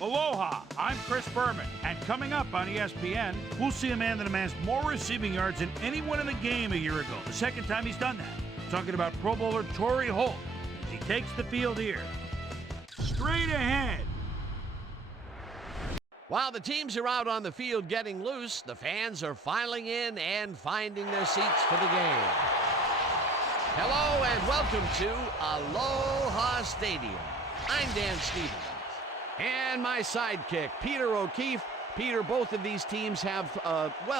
Aloha, I'm Chris Berman, and coming up on ESPN, we'll see a man that amassed more receiving yards than anyone in the game a year ago. The second time he's done that. Talking about Pro Bowler Torrey Holt as he takes the field here. Straight ahead. While the teams are out on the field getting loose, the fans are filing in and finding their seats for the game. Hello and welcome to Aloha Stadium. I'm Dan Stevens. And my sidekick, Peter O'Keefe. Peter, both of these teams have,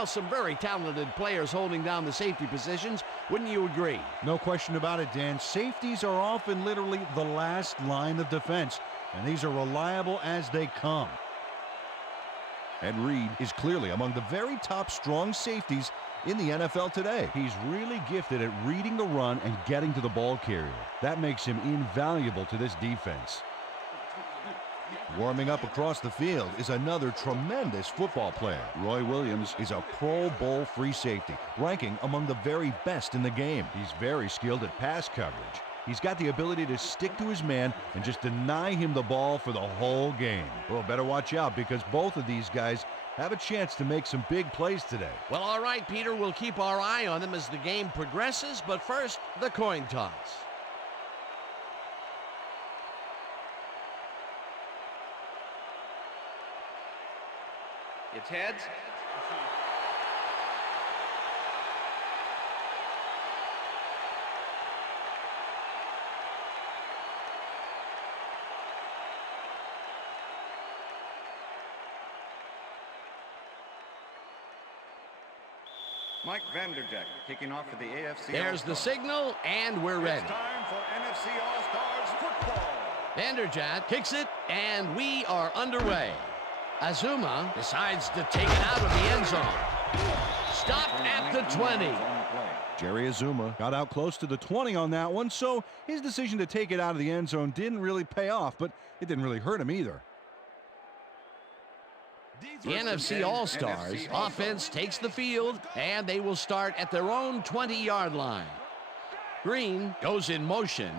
some very talented players holding down the safety positions. Wouldn't you agree? No question about it, Dan. Safeties are often literally the last line of defense, and these are reliable as they come. Ed Reed is clearly among the very top strong safeties in the NFL today. He's really gifted at reading the run and getting to the ball carrier. That makes him invaluable to this defense. Warming up across the field is another tremendous football player. Roy Williams is a Pro Bowl free safety, ranking among the very best in the game. He's very skilled at pass coverage. He's got the ability to stick to his man and just deny him the ball for the whole game. Well, better watch out because both of these guys have a chance to make some big plays today. Well, all right, Peter, we'll keep our eye on them as the game progresses, but first, the coin toss. It's heads. Mike Vanderjack kicking off for the AFC. There's the signal, and we're ready. It's time for NFC All-Stars football. Vanderjack kicks it, and we are underway. Azuma decides to take it out of the end zone. Stopped at the 20. Jerry Azuma got out close to the 20 on that one, so his decision to take it out of the end zone didn't really pay off, but it didn't really hurt him either. The NFC All-Stars offense takes the field, and they will start at their own 20-yard line. Green goes in motion.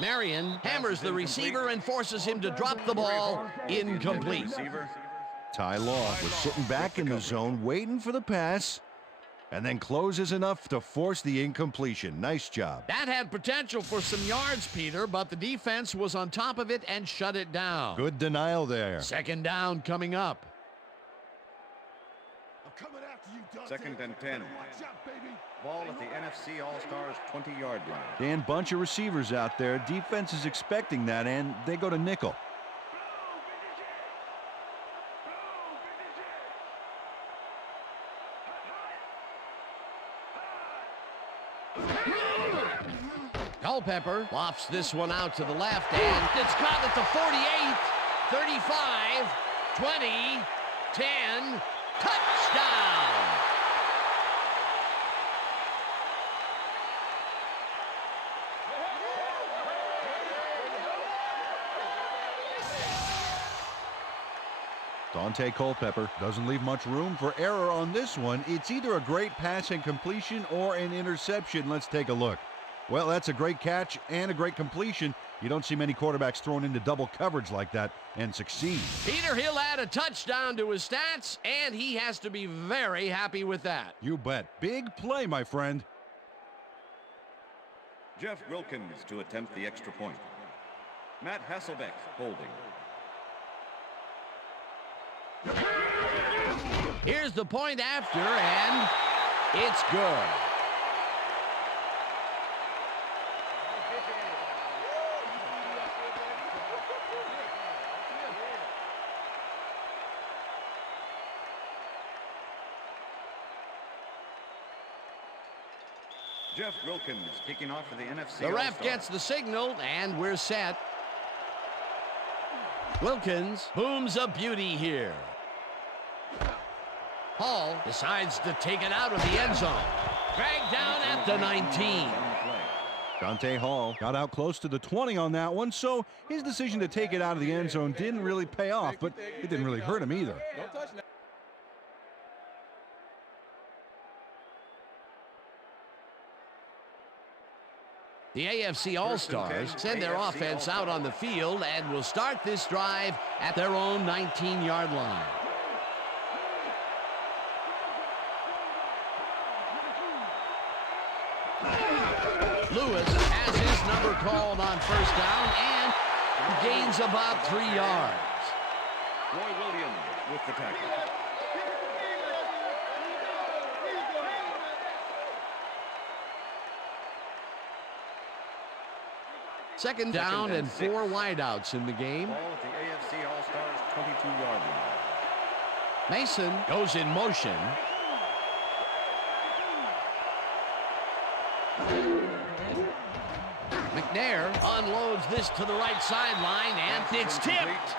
Marion hammers the receiver and forces him to drop the ball. Incomplete. Ty Law was sitting back in the zone waiting for the pass and then closes enough to force the incompletion. Nice job. That had potential for some yards, Peter, but the defense was on top of it and shut it down. Good denial there. Second down coming up. Second and 10. Ball at the NFC All-Stars 20-yard line. Dan, bunch of receivers out there. Defense is expecting that, and they go to nickel. Culpepper lofts this one out to the left, and it's caught at the 48, 35, 20, 10, touchdown! Dante Culpepper doesn't leave much room for error on this one. It's either a great pass and completion or an interception. Let's take a look. Well, that's a great catch and a great completion. You don't see many quarterbacks thrown into double coverage like that and succeed. Peter, he'll add a touchdown to his stats, and he has to be very happy with that. You bet. Big play, my friend. Jeff Wilkins to attempt the extra point. Matt Hasselbeck holding. Here's the point after, and it's good. Jeff Wilkins kicking off for the NFC. The ref gets the signal, and we're set. Wilkins booms a beauty here. Hall decides to take it out of the end zone. Dragged down at the 19. Dante Hall got out close to the 20 on that one, so his decision to take it out of the end zone didn't really pay off, but it didn't really hurt him either. The AFC All-Stars send their offense out on the field and will start this drive at their own 19-yard line. Lewis has his number called on first down and gains about 3 yards. Roy Williams with the tackle. Second down and 4 wideouts in the game. Ball at the AFC All-Stars 22-yard line. Mason goes in motion. McNair unloads this to the right sideline, and it's tipped.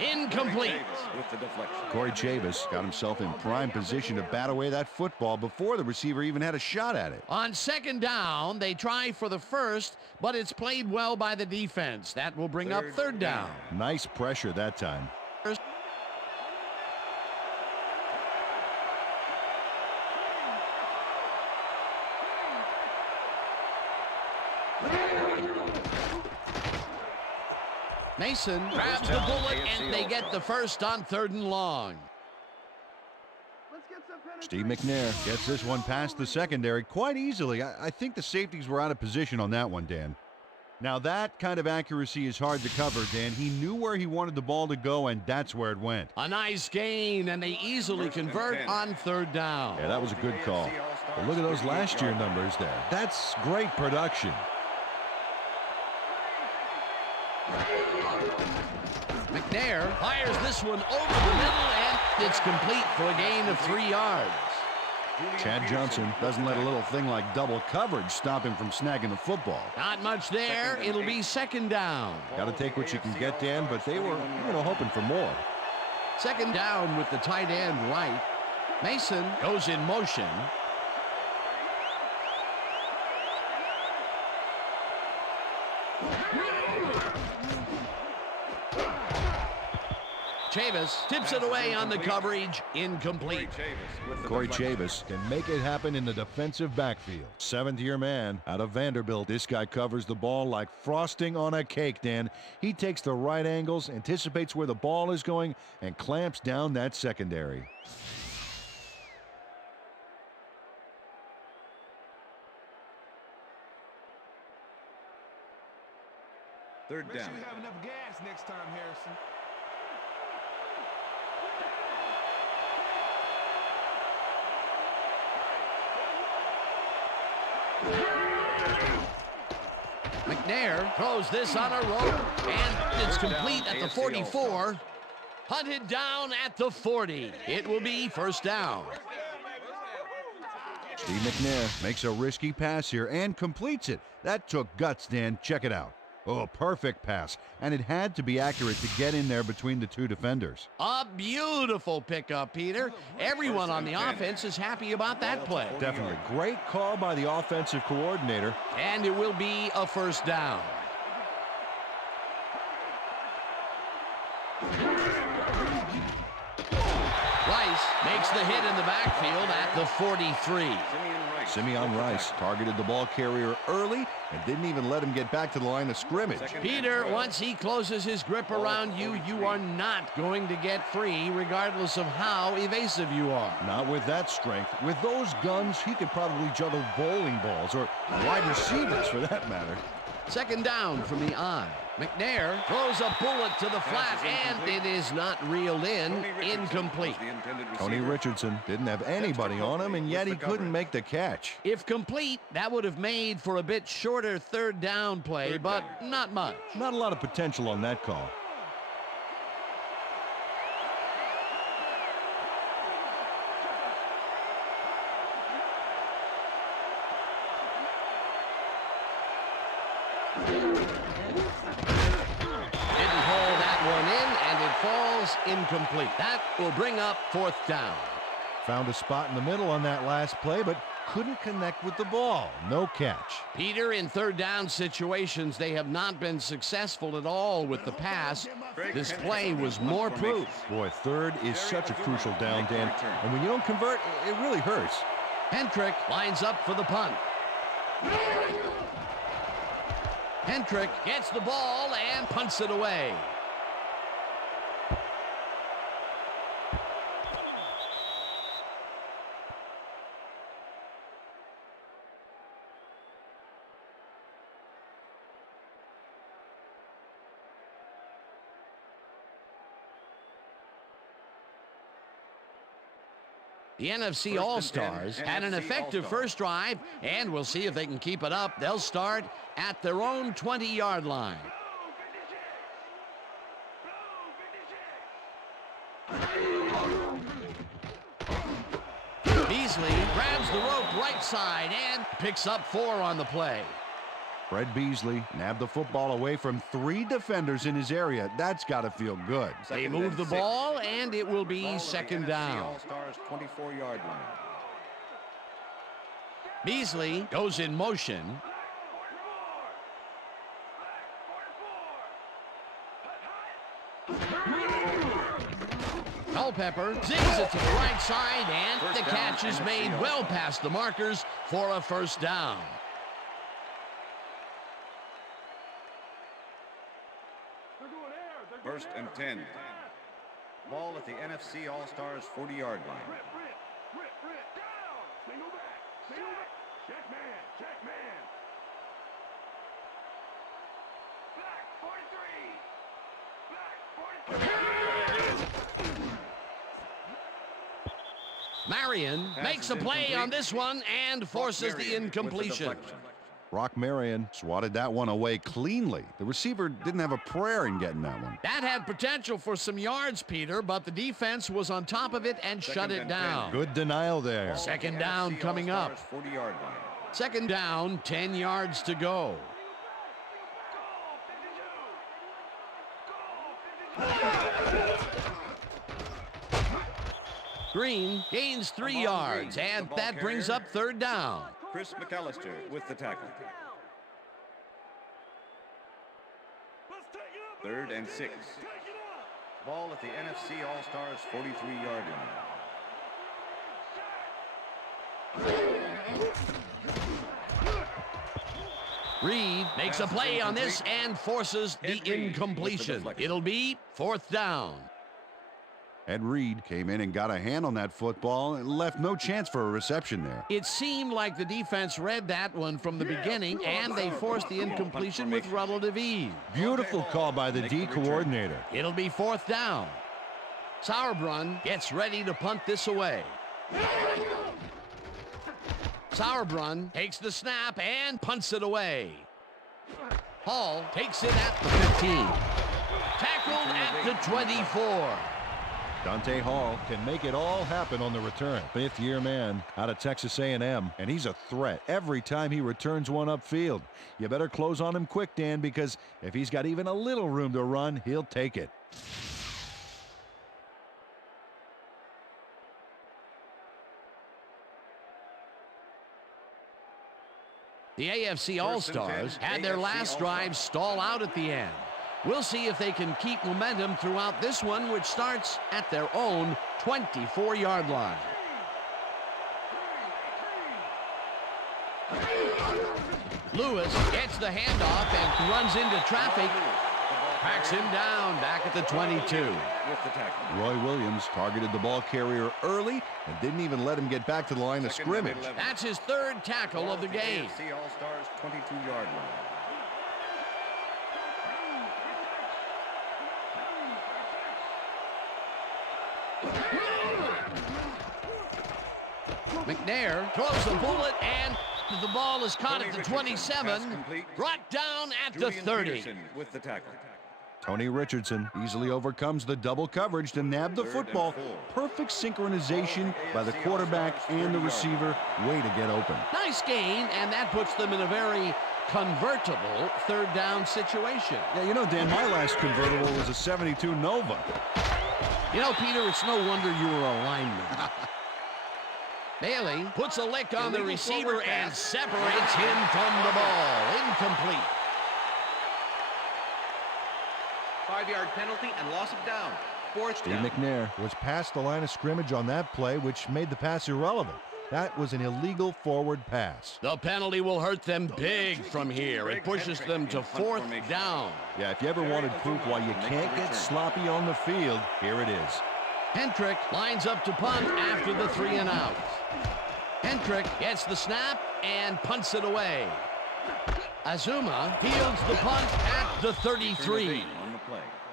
Incomplete. With the deflection. Corey Chavis got himself in prime position to bat away that football before the receiver even had a shot at it. On second down, they try for the first, but it's played well by the defense. That will bring up third down. Nice pressure that time. Mason grabs the bullet, and they get the first on 3rd and long. Steve McNair gets this one past the secondary quite easily. I think the safeties were out of position on that one, Dan. Now, that kind of accuracy is hard to cover, Dan. He knew where he wanted the ball to go, and that's where it went. A nice gain, and they easily convert on 3rd down. Yeah, that was a good call. But look at those last year numbers there. That's great production. McNair fires this one over the middle, and it's complete for a gain of 3 yards. Chad Johnson doesn't let a little thing like double coverage stop him from snagging the football. Not much there. It'll be 2nd down. Got to take what you can get, Dan, but they were, hoping for more. 2nd down with the tight end right. Mason goes in motion. Chavis tips it away on the coverage. Incomplete. Corey Chavis can make it happen in the defensive backfield. 7th-year man out of Vanderbilt. This guy covers the ball like frosting on a cake, Dan. He takes the right angles, anticipates where the ball is going, and clamps down that secondary. Third down. Make sure you have enough gas next time, Harrison. McNair throws this on a rope, and it's complete at the 44. Hunted down at the 40. It will be 1st down. Steve McNair makes a risky pass here and completes it. That took guts, Dan. Check it out. Oh, perfect pass. And it had to be accurate to get in there between the two defenders. A beautiful pickup, Peter. Everyone on the offense is happy about that play. Definitely. Great call by the offensive coordinator. And it will be a 1st down. Rice makes the hit in the backfield at the 43. Simeon Rice targeted the ball carrier early and didn't even let him get back to the line of scrimmage. Peter, once he closes his grip around you, you are not going to get free regardless of how evasive you are. Not with that strength. With those guns, he could probably juggle bowling balls or wide receivers for that matter. 2nd down from the I. McNair throws a bullet to the flat, and it is not reeled in. Incomplete. Tony Richardson didn't have anybody on him, and yet he couldn't make the catch. If complete, that would have made for a bit shorter 3rd down play, but not much. Not a lot of potential on that call. Incomplete. That will bring up 4th down. Found a spot in the middle on that last play, but couldn't connect with the ball. No catch. Peter, in 3rd down situations, they have not been successful at all with the pass. This play was more proof. Boy, 3rd is such a crucial down, Dan. And when you don't convert, it really hurts. Hendrick lines up for the punt. Hendrick gets the ball and punts it away. The NFC All-Stars had an effective first drive, and we'll see if they can keep it up. They'll start at their own 20-yard line. Beasley grabs the rope right side and picks up 4 on the play. Fred Beasley nabbed the football away from 3 defenders in his area. That's got to feel good. They move the ball, and it will be second down. All-Stars 24-yard line. Beasley goes in motion. Culpepper zigs it to the right side, and the catch is made well past the markers for a first down. First and 10. Ball at the NFC All-Stars 40-yard line. Marion makes a play on this one and forces the incompletion. Brock Marion swatted that one away cleanly. The receiver didn't have a prayer in getting that one. That had potential for some yards, Peter, but the defense was on top of it and shut it down. Good denial there. Second down coming up. 40-yard line. Second down, 10 yards to go. Green gains 3 yards, and that brings up third down. Chris McAllister with the tackle. Third and 6. Ball at the NFC All-Stars 43-yard line. Reed makes a play on this and forces the incompletion. It'll be fourth down. Ed Reed came in and got a hand on that football and left no chance for a reception there. It seemed like the defense read that one from the beginning, and they forced the incompletion with relative ease. Beautiful call by the D coordinator. It'll be fourth down. Sauerbrunn gets ready to punt this away. Sauerbrunn takes the snap and punts it away. Hall takes it at the 15. Tackled at the 24. Dante Hall can make it all happen on the return. Fifth-year man out of Texas A&M, and he's a threat every time he returns one upfield. You better close on him quick, Dan, because if he's got even a little room to run, he'll take it. The AFC All-Stars had their last drive stall out at the end. We'll see if they can keep momentum throughout this one, which starts at their own 24-yard line. Lewis gets the handoff and runs into traffic. Tracks him down back at the 22. Roy Williams targeted the ball carrier early and didn't even let him get back to the line of scrimmage. That's his third tackle of the game. AFC All-Stars 22-yard line. McNair throws the bullet, and the ball is caught at the 27, brought down at the 30. With the tackle. Tony Richardson easily overcomes the double coverage to nab the football. Perfect synchronization by the quarterback and the receiver. Way to get open. Nice gain, and that puts them in a very convertible third down situation. Yeah, you know, Dan, my last convertible was a 72 Nova. You know, Peter, it's no wonder you were a lineman. Bailey puts a lick on the receiver and separates him from the ball. Incomplete. 5-yard penalty and loss of down. Fourth Steve down. McNair was past the line of scrimmage on that play, which made the pass irrelevant. That was an illegal forward pass. The penalty will hurt them big from here. It pushes them to 4th down. Yeah, if you ever wanted proof why you can't get sloppy on the field, here it is. Hendrick lines up to punt after the 3 and out. Hendrick gets the snap and punts it away. Azuma fields the punt at the 33.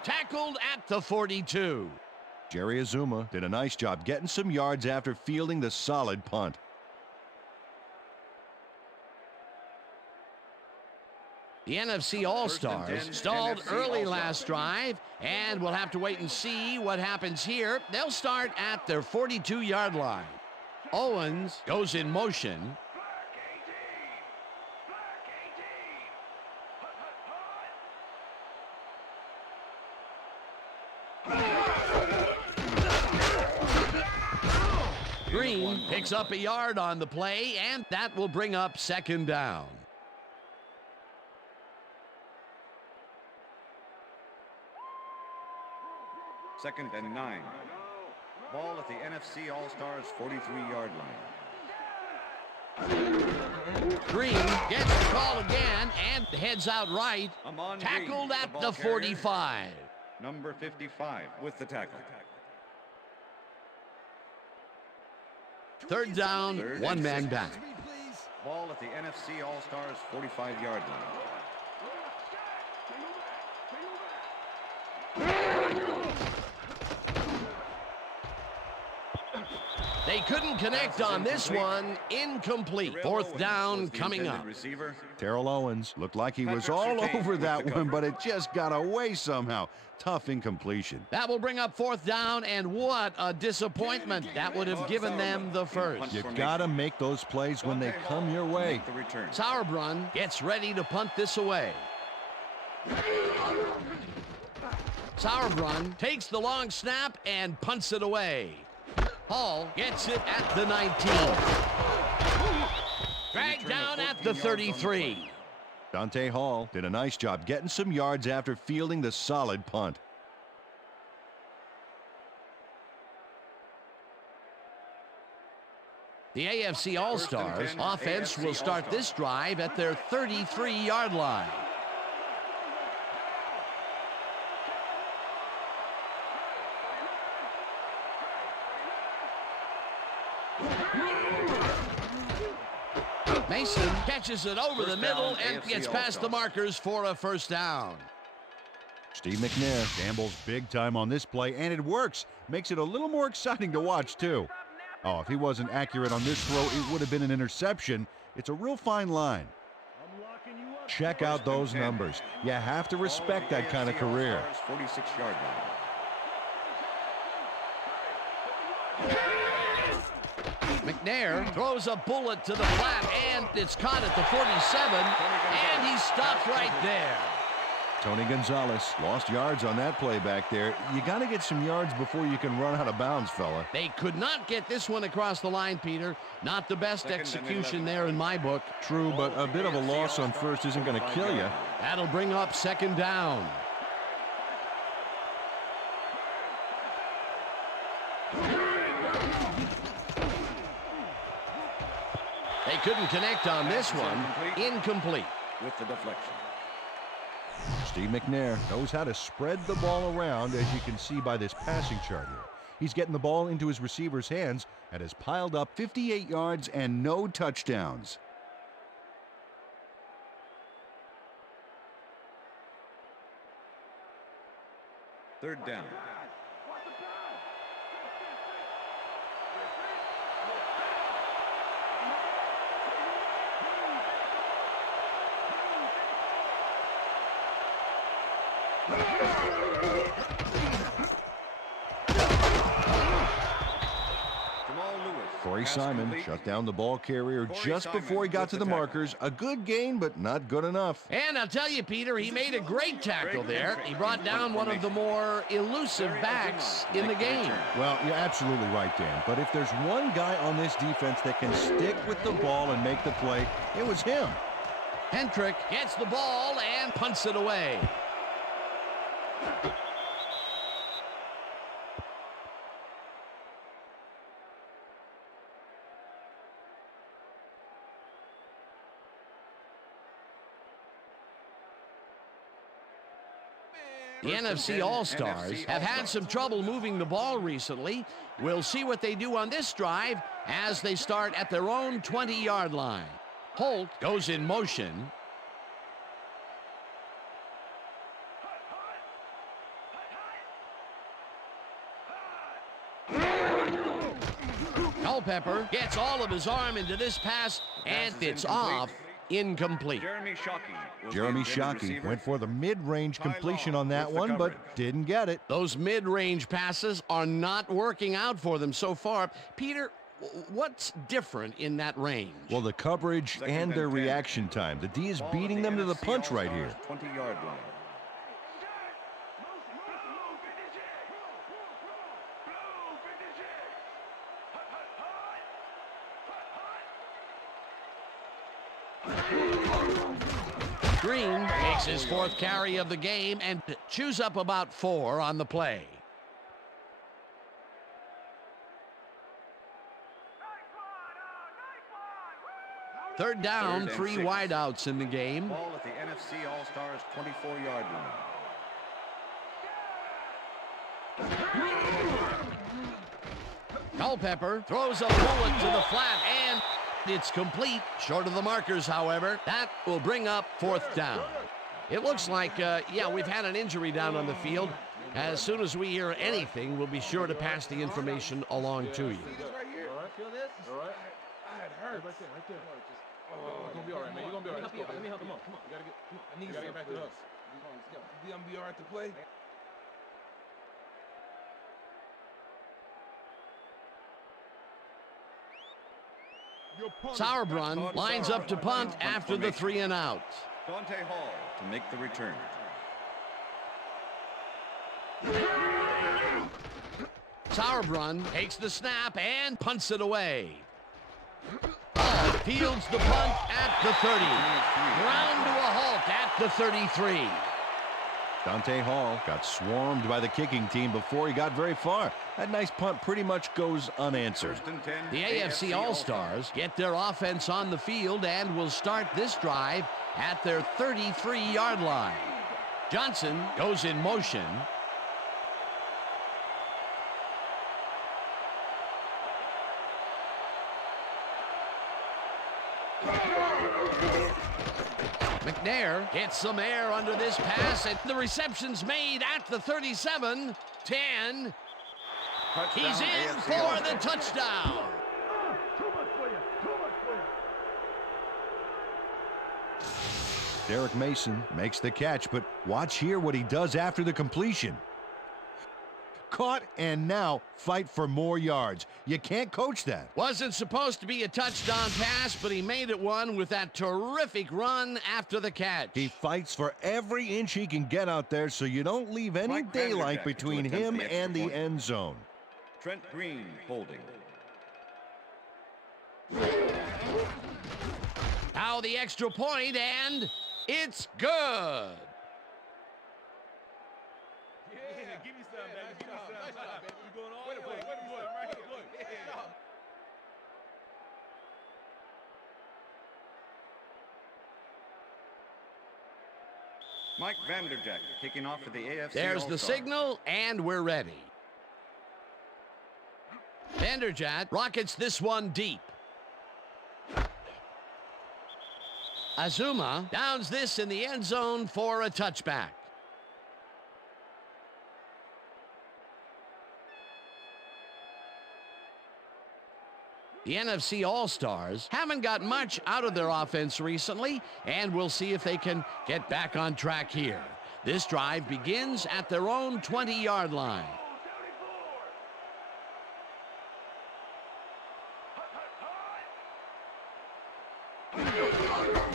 Tackled at the 42. Jerry Azuma did a nice job getting some yards after fielding the solid punt. The NFC All-Stars stalled early last drive, and we'll have to wait and see what happens here. They'll start at their 42-yard line. Owens goes in motion. Green picks up a yard on the play, and that will bring up 2nd down. Second and 9. Ball at the NFC All-Stars 43-yard line. Green gets the call again and heads out right. Tackled at the 45. Number 55 with the tackle. 3rd down, 1 man back. Ball at the NFC All-Stars 45-yard line. They couldn't connect on this one. Incomplete. 4th down coming up. Terrell Owens looked like he was all over that one, but it just got away somehow. Tough incompletion. That will bring up 4th down, and what a disappointment. That would have given them the first. You gotta make those plays when they come your way. Sauerbrunn gets ready to punt this away. Sauerbrunn takes the long snap and punts it away. Hall gets it at the 19. Dragged down at the 33. Dante Hall did a nice job getting some yards after fielding the solid punt. The AFC All-Stars offense will start this drive at their 33-yard line. Mason catches it over the middle and gets past the markers for a 1st down. Steve McNair gambles big time on this play, and it works. Makes it a little more exciting to watch, too. Oh, if he wasn't accurate on this throw, it would have been an interception. It's a real fine line. Check out those numbers. You have to respect that kind of career. 46-yard line. McNair throws a bullet to the flat, and it's caught at the 47, and he's stopped right there. Tony Gonzalez lost yards on that play back there. You got to get some yards before you can run out of bounds, fella. They could not get this one across the line, Peter. Not the best execution there in my book. True, but a bit of a loss on first isn't going to kill you. That'll bring up 2nd down. They couldn't connect on this one. Incomplete. With the deflection. Steve McNair knows how to spread the ball around, as you can see by this passing chart here. He's getting the ball into his receiver's hands and has piled up 58 yards and no touchdowns. Third down. Corey Simon shut down the ball carrier just before he got to the markers. A good gain, but not good enough. And I'll tell you, Peter, he made a great tackle there. He brought down one of the more elusive backs in the game. Well, you're absolutely right, Dan. But if there's one guy on this defense that can stick with the ball and make the play, it was him. Hendrick gets the ball and punts it away. The NFC All-Stars have had some trouble moving the ball recently. We'll see what they do on this drive as they start at their own 20-yard line. Holt goes in motion. Culpepper gets all of his arm into this pass, and it's off. Incomplete. Jeremy Shockey went for the mid-range completion on that one, but didn't get it. Those mid-range passes are not working out for them so far. Peter, what's different in that range? Well, the coverage and their reaction time. The D is beating them to the punch right here. 20-yard line. Green takes his fourth carry of the game and chews up about 4 on the play. Third down, 3 wideouts in the game. Ball at the NFC All-Stars 24-yard line. Culpepper throws a bullet to the flat, and it's complete. Short of the markers, however. That will bring up 4th down. It looks like, we've had an injury down on the field. As soon as we hear anything, we'll be sure to pass the information along to you. Feel this? All right. It hurts. Right there. Oh, you're gonna be all right, man. You're gonna be all right. Let me help him up. Come on. You gotta get back to us. I'm gonna be all right to play. Sauerbrunn lines up to punt after the 3 and out. Dante Hall to make the return. Sauerbrunn takes the snap and punts it away. Hall fields the punt at the 30. Ground to a halt at the 33. Dante Hall got swarmed by the kicking team before he got very far. That nice punt pretty much goes unanswered. The AFC All-Stars get their offense on the field and will start this drive at their 33-yard line. Johnson goes in motion. McNair gets some air under this pass, and the reception's made at the 37. 10. He's in for the touchdown. Derek Mason makes the catch, but watch here what he does after the completion. Caught, and now fight for more yards. You can't coach that. Wasn't supposed to be a touchdown pass, but he made it one with that terrific run after the catch. He fights for every inch he can get out there, so you don't leave any daylight between him and the end zone. Trent Green holding. Now the extra point, and it's good. Mike Vanderjack kicking off for the AFC There's All-Star. the signal, and we're ready. Vanderjagt rockets this one deep. Azuma downs this in the end zone for a touchback. The NFC All-Stars haven't got much out of their offense recently, and we'll see if they can get back on track here. This drive begins at their own 20-yard line.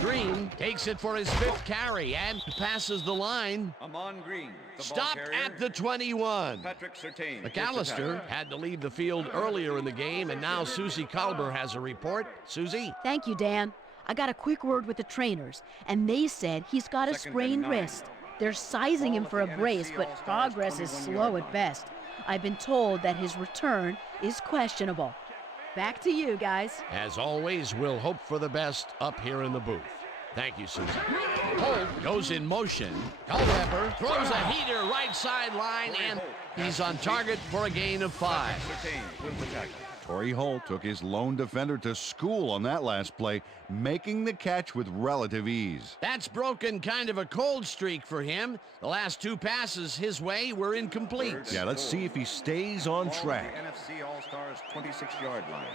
Green takes it for his 5th carry and passes the line. Amon Green, the Stopped ball carrier. at the 21. Patrick Surtain. McAllister had to leave the field earlier in the game, and now Susie Colber has a report. Susie? Thank you, Dan. I got a quick word with the trainers, and they said he's got a sprained wrist. They're sizing him for a brace, but progress is slow at best. I've been told that his return is questionable. Back to you, guys. As always, we'll hope for the best up here in the booth. Thank you, Susan. Holt goes in motion. Culpepper throws a heater right sideline, and he's on target for a gain of 5. Torrey Holt took his lone defender to school on that last play, making the catch with relative ease. That's broken kind of a cold streak for him. The last 2 passes his way were incomplete. Yeah, let's see if he stays on track. NFC All-Stars 26-yard line.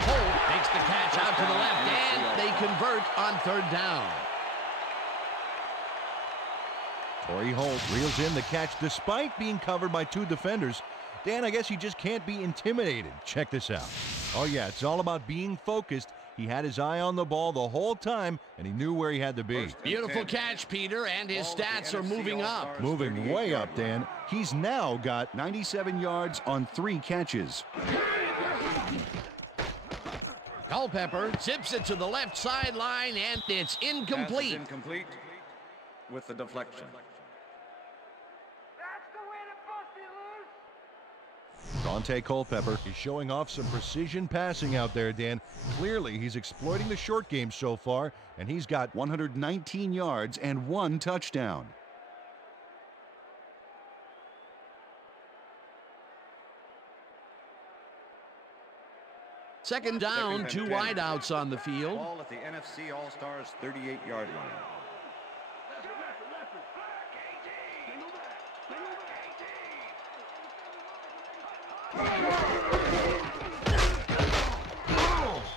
Holt makes the catch out to the left, and they convert on 3rd down. Torrey Holt reels in the catch despite being covered by 2 defenders. Dan, I guess you just can't be intimidated. Check this out. Oh, yeah, it's all about being focused. He had his eye on the ball the whole time, and he knew where he had to be. Beautiful catch, Peter, and his stats are moving up. Moving way up, Dan. He's now got 97 yards on 3 catches. Culpepper zips it to the left sideline, and it's incomplete. Incomplete with the deflection. Dante Culpepper is showing off some precision passing out there, Dan. Clearly, he's exploiting the short game so far, and he's got 119 yards and 1 touchdown. Second down, 2 wideouts on the field. Ball at the NFC All-Stars 38-yard line.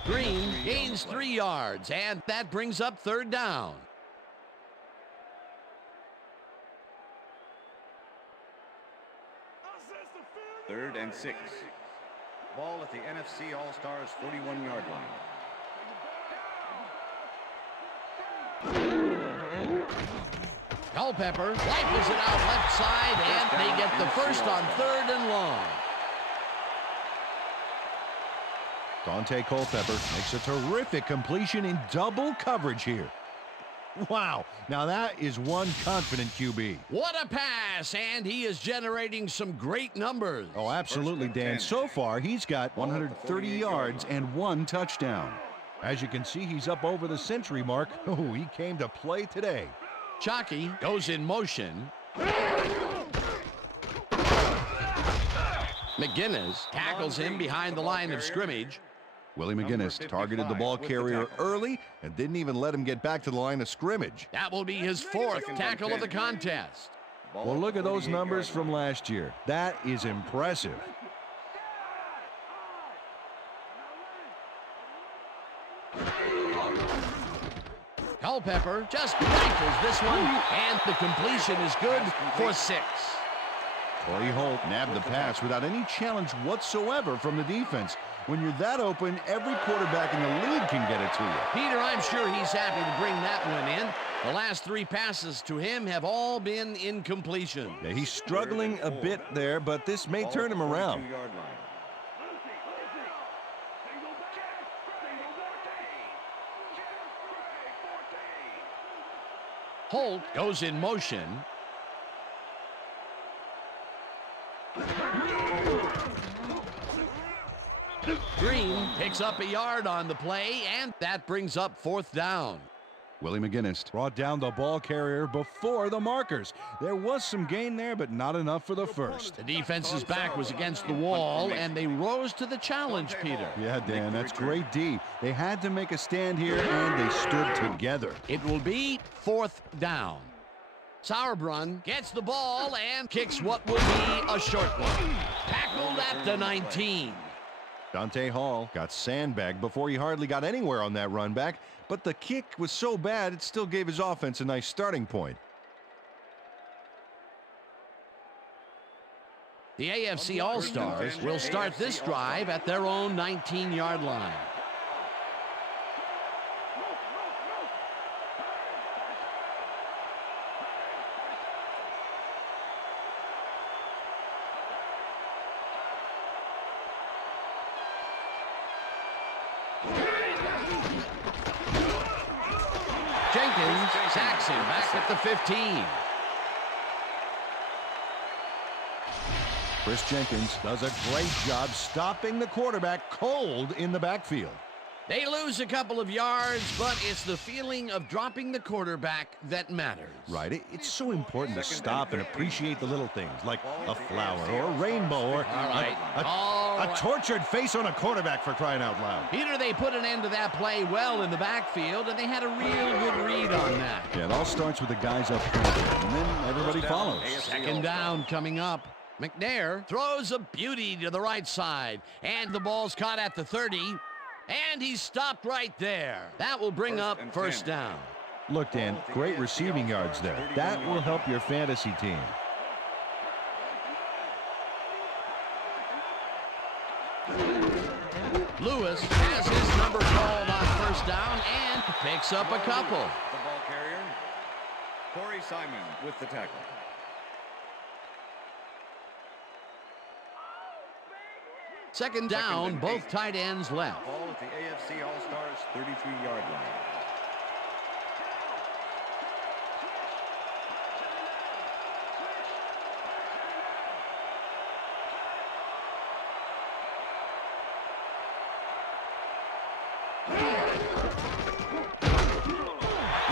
Green gains 3 yards, and that brings up 3rd down. Third and 6. Ball at the NFC All-Stars 41-yard line. Culpepper rifles it out left side, and they get the first on 3rd and long. Dante Culpepper makes a terrific completion in double coverage here. Wow, now that is one confident QB. What a pass, and he is generating some great numbers. Oh, absolutely, Dan. So far, he's got 130 yards and 1 touchdown. As you can see, he's up over the century mark. Oh, he came to play today. Chalky goes in motion. McGinnis tackles him behind the line of scrimmage. Willie McGinnis targeted the ball carrier early and didn't even let him get back to the line of scrimmage. That will be his 4th tackle of the contest. Well, look at those numbers from last year. That is impressive. Culpepper just rifles this one, and the completion is good for 6. Torrey Holt nabbed the pass without any challenge whatsoever from the defense. When you're that open, every quarterback in the league can get it to you. Peter, I'm sure he's happy to bring that one in. The last 3 passes to him have all been incompletion. Yeah, he's struggling a bit there, but this may turn him around. Holt goes in motion. Green picks up a yard on the play, and that brings up 4th down. Willie McGinnis brought down the ball carrier before the markers. There was some gain there, but not enough for the first. The defense's back was against the wall, and they rose to the challenge, Peter. Yeah, Dan, that's great D. They had to make a stand here, and they stood together. It will be 4th down. Sauerbrunn gets the ball and kicks what will be a short one. Tackled at the 19. Dante Hall got sandbagged before he hardly got anywhere on that run back, but the kick was so bad it still gave his offense a nice starting point. The AFC All-Stars will start this drive at their own 19-yard line. Jenkins sacks him back at the 15. Chris Jenkins does a great job stopping the quarterback cold in the backfield. They lose a couple of yards, but it's the feeling of dropping the quarterback that matters. Right. It's so important to stop and appreciate the little things, like a flower or a rainbow or a tortured face on a quarterback, for crying out loud. Peter, they put an end to that play well in the backfield, and they had a real good read on that. Yeah, it all starts with the guys up front, and then everybody follows. Second down coming up. McNair throws a beauty to the right side, and the ball's caught at the 30. And he's stopped right there. That will bring up first down. Look, Dan, great receiving yards there. That will help your fantasy team. Lewis has his number called on first down and picks up a couple. The ball carrier, Corey Simon with the tackle. Second down, both tight ends left. Ball at the AFC All-Stars 33-yard line.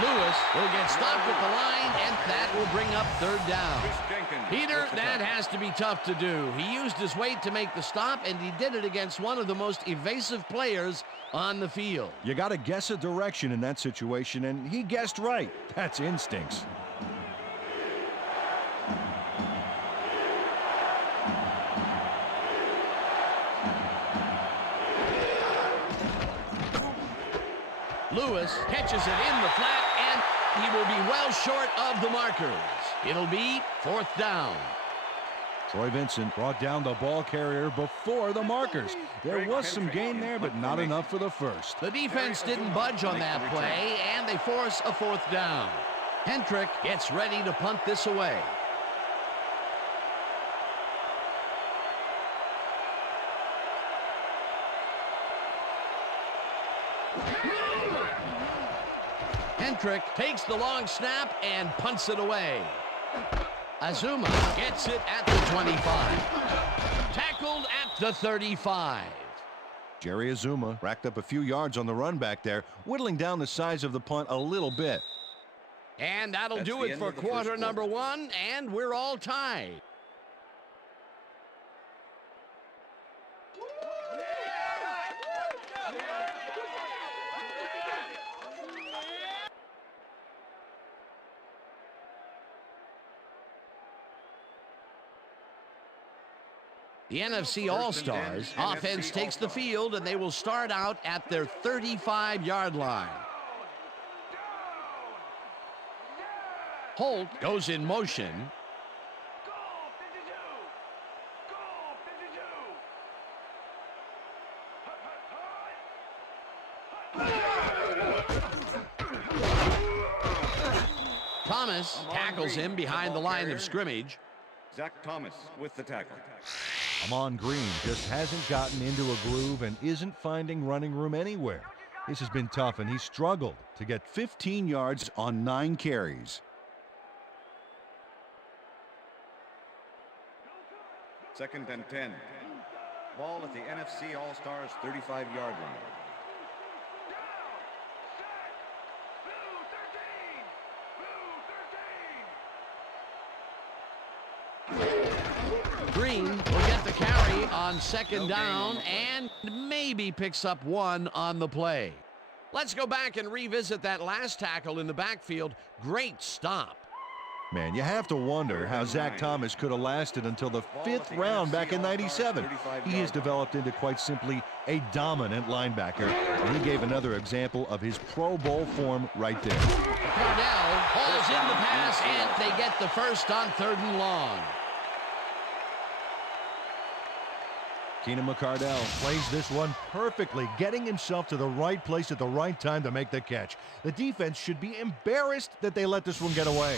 Lewis will get stopped at the line, and that will bring up third down. Peter, that has to be tough to do. He used his weight to make the stop, and he did it against one of the most evasive players on the field. You got to guess a direction in that situation, and he guessed right. That's instincts. Lewis catches it in the flat, and he will be well short of the markers. It'll be fourth down. Troy Vincent brought down the ball carrier before the markers. There was some gain there, but not enough for the first. The defense didn't budge on that play, and they force a fourth down. Hendrick gets ready to punt this away. Hendrick takes the long snap and punts it away. Azuma gets it at the 25. Tackled at the 35. Jerry Azuma racked up a few yards on the run back there, whittling down the size of the punt a little bit. And that'll do it for quarter number one, and we're all tied. The NFC All-Stars offense takes the field, and they will start out at their 35-yard line. Holt goes in motion. Thomas tackles him behind the line of scrimmage. Zach Thomas with the tackle. Amon Green just hasn't gotten into a groove and isn't finding running room anywhere. This has been tough, and he struggled to get 15 yards on 9 carries. Second and 10. Ball at the NFC All-Stars 35-yard line. Green will get the carry on second down and maybe picks up one on the play. Let's go back and revisit that last tackle in the backfield. Great stop. Man, you have to wonder how Zach Thomas could have lasted until the 5th round back in '97. He has developed into quite simply a dominant linebacker, and he gave another example of his Pro Bowl form right there. Cardell holds in the pass, and they get the first on 3rd and long. Keenan McCardell plays this one perfectly, getting himself to the right place at the right time to make the catch. The defense should be embarrassed that they let this one get away.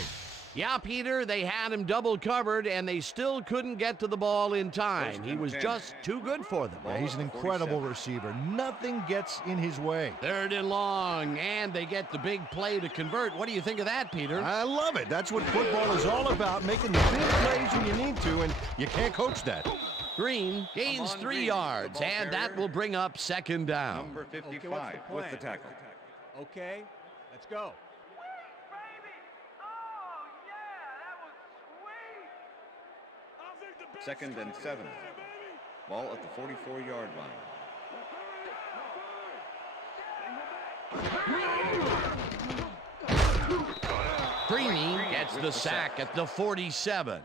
Yeah, Peter, they had him double covered, and they still couldn't get to the ball in time. He was just too good for them. Yeah, he's an incredible receiver. Nothing gets in his way. 3rd and long, and they get the big play to convert. What do you think of that, Peter? I love it. That's what football is all about, making the big plays when you need to, and you can't coach that. Green gains 3 yards, and that will bring up 2nd down. Number 55 with the tackle. Okay, let's go. 2nd and 7. Ball at the 44-yard line. Freeney gets the sack at the 47.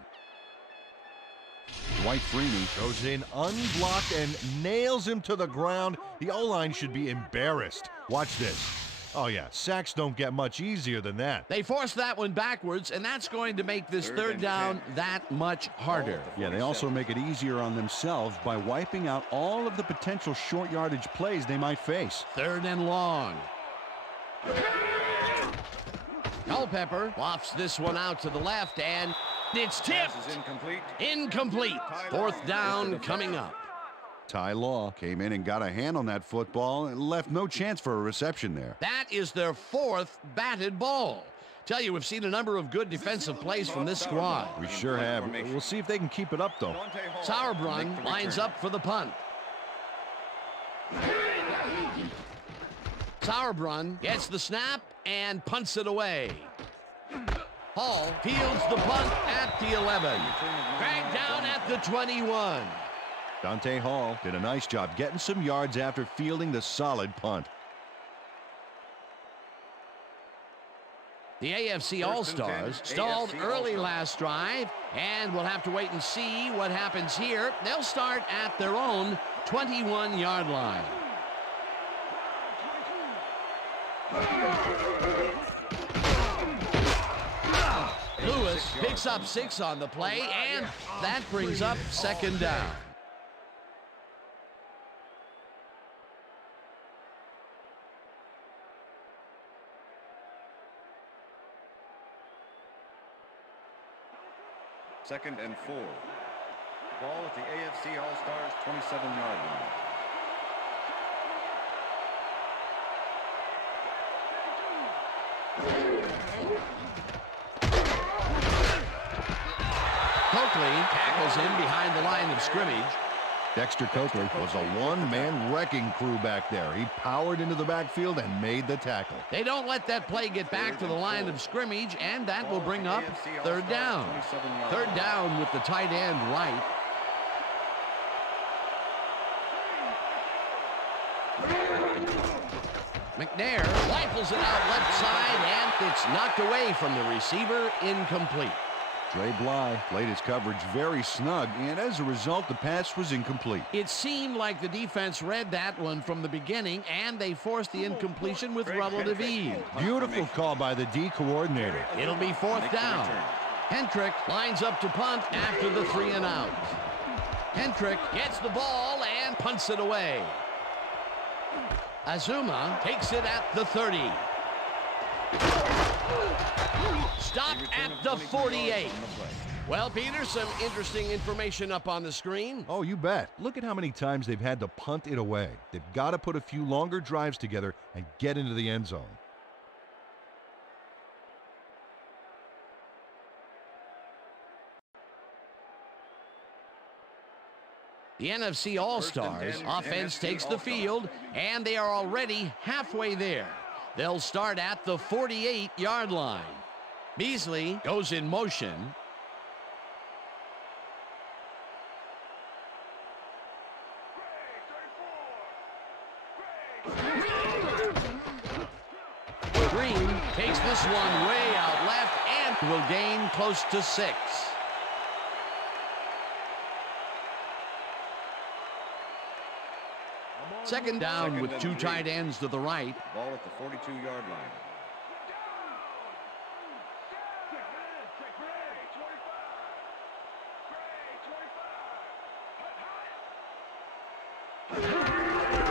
Dwight Freeney goes in unblocked and nails him to the ground. The O-line should be embarrassed. Watch this. Oh, yeah, sacks don't get much easier than that. They forced that one backwards, and that's going to make this 3rd down that much harder. Yeah, they also make it easier on themselves by wiping out all of the potential short yardage plays they might face. 3rd and long. Culpepper wafts this one out to the left, and it's tipped. Pass is incomplete. Incomplete. 4th down coming up. Ty Law came in and got a hand on that football and left no chance for a reception there. That is their 4th batted ball. Tell you, we've seen a number of good defensive plays from this squad. We sure have. We'll see if they can keep it up, though. Sauerbrunn lines up for the punt. Sauerbrunn gets the snap and punts it away. Hall fields the punt at the 11. Dragged down at the 21. Dante Hall did a nice job getting some yards after fielding the solid punt. The AFC All-Stars stalled early last drive, and we'll have to wait and see what happens here. They'll start at their own 21-yard line. Lewis picks up 6 on the play, and that brings up 2nd down. Second and 4. Ball at the AFC All-Stars 27-yard line. Coakley tackles him behind the line of scrimmage. Dexter Coakley was a one-man wrecking crew back there. He powered into the backfield and made the tackle. They don't let that play get back to the line of scrimmage, and that will bring up 3rd down. 3rd down with the tight end right. McNair rifles it out left side, and it's knocked away from the receiver, incomplete. Dre Bly played his coverage very snug, and as a result, the pass was incomplete. It seemed like the defense read that one from the beginning, and they forced the incompletion with relative ease. Beautiful call by the D coordinator. It'll be 4th down. Hendrick lines up to punt after the 3 and out. Hendrick gets the ball and punts it away. Azuma takes it at the 30. Stopped at the 48. Well, Peter, some interesting information up on the screen. Oh, you bet. Look at how many times they've had to punt it away. They've got to put a few longer drives together and get into the end zone. The NFC All-Stars offense takes the field, and they are already halfway there. They'll start at the 48-yard line. Beasley goes in motion. Green takes this one way out left and will gain close to 6. Second down with 2 tight ends to the right. Ball at the 42-yard line.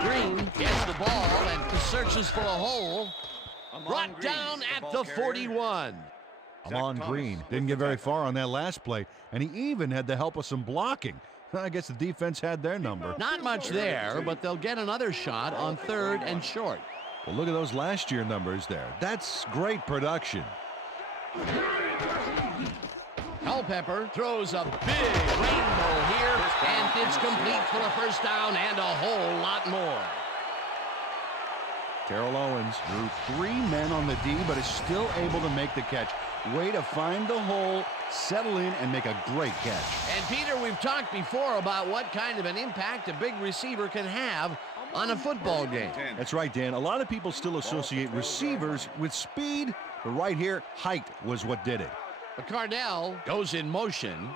Green gets the ball and searches for a hole. Brought down at the 41. Amon Green didn't get very far on that last play, and he even had the help of some blocking. I guess the defense had their number. Not much there, but they'll get another shot on 3rd and short. Well, look at those last year numbers there. That's great production. Culpepper throws a big rainbow here, and it's complete for a first down and a whole lot more. Terrell Owens drew 3 men on the D, but is still able to make the catch. Way to find the hole, settle in, and make a great catch. And Peter, we've talked before about what kind of an impact a big receiver can have on a football game. That's right, Dan. A lot of people still associate receivers with speed, but right here, height was what did it. But Cardell goes in motion.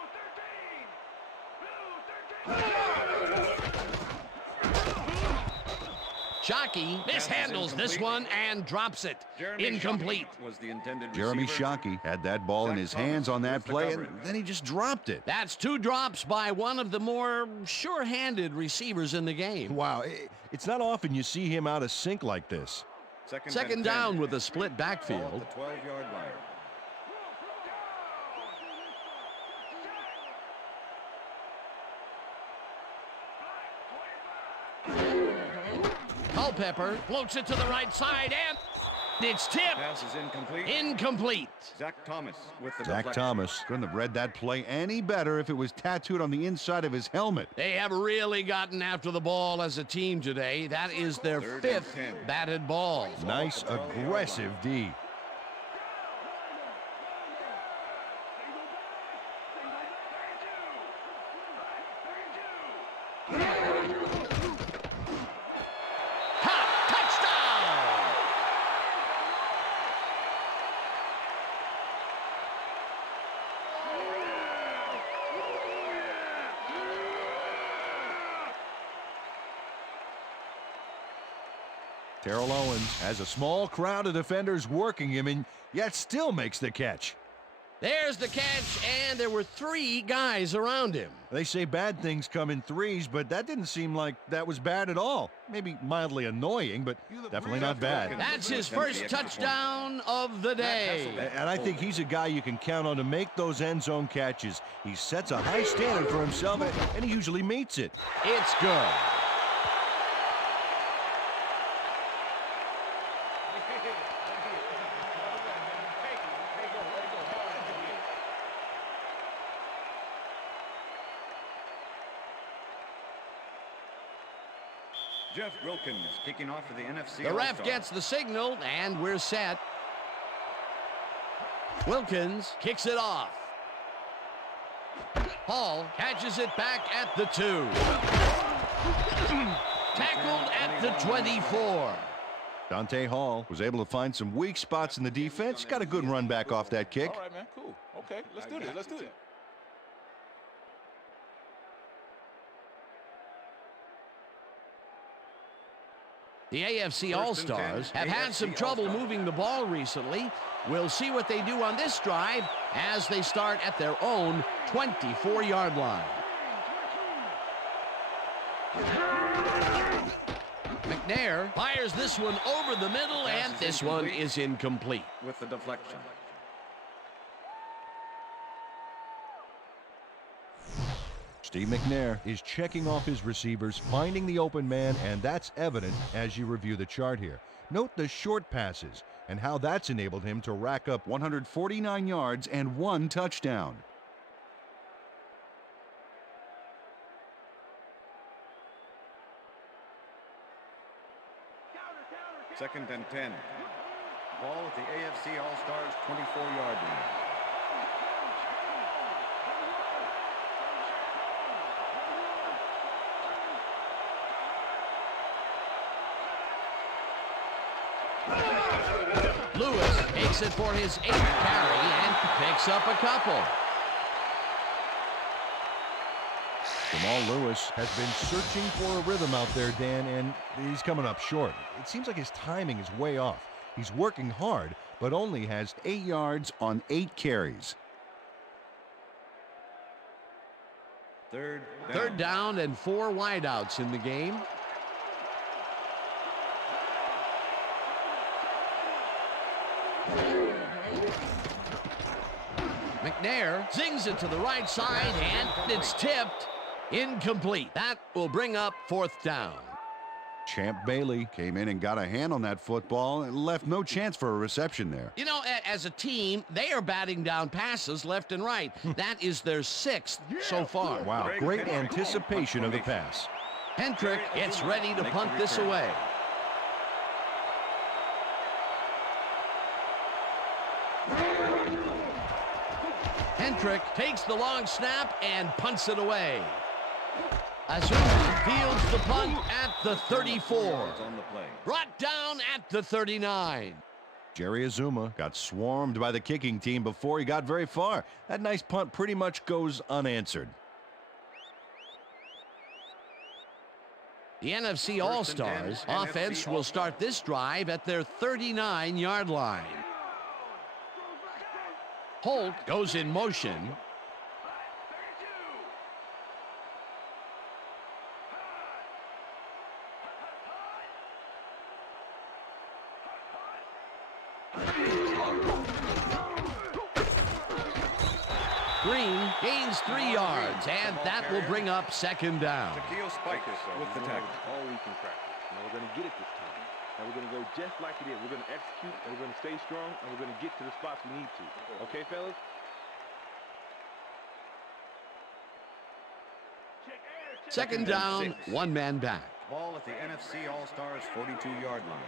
Shockey mishandles this one and drops it. Incomplete. Jeremy Shockey had that ball in his hands on that play, and then he just dropped it. That's 2 drops by one of the more sure-handed receivers in the game. Wow, it's not often you see him out of sync like this. Second down with a split backfield. 12-yard line. Culpepper floats it to the right side, and it's tipped. Pass is incomplete. Incomplete. Zach Thomas with the Zach deflection. Thomas couldn't have read that play any better if it was tattooed on the inside of his helmet. They have really gotten after the ball as a team today. That is their 5th batted ball. Nice, aggressive D. Terrell Owens has a small crowd of defenders working him, and yet still makes the catch. There's the catch, and there were 3 guys around him. They say bad things come in threes, but that didn't seem like that was bad at all. Maybe mildly annoying, but definitely not bad. That's his first touchdown of the day. And I think he's a guy you can count on to make those end zone catches. He sets a high standard for himself, and he usually meets it. It's good. Jeff Wilkins kicking off for the NFC The ref All-Star. gets the signal, and we're set. Wilkins kicks it off. Hall catches it back at the 2. Tackled at the 24. Dante Hall was able to find some weak spots in the defense. Got a good run back off that kick. All right, man, cool. Okay, let's do this. Let's do it. The AFC All-Stars have had some trouble moving the ball recently. We'll see what they do on this drive as they start at their own 24-yard line. McNair fires this one over the middle, and this one is incomplete. With the deflection. Steve McNair is checking off his receivers, finding the open man, and that's evident as you review the chart here. Note the short passes and how that's enabled him to rack up 149 yards and 1 touchdown. Second and 10. Ball at the AFC All-Stars 24-yard line. Lewis takes it for his 8th carry and picks up a couple. Jamal Lewis has been searching for a rhythm out there, Dan, and he's coming up short. It seems like his timing is way off. He's working hard, but only has 8 yards on 8 carries. Third down and 4 wideouts in the game. McNair zings it to the right side, and it's tipped. Incomplete. That will bring up 4th down. Champ Bailey came in and got a hand on that football and left no chance for a reception there. You know, as a team, they are batting down passes left and right. That is their 6th so far. Wow, great anticipation of the pass. Hendrick gets ready to punt this away. Hendrick takes the long snap and punts it away. Azuma fields the punt at the 34. Brought down at the 39. Jerry Azuma got swarmed by the kicking team before he got very far. That nice punt pretty much goes unanswered. The NFC All-Stars offense will start this drive at their 39-yard line. Holt goes in motion. Green gains 3 yards, and that will bring up 2nd down. With the tackle. All we can practice. Now we're going to get it this time. Now we're going to go just like it is. We're going to execute, and we're going to stay strong, and we're going to get to the spots we need to. Okay, fellas? Second down, 1 man back. Ball at the NFC All-Stars 42-yard line.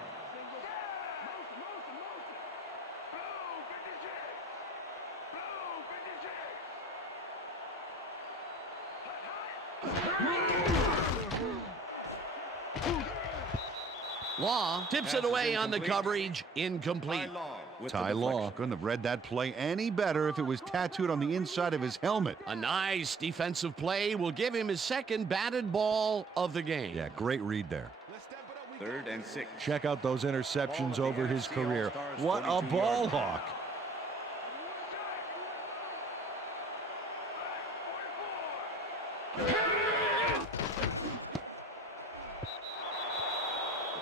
Law tips it away on the coverage. Incomplete. Ty Law couldn't have read that play any better if it was tattooed on the inside of his helmet. A nice defensive play will give him his 2nd batted ball of the game. Yeah, great read there. 3rd and 6. Check out those interceptions over his career. What a ball hawk.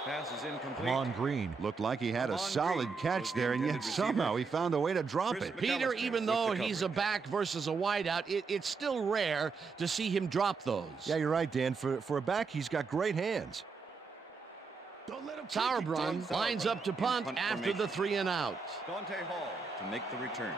Pass is incomplete. Ron Green looked like he had a solid catch there, and yet somehow he found a way to drop it. Peter, even though he's a back versus a wideout, it's still rare to see him drop those. Yeah, you're right, Dan. For a back, he's got great hands. Sauerbrunn lines up to punt after the 3 and out. Dante Hall to make the return.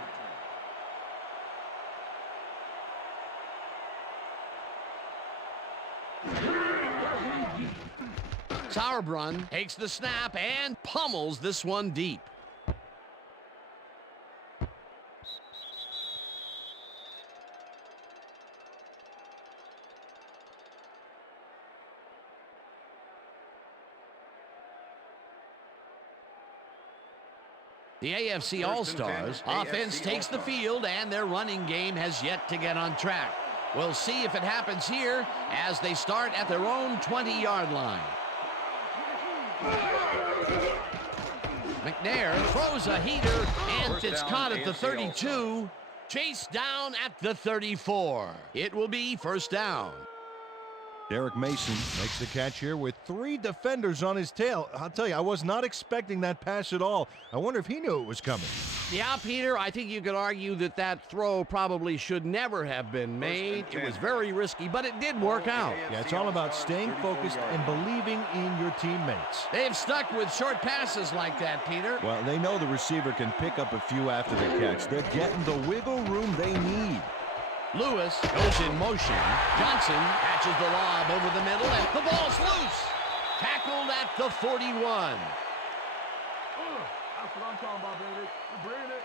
Sauerbrunn takes the snap and pummels this one deep. The AFC All-Stars offense takes the field, and their running game has yet to get on track. We'll see if it happens here as they start at their own 20-yard line. McNair throws a heater, and it's caught at the 32. Chased down at the 34. It will be 1st down. Derek Mason makes the catch here with 3 defenders on his tail. I'll tell you, I was not expecting that pass at all. I wonder if he knew it was coming. Yeah, Peter, I think you could argue that throw probably should never have been made. It was very risky, but it did work out. Yeah, it's all about staying focused and believing in your teammates. They've stuck with short passes like that, Peter. Well, they know the receiver can pick up a few after the catch. They're getting the wiggle room they need. Lewis goes in motion. Johnson catches the lob over the middle, and the ball's loose. Tackled at the 41. That's what I'm talking about, baby. We're bringing it.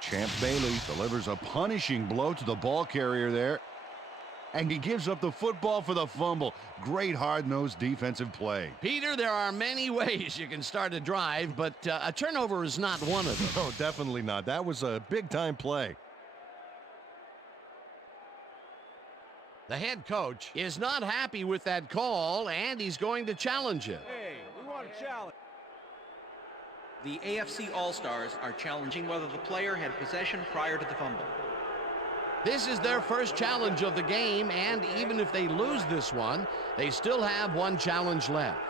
Champ Bailey delivers a punishing blow to the ball carrier there. And he gives up the football for the fumble. Great hard-nosed defensive play. Peter, there are many ways you can start a drive, but a turnover is not one of them. No, definitely not. That was a big-time play. The head coach is not happy with that call, and he's going to challenge it. Hey, we want a challenge. The AFC All-Stars are challenging whether the player had possession prior to the fumble. This is their first challenge of the game, and even if they lose this one, they still have one challenge left.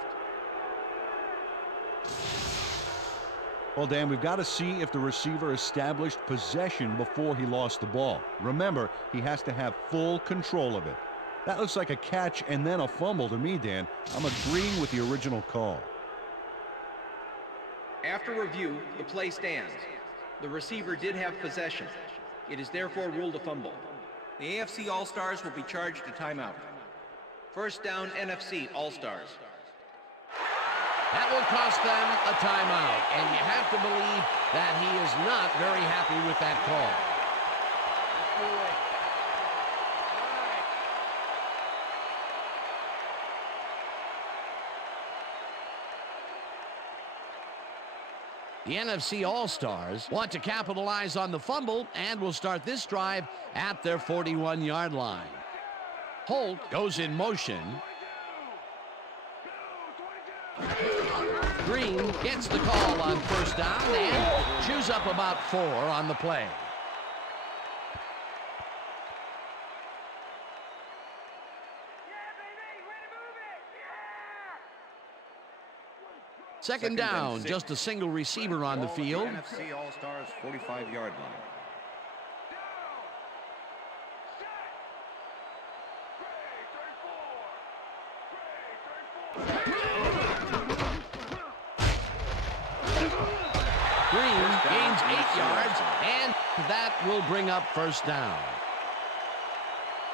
Well, Dan, we've got to see if the receiver established possession before he lost the ball. Remember, he has to have full control of it. That looks like a catch and then a fumble to me, Dan. I'm agreeing with the original call. After review, the play stands. The receiver did have possession. It is therefore ruled a fumble. The AFC All-Stars will be charged a timeout. First down, NFC All-Stars. That will cost them a timeout, and you have to believe that he is not very happy with that call. The NFC All-Stars want to capitalize on the fumble and will start this drive at their 41-yard line. Holt goes in motion. Green gets the call on first down and chews up about 4 on the play. Second down, just a single receiver on the field. NFC All-Stars 45-yard line. Green gains 8 yards, and that will bring up first down.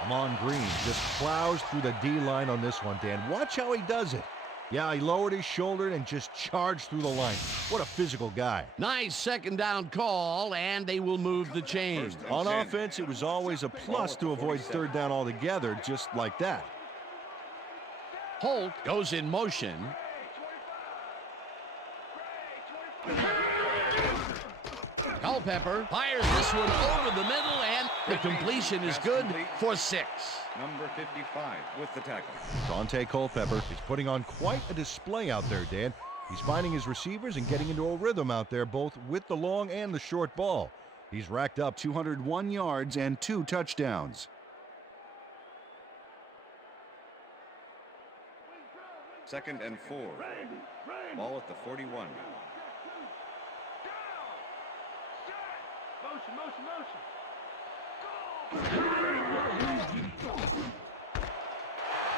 Amon Green just plows through the D-line on this one, Dan. Watch how he does it. Yeah, he lowered his shoulder and just charged through the line. What a physical guy. Nice second down call, and they will move the chains. On offense, it was always a plus to avoid third down altogether, just like that. Holt goes in motion. Culpepper fires this one over the middle, and the completion is good for 6. Number 55 with the tackle. Dante Culpepper is putting on quite a display out there, Dan. He's finding his receivers and getting into a rhythm out there, both with the long and the short ball. He's racked up 201 yards and 2 touchdowns. Second and 4. Ball at the 41.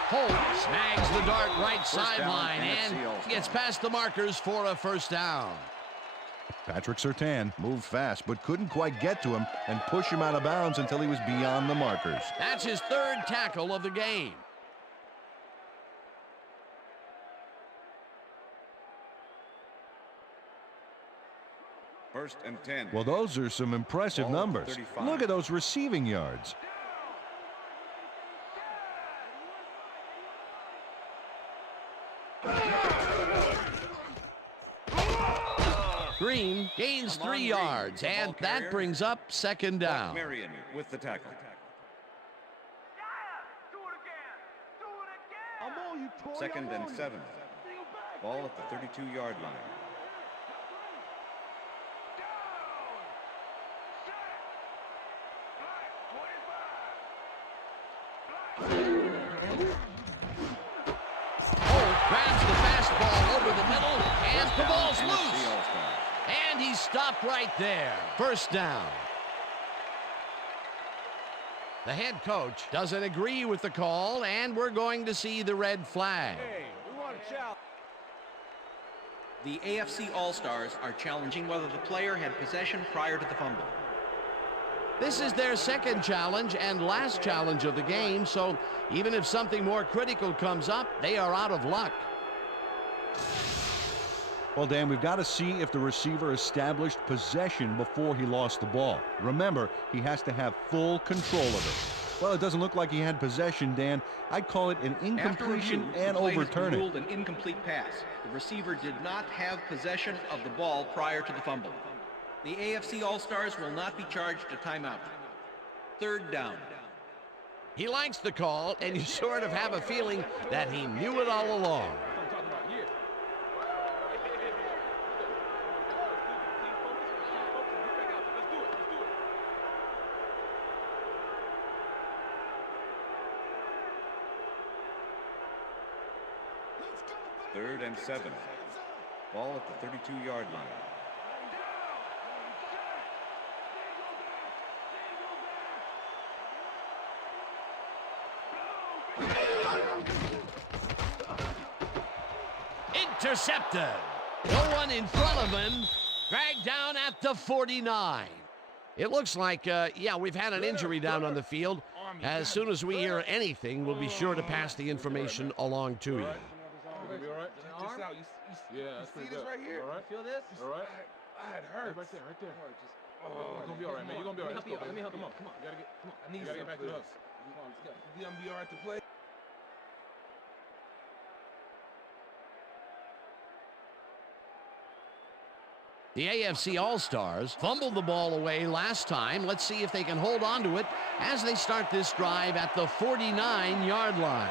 Holt snags the dart right sideline down, and NFC gets past the markers for a first down. Patrick Surtain moved fast but couldn't quite get to him and push him out of bounds until he was beyond the markers. That's his 3rd tackle of the game. First and 10. Well, those are some impressive numbers. 35. Look at those receiving yards. Green gains 3 yards, and that brings up second down. Marion with the tackle. Second and 7. Ball at the 32-yard line. Holt grabs the fastball over the middle, and the ball's loose. And he's stopped right there. First down. The head coach doesn't agree with the call, and we're going to see the red flag. The AFC All-Stars are challenging whether the player had possession prior to the fumble. This is their 2nd challenge and last challenge of the game, so even if something more critical comes up, they are out of luck. Well, Dan, we've got to see if the receiver established possession before he lost the ball. Remember, he has to have full control of it. Well, it doesn't look like he had possession, Dan. I'd call it an incompletion and overturn it. Ruled an incomplete pass. The receiver did not have possession of the ball prior to the fumble. The AFC All-Stars will not be charged a timeout. Third down. He likes the call, and you sort of have a feeling that he knew it all along. Third and 7. Ball at the 32-yard line. Intercepted. No one in front of him. Dragged down at the 49. It looks like, yeah, we've had an injury down on the field. As soon as we hear anything, we'll be sure to pass the information along to you. Gonna be all right. Just out. Yeah, that's pretty good. Right here. All right. Feel this? All right. I had hurt. Right there. You're gonna be all right, man. You're gonna be all right. Let's go. Let me help you. Come on. You gotta get. Come on. I need you. Gotta get back to us. Come on. Let's go. You gonna be all right to play? The AFC All-Stars fumbled the ball away last time. Let's see if they can hold on to it as they start this drive at the 49-yard line.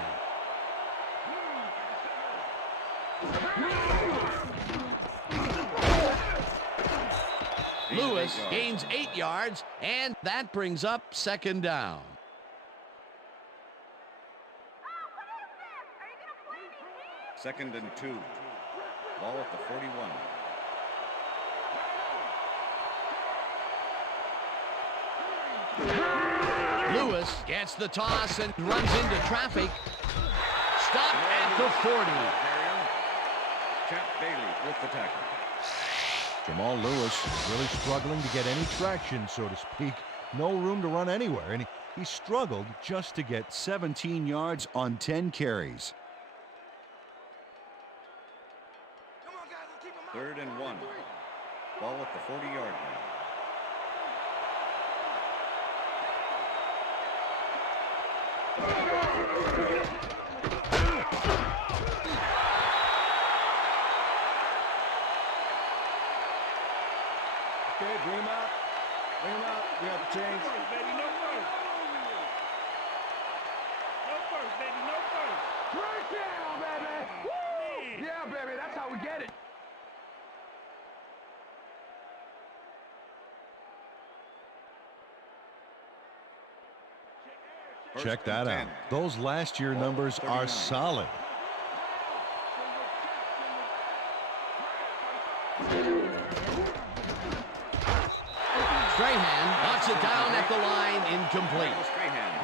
Lewis gains 8 yards, and that brings up second down. Second and 2. Ball at the 41. Lewis gets the toss and runs into traffic. Stopped at the 40. Champ Bailey with the tackle. Jamal Lewis is really struggling to get any traction, so to speak. No room to run anywhere, and he struggled just to get 17 yards on 10 carries. Third and 1. Ball at the 40-yard line. Okay, bring him out. Bring him out. We have to change. Baby, no first. No first, baby, no first. First down, baby. Woo! Yeah, baby, that's how we get it. Check that out. Those last year numbers are solid. Strahan knocks it down at the line, incomplete.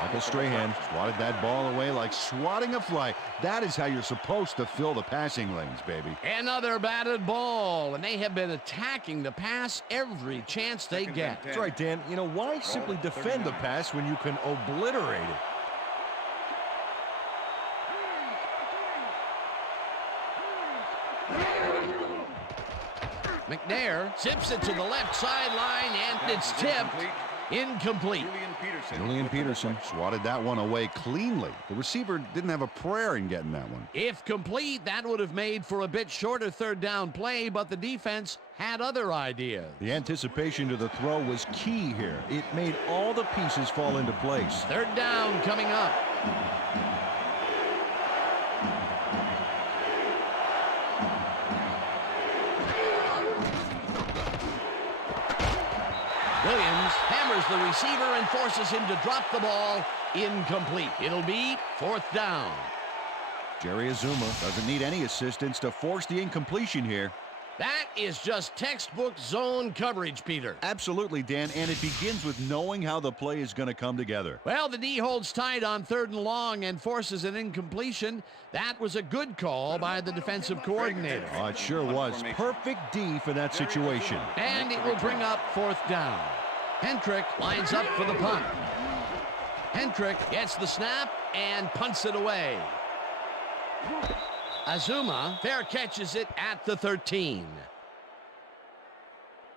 Michael Strahan swatted that ball away like swatting a fly. That is how you're supposed to fill the passing lanes, baby. Another batted ball, and they have been attacking the pass every chance they get. That's right, Dan. You know, why simply defend the pass when you can obliterate it? McNair zips it to the left sideline, and it's tipped. Incomplete. Julian Peterson swatted that one away cleanly. The receiver didn't have a prayer in getting that one. If complete, that would have made for a bit shorter third down play, but the defense had other ideas. The anticipation to the throw was key here. It made all the pieces fall into place. Third down coming up. Williams hammers the receiver and forces him to drop the ball. Incomplete. It'll be fourth down. Jerry Azuma doesn't need any assistance to force the incompletion here. That is just textbook zone coverage, Peter. Absolutely, Dan, and it begins with knowing how the play is going to come together. Well, the D holds tight on third and long and forces an incompletion. That was a good call by the defensive coordinator. Oh, it sure was. Perfect D for that situation. And it will bring up fourth down. Hendrick lines up for the punt. Hendrick gets the snap and punts it away. Azuma fair catches it at the 13.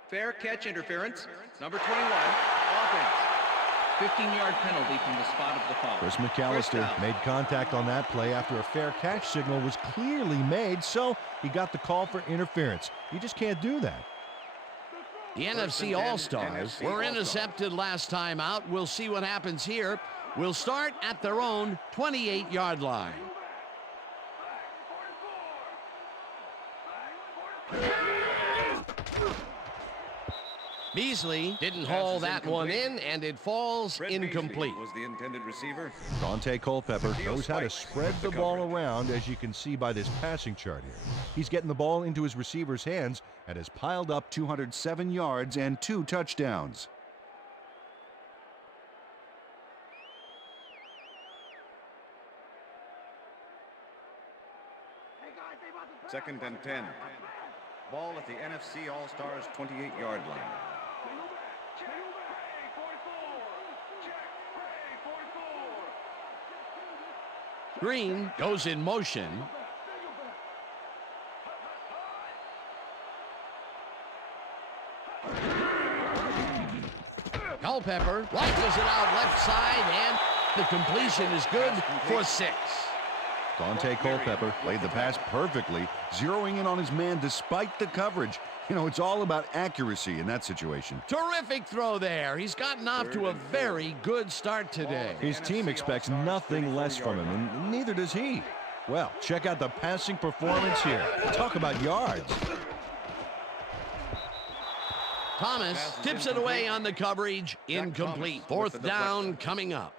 Fair catch interference. Number 21, offense. 15-yard penalty from the spot of the foul. Chris McAllister made contact on that play after a fair catch signal was clearly made, so he got the call for interference. You just can't do that. The NFC All-Stars were intercepted last time out. We'll see what happens here. We'll start at their own 28-yard line. Beasley didn't haul that one in, and it falls incomplete. Was the intended receiver. Dante Culpepper knows how to spread the ball around, as you can see by this passing chart here. He's getting the ball into his receiver's hands and has piled up 207 yards and 2 touchdowns. Second and 10. Ball at the NFC All-Stars 28-yard line. Green goes in motion. Culpepper rifles it out left side, and the completion is good for 6. Dante Culpepper laid the pass perfectly, zeroing in on his man despite the coverage. You know, it's all about accuracy in that situation. Terrific throw there. He's gotten off to a very good start today. His team expects nothing less from him, and neither does he. Well, check out the passing performance here. Talk about yards. Thomas tips it away on the coverage. Incomplete. 4th down coming up.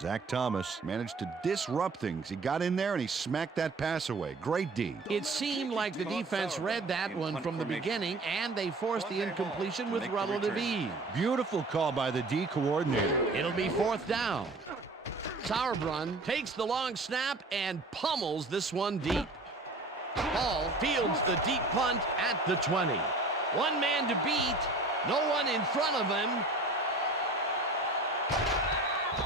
Zach Thomas managed to disrupt things. He got in there and he smacked that pass away. Great D. It seemed like the defense read that one from the beginning, and they forced the incompletion with relative ease. Beautiful call by the D coordinator. It'll be 4th down. Sauerbrunn takes the long snap and pummels this one deep. Hall fields the deep punt at the 20. One man to beat, no one in front of him.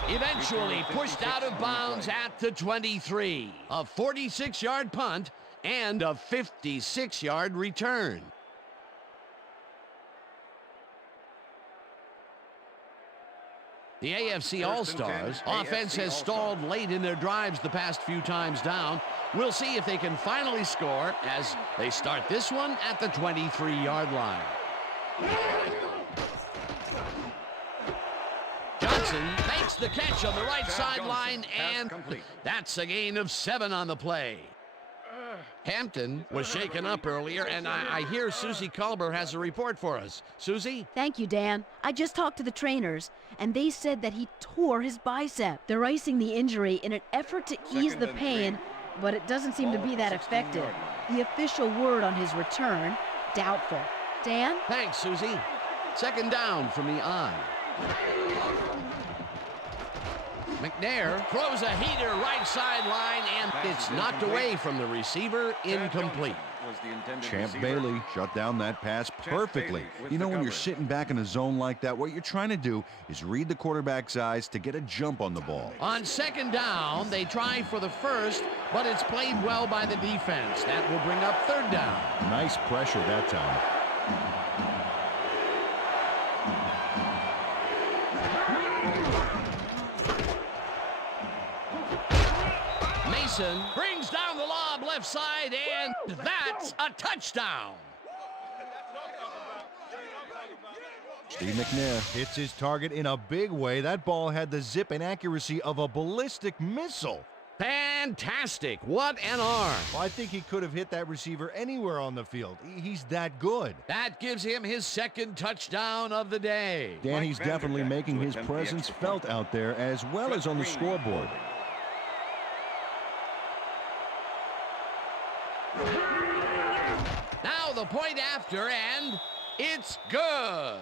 Eventually pushed out of bounds at the 23. A 46-yard punt and a 56-yard return. The AFC All-Stars offense has stalled late in their drives the past few times down. We'll see if they can finally score as they start this one at the 23-yard line. Johnson makes the catch on the right sideline, and that's a gain of 7 on the play. Hampton was shaken up earlier, and I hear Susie Culber has a report for us. Susie? Thank you, Dan. I just talked to the trainers, and they said that he tore his bicep. They're icing the injury in an effort to ease the pain, but it doesn't seem to be that effective. The official word on his return, doubtful. Dan? Thanks, Susie. 2nd down from the I. McNair throws a heater right sideline, and it's knocked away from the receiver, incomplete. Champ Bailey shut down that pass perfectly. You know, when you're sitting back in a zone like that, what you're trying to do is read the quarterback's eyes to get a jump on the ball. On 2nd down, they try for the first, but it's played well by the defense. That will bring up 3rd down. Nice pressure that time. Mason brings down the lob left side, and that's a touchdown. Steve McNair hits his target in a big way. That ball had the zip and accuracy of a ballistic missile. Fantastic. What an arm. Well, I think he could have hit that receiver anywhere on the field. He's that good. That gives him his 2nd touchdown of the day. Dan, he's definitely making his presence felt out there as well as on the scoreboard. Now the point after, and it's good.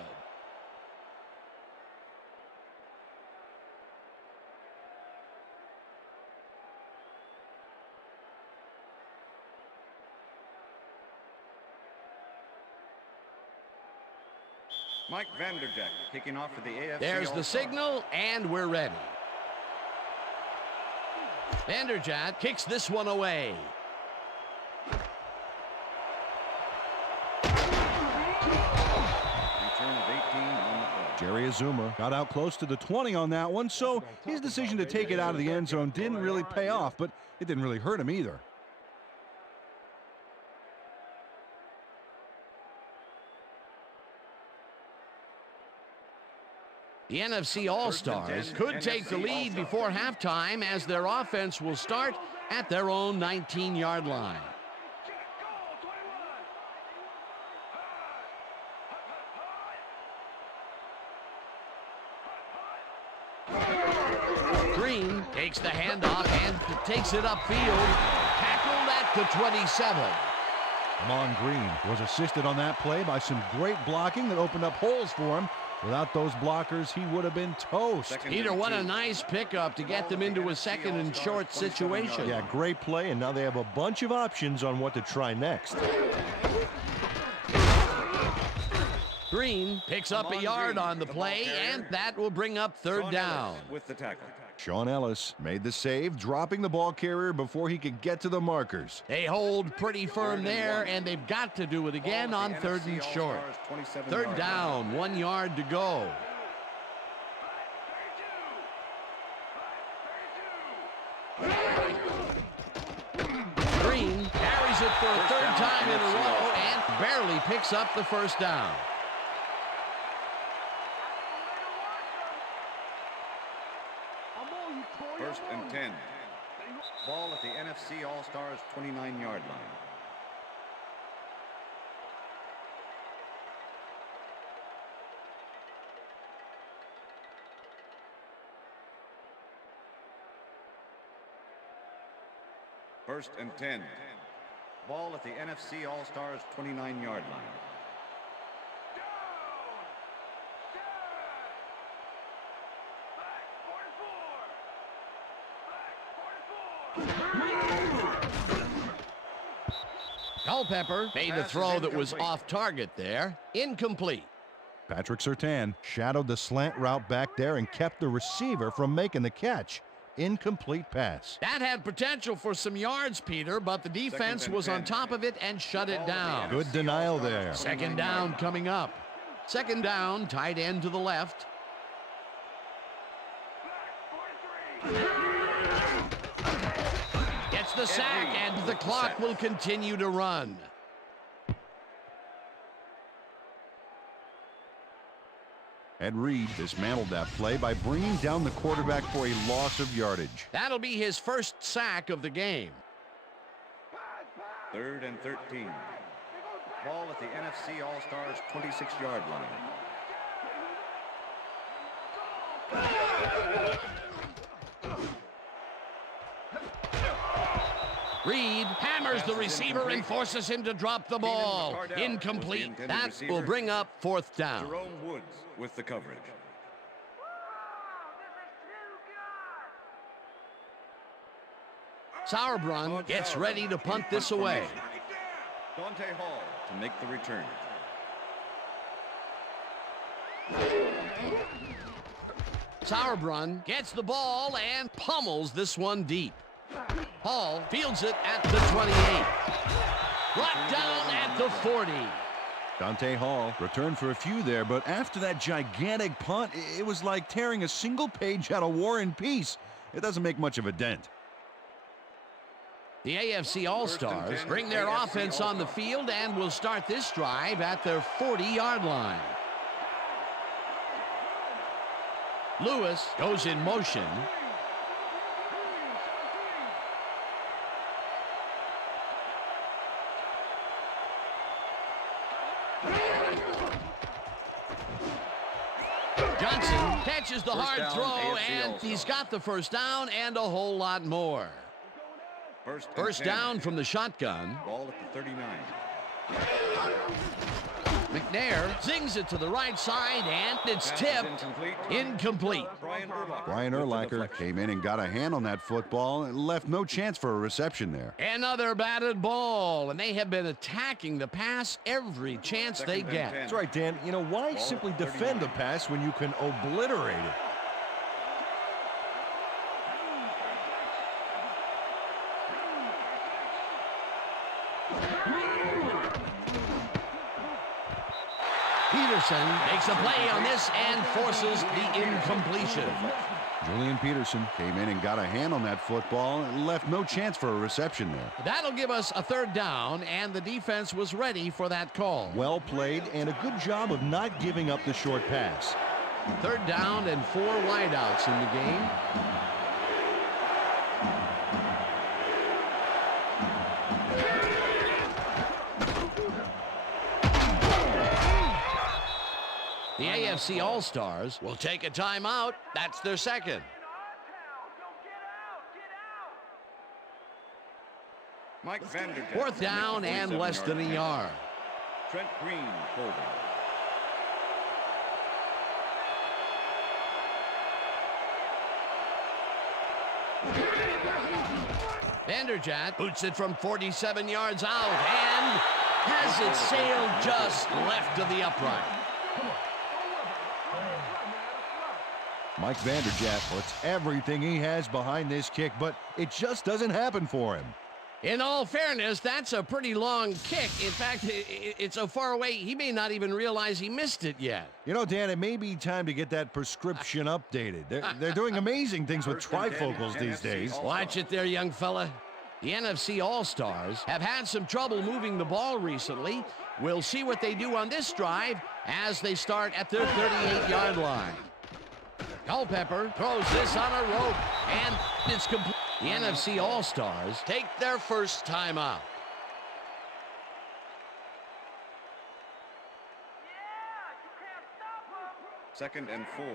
Mike Vanderjagt kicking off for the AFC. There's the signal, and we're ready. Vanderjagt kicks this one away. Jerry Azuma got out close to the 20 on that one, so his decision to take it out of the end zone didn't really pay off, but it didn't really hurt him either. The NFC All-Stars could take the lead before halftime as their offense will start at their own 19-yard line. Green takes the handoff and takes it upfield. Tackled at the 27. Amon Green was assisted on that play by some great blocking that opened up holes for him. Without those blockers, he would have been toast. Peter, what a nice pickup to get them into a second and short situation. Yeah, great play, and now they have a bunch of options on what to try next. Green picks up a yard on the play, and that will bring up third down. With the tackle. Sean Ellis made the save, dropping the ball carrier before he could get to the markers. They hold pretty firm there, and they've got to do it again on third and short. Third down, 1 yard to go. Green carries it for a third time in a row and barely picks up the first down. First and 10. Ball at the NFC All-Stars 29-yard line. First and 10. Ball at the NFC All-Stars 29-yard line. Culpepper made the throw that was off target there. Incomplete. Patrick Surtain shadowed the slant route back there and kept the receiver from making the catch. Incomplete pass. That had potential for some yards, Peter, but the defense was on top of it and shut it down. Good denial there. Second down coming up. Second down, tight end to the left. Gets the sack, and the clock will continue to run. Ed Reed dismantled that play by bringing down the quarterback for a loss of yardage. That'll be his first sack of the game. Third and 13. Ball at the NFC All-Stars 26-yard line. Reed hammers the receiver and forces him to drop the ball. Incomplete. That will bring up fourth down. Jerome Woods with the coverage. Sauerbrunn gets ready to punt this away. Dante Hall to make the return. Sauerbrunn gets the ball and pummels this one deep. Hall fields it at the 28. Brought down at the 40. Dante Hall returned for a few there, but after that gigantic punt, it was like tearing a single page out of War and Peace. It doesn't make much of a dent. The AFC All-Stars bring their offense on the field and will start this drive at their 40-yard line. Lewis goes in motion. Johnson catches the hard throw, and he's got the first down and a whole lot more. First down from the shotgun. Ball at the 39. McNair zings it to the right side, and it's tipped. Incomplete. Brian Urlacher came in and got a hand on that football and left no chance for a reception there. Another batted ball, and they have been attacking the pass every chance they get. That's right, Dan. You know, why simply defend the pass when you can obliterate it? Peterson makes a play on this and forces the incompletion. Julian Peterson came in and got a hand on that football and left no chance for a reception there. That'll give us a third down, and the defense was ready for that call. Well played, and a good job of not giving up the short pass. Third down and 4 wideouts in the game. The AFC All-Stars will take a timeout. That's their second. Mike Vanderjagt. Fourth down and less than a yard. Trent Green holding. Vanderjagt boots it from 47 yards out and has it sailed just left of the upright. Mike Vanderjagt puts everything he has behind this kick, but it just doesn't happen for him. In all fairness, that's a pretty long kick. In fact, it's so far away, he may not even realize he missed it yet. You know, Dan, it may be time to get that prescription updated. They're doing amazing things with trifocals these days. Watch it there, young fella. The NFC All-Stars have had some trouble moving the ball recently. We'll see what they do on this drive as they start at their 38-yard line. Culpepper throws this on a rope, and it's complete. The NFC All-Stars take their first timeout. Second and 4.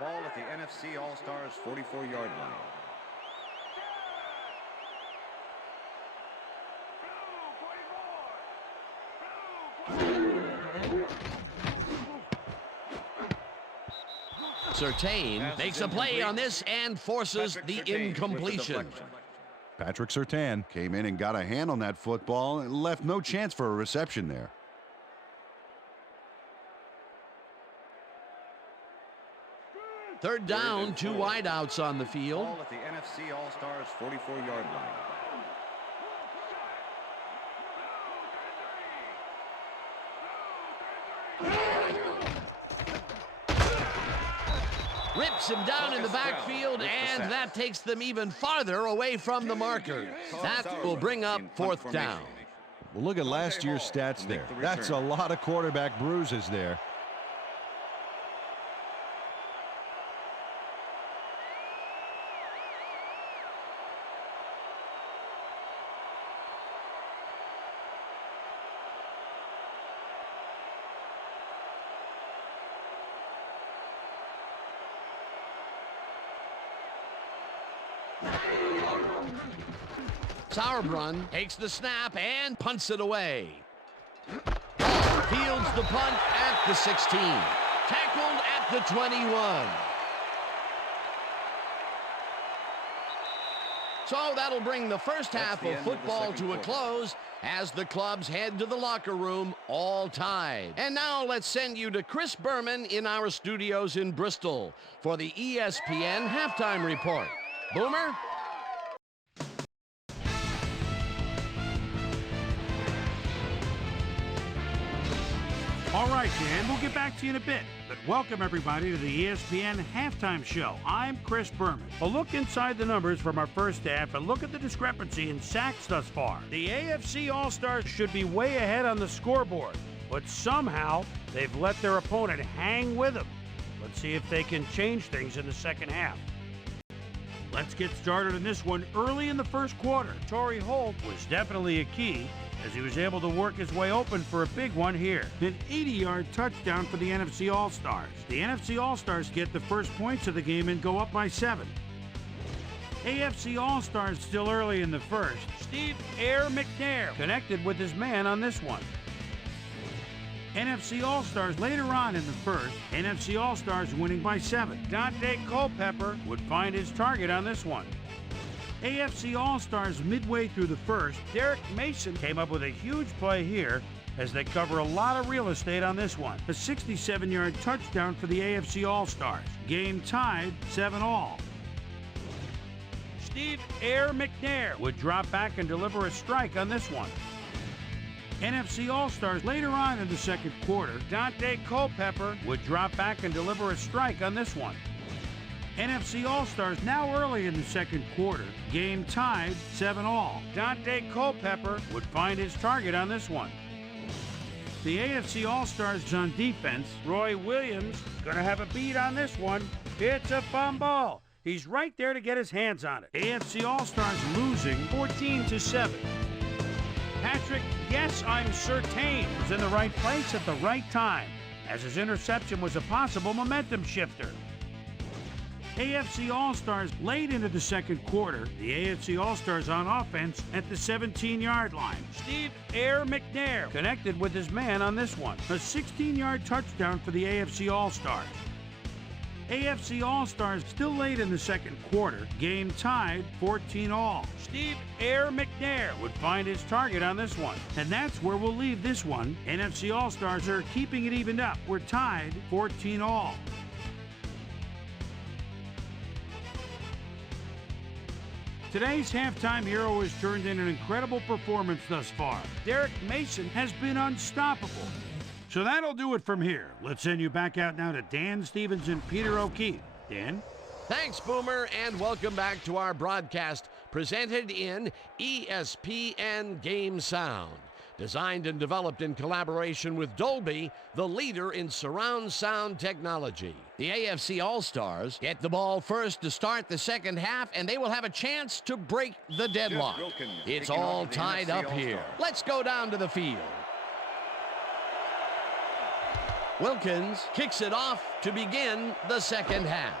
Ball at the NFC All-Stars 44-yard line. Surtain makes a play on this and forces the incompletion. Patrick Surtain came in and got a hand on that football and left no chance for a reception there. Third down, 2 wideouts on the field. Ball at the NFC All-Stars 44-yard line. Rips him down in the backfield, and that takes them even farther away from the marker. That will bring up fourth down. Well, look at last year's stats there. That's a lot of quarterback bruises there. Sauerbrunn takes the snap and punts it away. Fields the punt at the 16. Tackled at the 21. So that'll bring the first half of football to a close as the clubs head to the locker room all tied. And now let's send you to Chris Berman in our studios in Bristol for the ESPN halftime report. Boomer? All right, Dan, we'll get back to you in a bit. But welcome, everybody, to the ESPN Halftime Show. I'm Chris Berman. A look inside the numbers from our first half and look at the discrepancy in sacks thus far. The AFC All-Stars should be way ahead on the scoreboard, but somehow they've let their opponent hang with them. Let's see if they can change things in the second half. Let's get started in this one early in the first quarter. Torrey Holt was definitely a key as he was able to work his way open for a big one here. An 80-yard touchdown for the NFC All-Stars. The NFC All-Stars get the first points of the game and go up by 7. AFC All-Stars still early in the first. Steve Air McNair connected with his man on this one. NFC All-Stars later on in the first. NFC All-Stars winning by 7. Dante Culpepper would find his target on this one. AFC All-Stars midway through the first. Derek Mason came up with a huge play here as they cover a lot of real estate on this one. A 67-yard touchdown for the AFC All-Stars. Game tied 7-all. Steve Air McNair would drop back and deliver a strike on this one. NFC All-Stars later on in the second quarter. Dante Culpepper would drop back and deliver a strike on this one. NFC All-Stars now early in the second quarter. Game tied 7-all. Dante Culpepper would find his target on this one. The AFC All-Stars on defense. Roy Williams going to have a beat on this one. It's a fumble. He's right there to get his hands on it. AFC All-Stars losing 14-7. Patrick, yes, I'm Surtain, was in the right place at the right time, as his interception was a possible momentum shifter. AFC All-Stars late into the second quarter. The AFC All-Stars on offense at the 17-yard line. Steve Air McNair connected with his man on this one. A 16-yard touchdown for the AFC All-Stars. AFC All-Stars still late in the second quarter. Game tied 14-all. Steve Air McNair would find his target on this one. And that's where we'll leave this one. NFC All-Stars are keeping it evened up. We're tied 14-all. Today's halftime hero has turned in an incredible performance thus far. Derek Mason has been unstoppable. So that'll do it from here. Let's send you back out now to Dan Stevens and Peter O'Keefe. Dan? Thanks, Boomer, and welcome back to our broadcast presented in ESPN Game Sound. Designed and developed in collaboration with Dolby, the leader in surround sound technology. The AFC All-Stars get the ball first to start the second half, and they will have a chance to break the deadlock. It's all tied up here. Let's go down to the field. Wilkins kicks it off to begin the second half.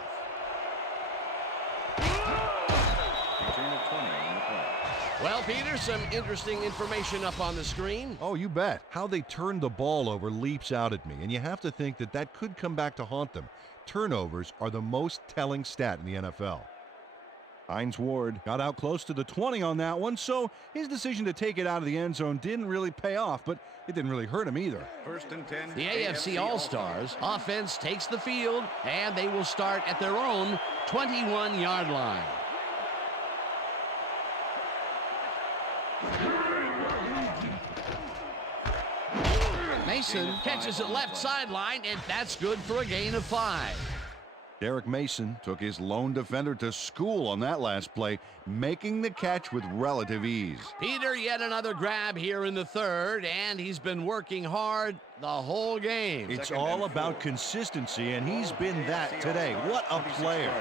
Well, Peter, some interesting information up on the screen. Oh, you bet. How they turned the ball over leaps out at me, and you have to think that that could come back to haunt them. Turnovers are the most telling stat in the NFL. Hines Ward got out close to the 20 on that one, so his decision to take it out of the end zone didn't really pay off, but it didn't really hurt him either. First and 10. The AFC All-Stars offense takes the field, and they will start at their own 21-yard line. Mason catches it left sideline, and that's good for a gain of 5. Derek Mason took his lone defender to school on that last play, making the catch with relative ease. Peter, yet another grab here in the third, and he's been working hard the whole game. It's all about consistency, and he's been that today. What a player.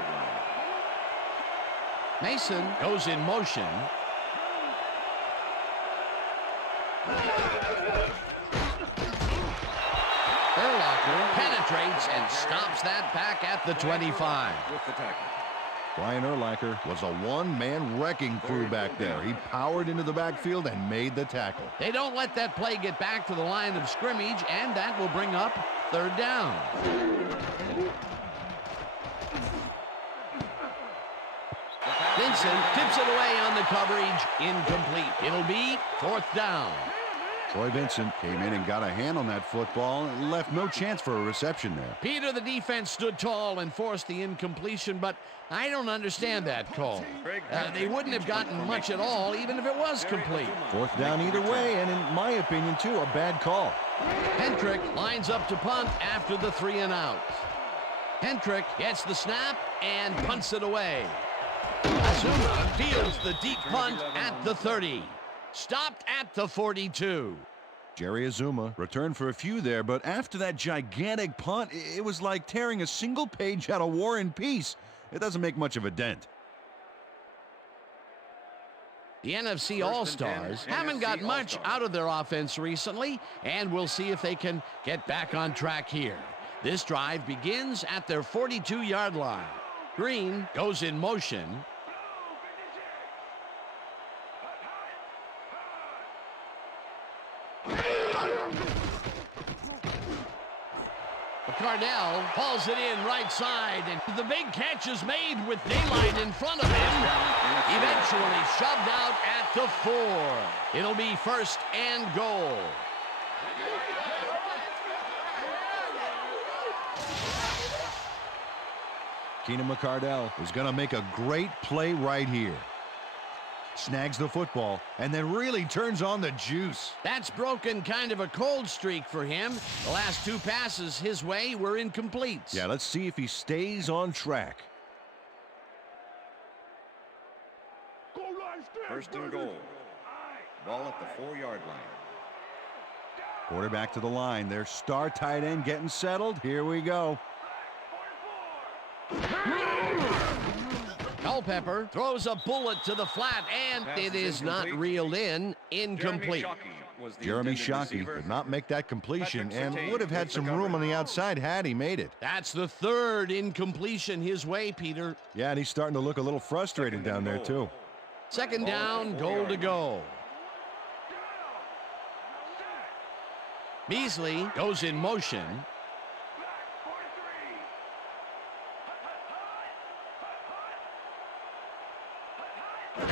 Mason goes in motion. Penetrates and stops that back at the 25. Brian Urlacher was a one-man wrecking crew back there. He powered into the backfield and made the tackle. They don't let that play get back to the line of scrimmage, and that will bring up third down. Vincent tips it away on the coverage. Incomplete. It'll be fourth down. Troy Vincent came in and got a hand on that football and left no chance for a reception there. Peter, the defense stood tall and forced the incompletion, but I don't understand that call. They wouldn't have gotten much at all, even if it was complete. Fourth down either way, and in my opinion, too, a bad call. Hendrick lines up to punt after the 3 and out. Hendrick gets the snap and punts it away. Azuma fields the deep punt at the 30. Stopped at the 42. Jerry Azuma returned for a few there, but after that gigantic punt, it was like tearing a single page out of War and Peace. It doesn't make much of a dent. The NFC All-Stars haven't got much out of their offense recently, and we'll see if they can get back on track here. This drive begins at their 42-yard line. Green goes in motion. Cardell hauls it in right side, and the big catch is made with daylight in front of him. Eventually shoved out at the 4. It'll be first and goal. Keenan McCardell is going to make a great play right here. Snags the football and then really turns on the juice. That's broken kind of a cold streak for him. The last 2 passes his way were incomplete. Yeah, let's see if he stays on track. First and goal. Ball at the 4-yard line. Quarterback to the line. Their star tight end getting settled. Here we go. Culpepper throws a bullet to the flat, and it is not reeled in. Incomplete. Jeremy Shockey did not make that completion and would have had some room on the outside had he made it. That's the 3rd incompletion his way, Peter. Yeah, and he's starting to look a little frustrated down there, too. Second down, goal to go. Beasley goes in motion. Green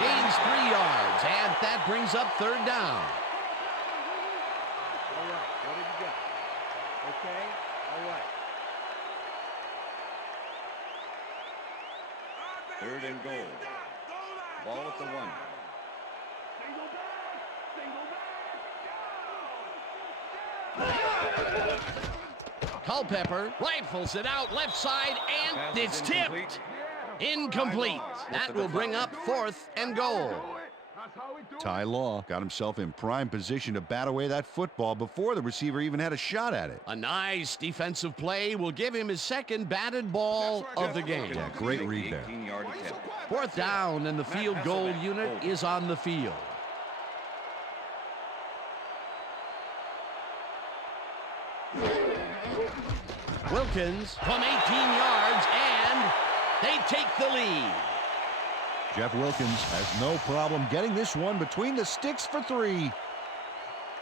gains 3 yards, and that brings up 3rd down. All right, what have you got? Okay, all right. 3rd and goal. Ball at the 1. Culpepper rifles it out left side, and it's tipped. Incomplete. That will bring up 4th and goal. Ty Law got himself in prime position to bat away that football before the receiver even had a shot at it. A nice defensive play will give him his 2nd batted ball of the game. Yeah, great read there. 18-yard attempt. 4th down, and the field goal unit is on the field. Wilkins from 18 yards, and they take the lead. Jeff Wilkins has no problem getting this one between the sticks for 3.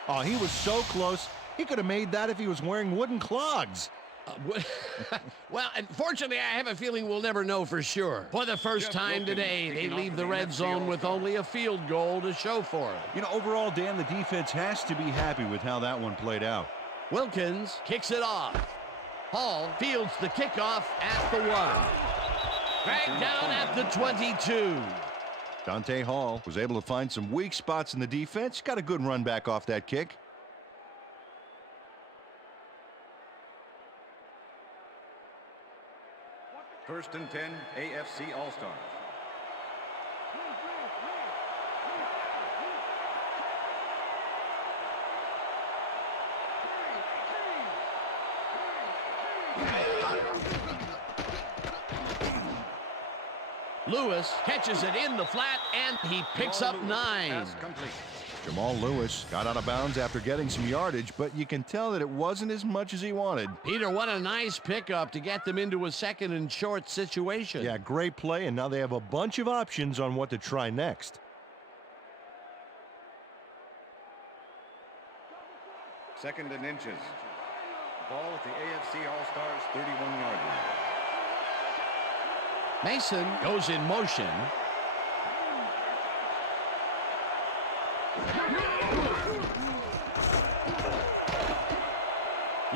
Oh, he was so close. He could have made that if he was wearing wooden clogs. Well, unfortunately, I have a feeling we'll never know for sure. For the first time today, they leave the red zone with only a field goal to show for it. You know, overall, Dan, the defense has to be happy with how that one played out. Wilkins kicks it off. Hall fields the kickoff at the 1. Dragged down at the 22. Dante Hall was able to find some weak spots in the defense. Got a good run back off that kick. First and 10, AFC All-Stars. Lewis catches it in the flat, and he picks up 9. Jamal Lewis got out of bounds after getting some yardage, but you can tell that it wasn't as much as he wanted. Peter, what a nice pickup to get them into a 2nd and short situation. Yeah, great play, and now they have a bunch of options on what to try next. Second and inches. Ball at the AFC All-Stars 31-yard line. Mason goes in motion.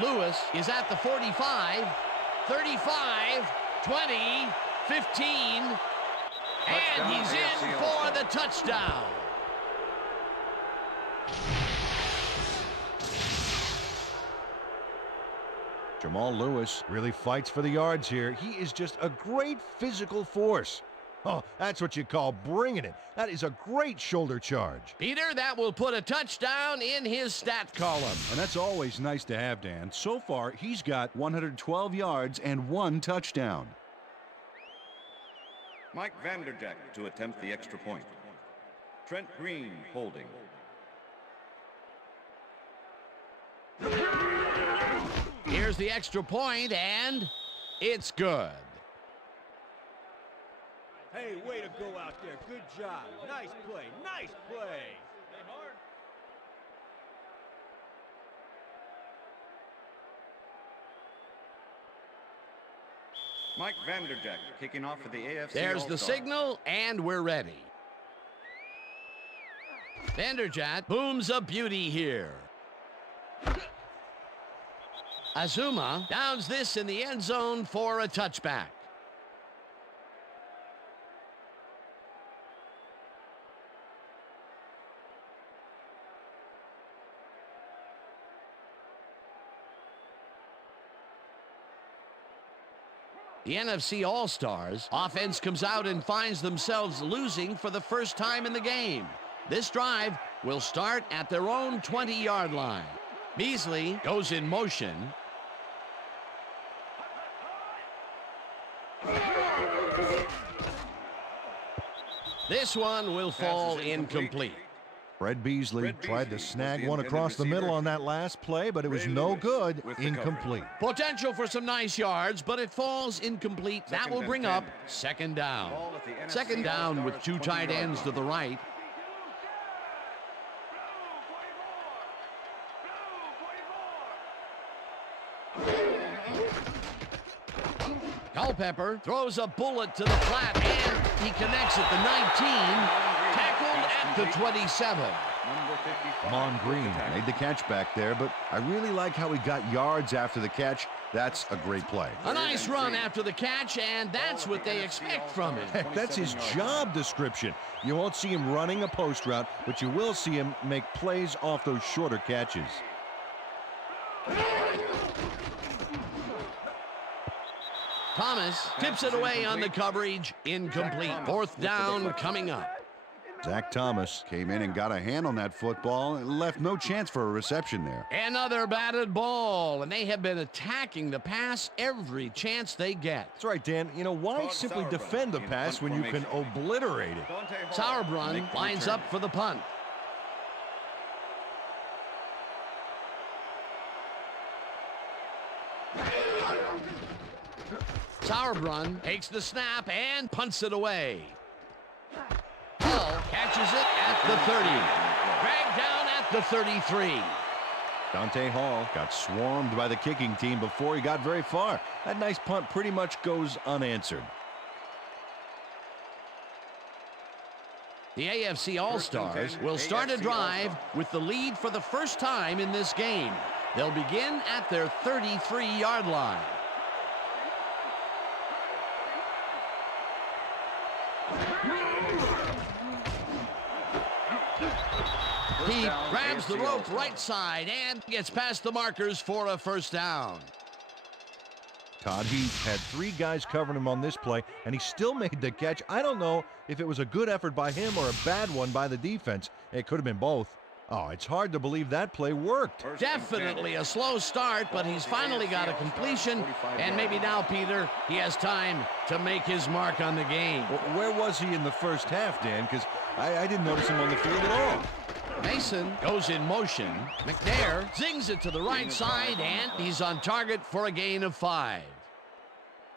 Lewis is at the 45, 35, 20, 15, and he's in for the touchdown. Jamal Lewis really fights for the yards here. He is just a great physical force. Oh, that's what you call bringing it. That is a great shoulder charge. Peter, that will put a touchdown in his stat column. And that's always nice to have, Dan. So far, he's got 112 yards and 1 touchdown. Mike Vanderjagt to attempt the extra point. Trent Green holding. Here's the extra point, and it's good. Hey, way to go out there. Good job. Nice play. Nice play. Mike Vanderjagt kicking off for the AFC There's All-Star. the signal, and we're ready. Vanderjagt booms a beauty here. Azuma downs this in the end zone for a touchback. The NFC All-Stars offense comes out and finds themselves losing for the first time in the game. This drive will start at their own 20-yard line. Beasley goes in motion. This one will fall incomplete. Fred Beasley tried to snag one across the middle on that last play, but it was no good. Incomplete. Potential for some nice yards, but it falls incomplete. That will bring up second down. Second down with 2 tight ends to the right. Culpepper throws a bullet to the flat, and he connects at the 19, tackled at the 27. Amon Green made the catch back there, but I really like how he got yards after the catch. That's a great play. A nice run after the catch, and that's what they expect from him. Heck, that's his job description. You won't see him running a post route, but you will see him make plays off those shorter catches. Thomas tips it away on the coverage. Incomplete. Fourth down coming up. Zach Thomas came in and got a hand on that football and left no chance for a reception there. Another batted ball, and they have been attacking the pass every chance they get. That's right, Dan. You know, why simply defend the pass when you can obliterate it? Sauerbrunn lines up for the punt. Sauerbrunn takes the snap and punts it away. Hall catches it at the 30. Dragged down at the 33. Dante Hall got swarmed by the kicking team before he got very far. That nice punt pretty much goes unanswered. The AFC All-Stars will start a drive with the lead for the first time in this game. They'll begin at their 33-yard line. He grabs the rope right side and gets past the markers for a first down. Todd, he had 3 guys covering him on this play, and he still made the catch. I don't know if it was a good effort by him or a bad one by the defense. It could have been both. Oh, it's hard to believe that play worked. Definitely a slow start, but he's finally got a completion, and maybe now, Peter, he has time to make his mark on the game. Where was he in the first half, Dan? Because I didn't notice him on the field at all. Mason goes in motion. McNair zings it to the right side, and he's on target for a gain of 5.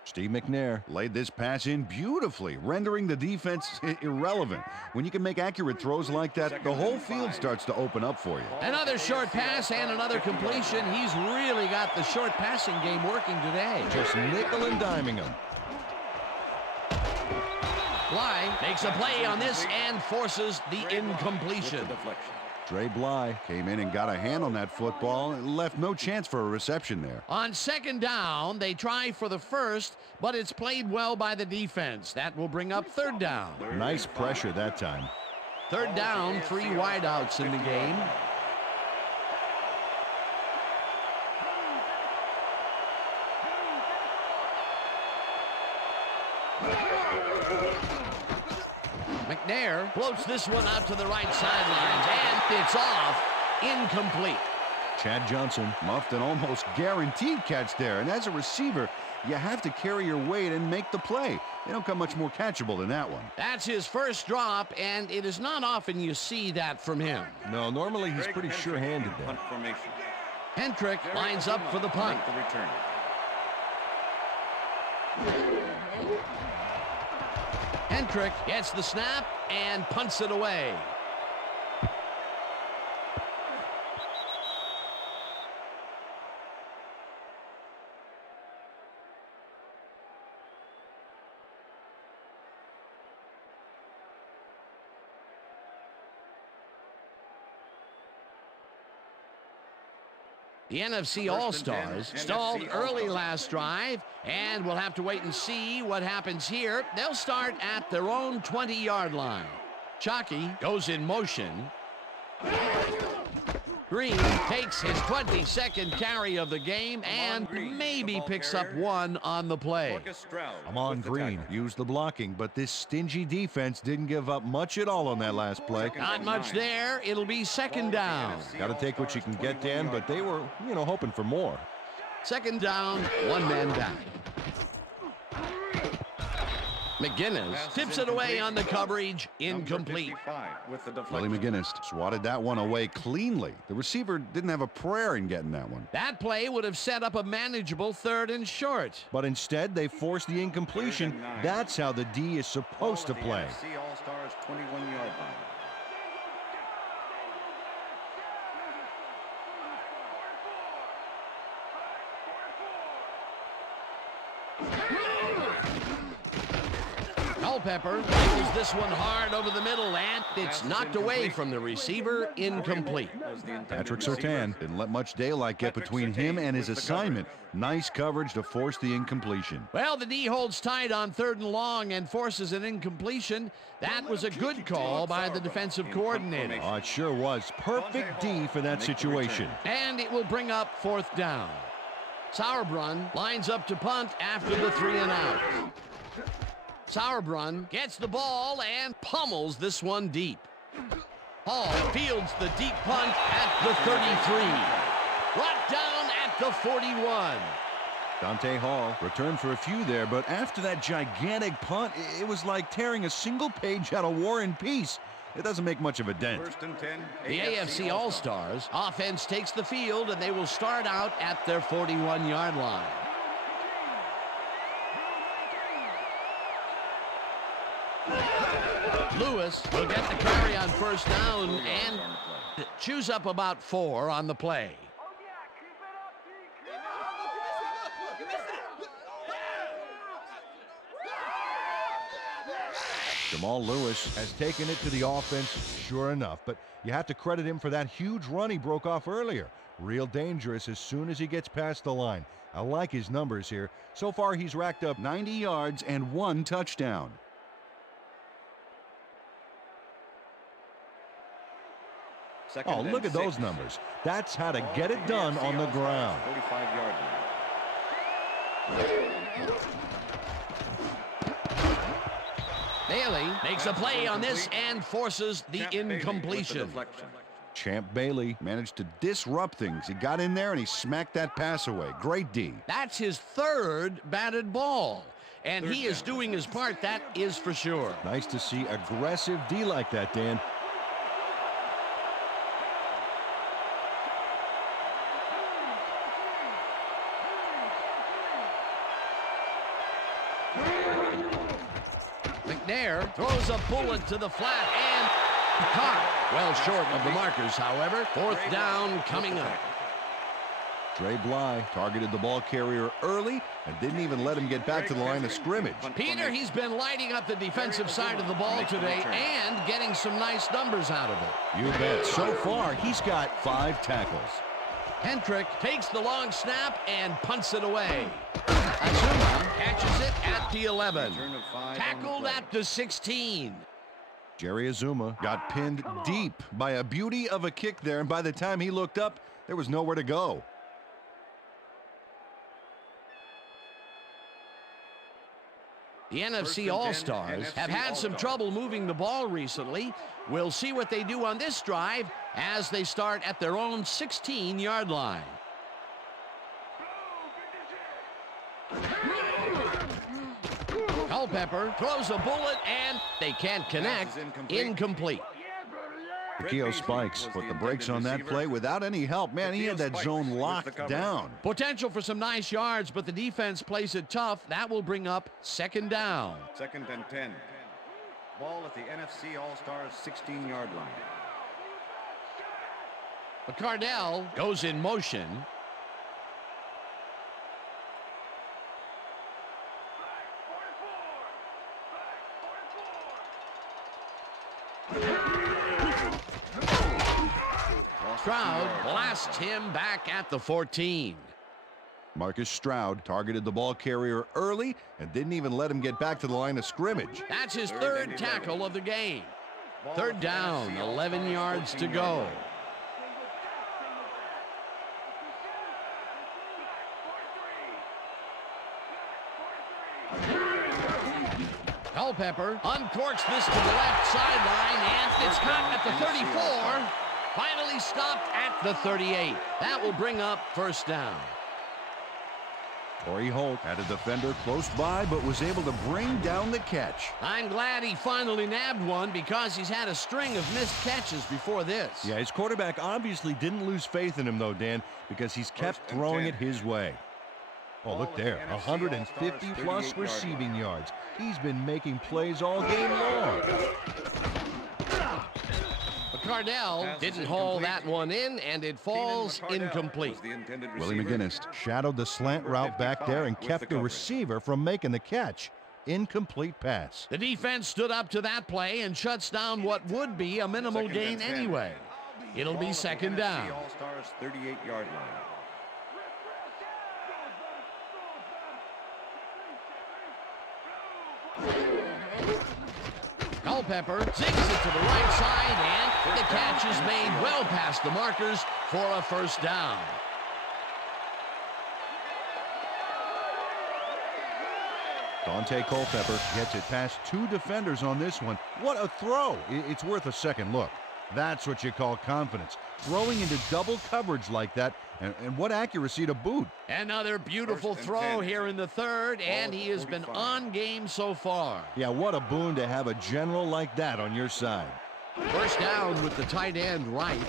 Steve McNair laid this pass in beautifully, rendering the defense irrelevant. When you can make accurate throws like that, the whole field starts to open up for you. Another short pass and another completion. He's really got the short passing game working today. Just nickel and diming him. Bly makes a play on this and forces the incompletion. Dre Bly came in and got a hand on that football and left no chance for a reception there. On second down, they try for the first, but it's played well by the defense. That will bring up third down. Nice pressure that time. Third down, 3 wideouts in the game. McNair floats this one out to the right sidelines, and it's off. Incomplete. Chad Johnson muffed an almost guaranteed catch there, and as a receiver, you have to carry your weight and make the play. They don't come much more catchable than that one. That's his first drop, and it is not often you see that from him. No, normally he's pretty sure-handed there. Hendrick lines up for the punt. Hendrick gets the snap and punts it away. The NFC All-Stars stalled early last drive, and we'll have to wait and see what happens here. They'll start at their own 20-yard line. Chalky goes in motion. Green takes his 22nd carry of the game and maybe picks up 1 on the play. Amon Green used the blocking, but this stingy defense didn't give up much at all on that last play. Not much there. It'll be second down. Got to take what you can get, Dan, but they were, hoping for more. Second down, 1 man down. McGinnis tips it away on the coverage. Incomplete. Willie McGinnis swatted that one away cleanly. The receiver didn't have a prayer in getting that one. That play would have set up a manageable 3rd and short. But instead, they forced the incompletion. That's how the D is supposed to play. All-Stars 21-yard line. Culpepper rifles this one hard over the middle, and it's knocked away from the receiver, incomplete. Patrick Surtain didn't let much daylight get between him and his assignment. Nice coverage to force the incompletion. Well, the D holds tight on 3rd and long and forces an incompletion. That was a good call by the defensive coordinator. Oh, it sure was. Perfect D for that situation. And it will bring up 4th down. Sauerbrunn lines up to punt after the 3 and out. Sauerbrunn gets the ball and pummels this one deep. Hall fields the deep punt at the 33. Brought down at the 41. Dante Hall returned for a few there, but after that gigantic punt, it was like tearing a single page out of War and Peace. It doesn't make much of a dent. 1st and 10. The AFC All-Stars offense takes the field, and they will start out at their 41-yard line. Lewis will get the carry on 1st down and chews up about 4 on the play. Jamal Lewis has taken it to the offense, sure enough, but you have to credit him for that huge run he broke off earlier. Real dangerous as soon as he gets past the line. I like his numbers here. So far, he's racked up 90 yards and 1 touchdown. Oh, look at those numbers. That's how to get it done on the ground. 45-yard line. Bailey makes a play on this and forces the incompletion. Champ Bailey managed to disrupt things. He got in there and he smacked that pass away. Great D. That's his 3rd batted ball, and he is doing his part, that is for sure. Nice to see aggressive D like that, Dan. McNair throws a bullet to the flat and caught. Well short of the markers, however. 4th down coming up. Dre Bly targeted the ball carrier early and didn't even let him get back to the line of scrimmage. Peter, he's been lighting up the defensive side of the ball today and getting some nice numbers out of it. You bet. So far, he's got 5 tackles. Hendrick takes the long snap and punts it away. Azuma catches it at the 11. Tackled at the 16. Jerry Azuma got pinned deep by a beauty of a kick there, and by the time he looked up, there was nowhere to go. The NFC All-Stars have had some trouble moving the ball recently. We'll see what they do on this drive as they start at their own 16-yard line. Culpepper throws a bullet, and they can't connect. Incomplete. Keo Spikes put the brakes on that play without any help. Man, he had that zone locked down. Potential for some nice yards, but the defense plays it tough. That will bring up 2nd down. 2nd and 10. Ball at the NFC All-Stars 16-yard line. Cardell goes in motion. Stroud blasts him back at the 14. Marcus Stroud targeted the ball carrier early and didn't even let him get back to the line of scrimmage. That's his 3rd tackle of the game. 3rd down, 11 yards to go. Culpepper uncorks this to the left sideline, and it's caught at the 34. Finally stopped at the 38. That will bring up 1st down. Torrey Holt had a defender close by, but was able to bring down the catch. I'm glad he finally nabbed one because he's had a string of missed catches before this. Yeah, his quarterback obviously didn't lose faith in him, though, Dan, because he's kept throwing it his way. Oh, look there, 150-plus receiving yards. He's been making plays all game long. Cardell didn't haul that one in, and it falls incomplete. Willie McGinnis shadowed the slant route back there and kept the receiver from making the catch. Incomplete pass. The defense stood up to that play and shuts down what would be a minimal gain anyway. It'll be second down. All-Stars 38-yard line. Culpepper zigs it to the right side, and the catch is made well past the markers for a first down. Dante Culpepper gets it past 2 defenders on this one. What a throw. It's worth a second look. That's what you call confidence. Throwing into double coverage like that, and what accuracy to boot. Another beautiful throw here in the third, and he has been on game so far. Yeah, what a boon to have a general like that on your side. First down with the tight end right.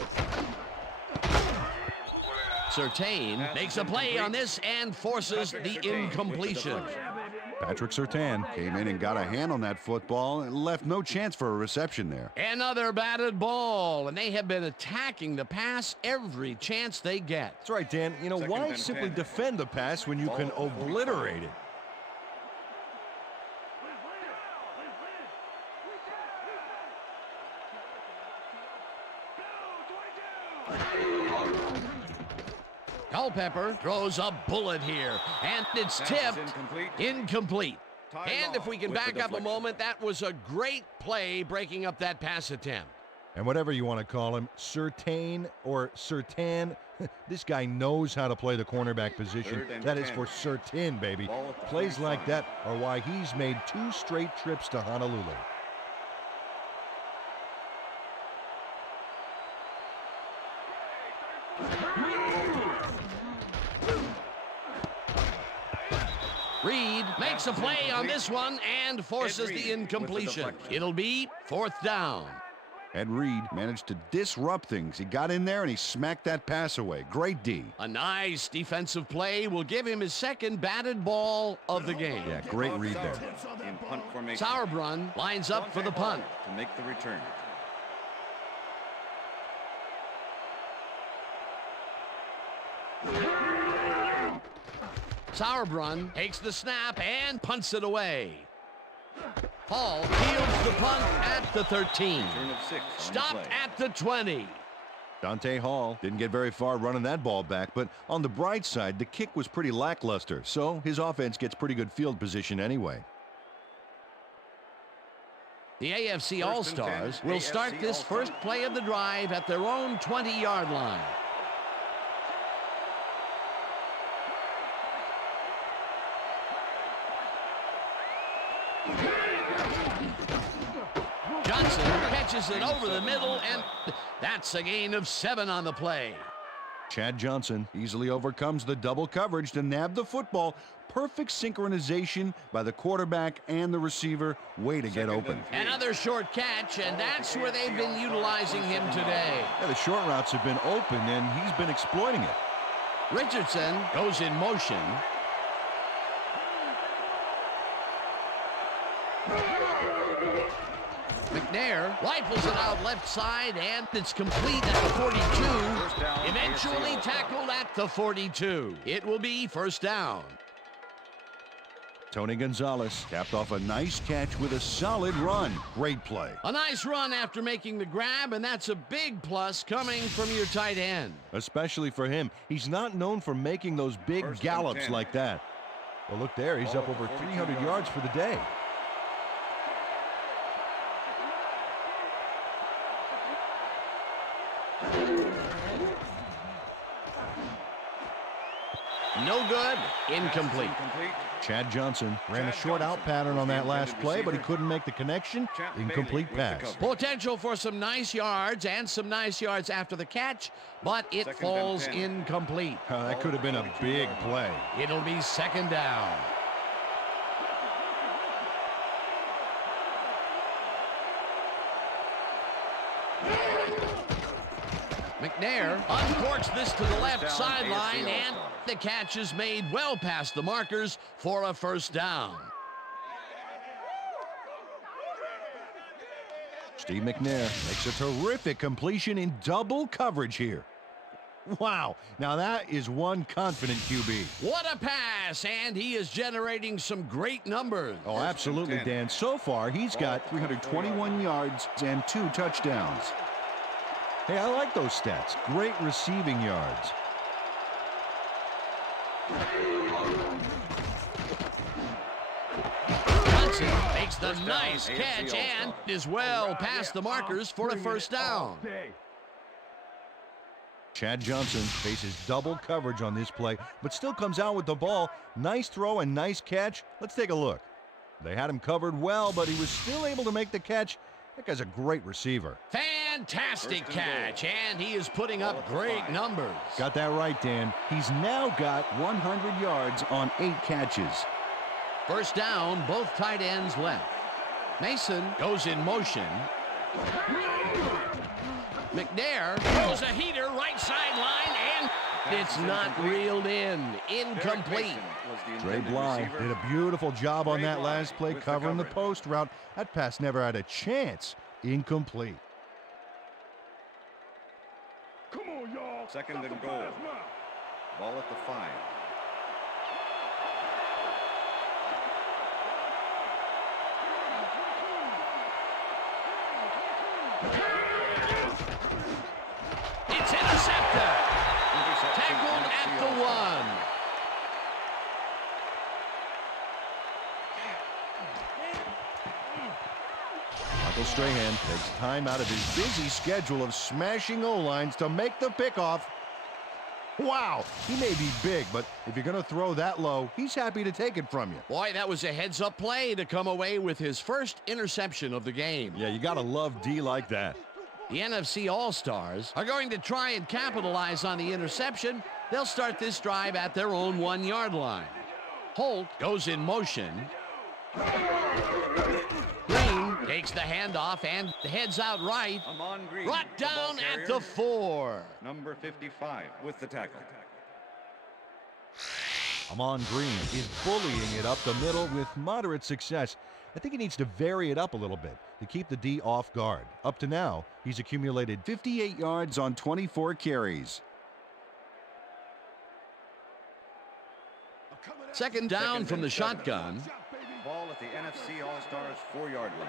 Surtain makes a play on this and forces the incompletion. Patrick Surtain came in and got a hand on that football and left no chance for a reception there. Another batted ball, and they have been attacking the pass every chance they get. That's right, Dan. You know, why simply defend the pass when you can obliterate it? Culpepper throws a bullet here, and it's tipped. Incomplete. And if we can back up a moment, that was a great play breaking up that pass attempt. And whatever you want to call him, Surtain or Surtain, this guy knows how to play the cornerback position. That is for certain, baby. Plays like that are why he's made 2 straight trips to Honolulu. Reed makes a play on this one and forces the incompletion. It'll be fourth down. Ed Reed managed to disrupt things. He got in there and he smacked that pass away. Great D. A nice defensive play will give him his second batted ball of the game. Yeah, great read there. In punt formation. Sauerbrunn lines up for the punt. To make the return. Sauerbrunn takes the snap and punts it away. Hall fields the punt at the 13. Stopped at the 20. Dante Hall didn't get very far running that ball back, but on the bright side, the kick was pretty lackluster, so his offense gets pretty good field position anyway. The AFC All-Stars will start this first play of the drive at their own 20-yard line. Johnson catches it over the middle, and that's a gain of 7 on the play. Chad Johnson easily overcomes the double coverage to nab the football. Perfect synchronization by the quarterback and the receiver. Way to get open. Another short catch, and that's where they've been utilizing him today. Yeah, the short routes have been open, and he's been exploiting it. Richardson goes in motion. McNair rifles it out left side, and it's complete at the 42. Eventually tackled at the 42. It will be first down. Tony Gonzalez capped off a nice catch with a solid run. Great play. A nice run after making the grab, and that's a big plus coming from your tight end. Especially for him. He's not known for making those big gallops like that. Well, look there. He's up over 300 yards for the day. No good. Incomplete. Chad Johnson ran a short out pattern on that last play, but he couldn't make the connection. Incomplete pass. Potential for some nice yards and some nice yards after the catch, but it falls incomplete. That could have been a big play. It'll be second down. McNair uncorks this to the left sideline, and the catch is made well past the markers for a first down. Steve McNair makes a terrific completion in double coverage here. Wow, now that is one confident QB. What a pass, and he is generating some great numbers. Oh, absolutely, Dan. So far, he's got 321 yards and 2 touchdowns. Hey, I like those stats. Great receiving yards. Johnson makes the nice catch and is well past the markers for a first down. Chad Johnson faces double coverage on this play, but still comes out with the ball. Nice throw and nice catch. Let's take a look. They had him covered well, but he was still able to make the catch. That guy's a great receiver. Fantastic catch, and he is putting up great numbers. Got that right, Dan. He's now got 100 yards on 8 catches. First down, both tight ends left. Mason goes in motion. McNair throws a heater right sideline, and it's not reeled in. Incomplete. Trey Bly did a beautiful job on that last play, covering the post route. That pass never had a chance. Incomplete. Come on, y'all. Second and goal. Ball at the 5. It's intercepted. Tackled at the 1. Michael Strahan takes time out of his busy schedule of smashing O-lines to make the pickoff. Wow, he may be big, but if you're going to throw that low, he's happy to take it from you. Boy, that was a heads-up play to come away with his first interception of the game. Yeah, you got to love D like that. The NFC All-Stars are going to try and capitalize on the interception. They'll start this drive at their own 1-yard line. Holt goes in motion. Green takes the handoff and heads out right. Brought down at the 4. Number 55 with the tackle. Amon Green is bullying it up the middle with moderate success. I think he needs to vary it up a little bit to keep the D off guard. Up to now, he's accumulated 58 yards on 24 carries. Second down from the shotgun. Ball at the NFC All-Stars 4-yard line.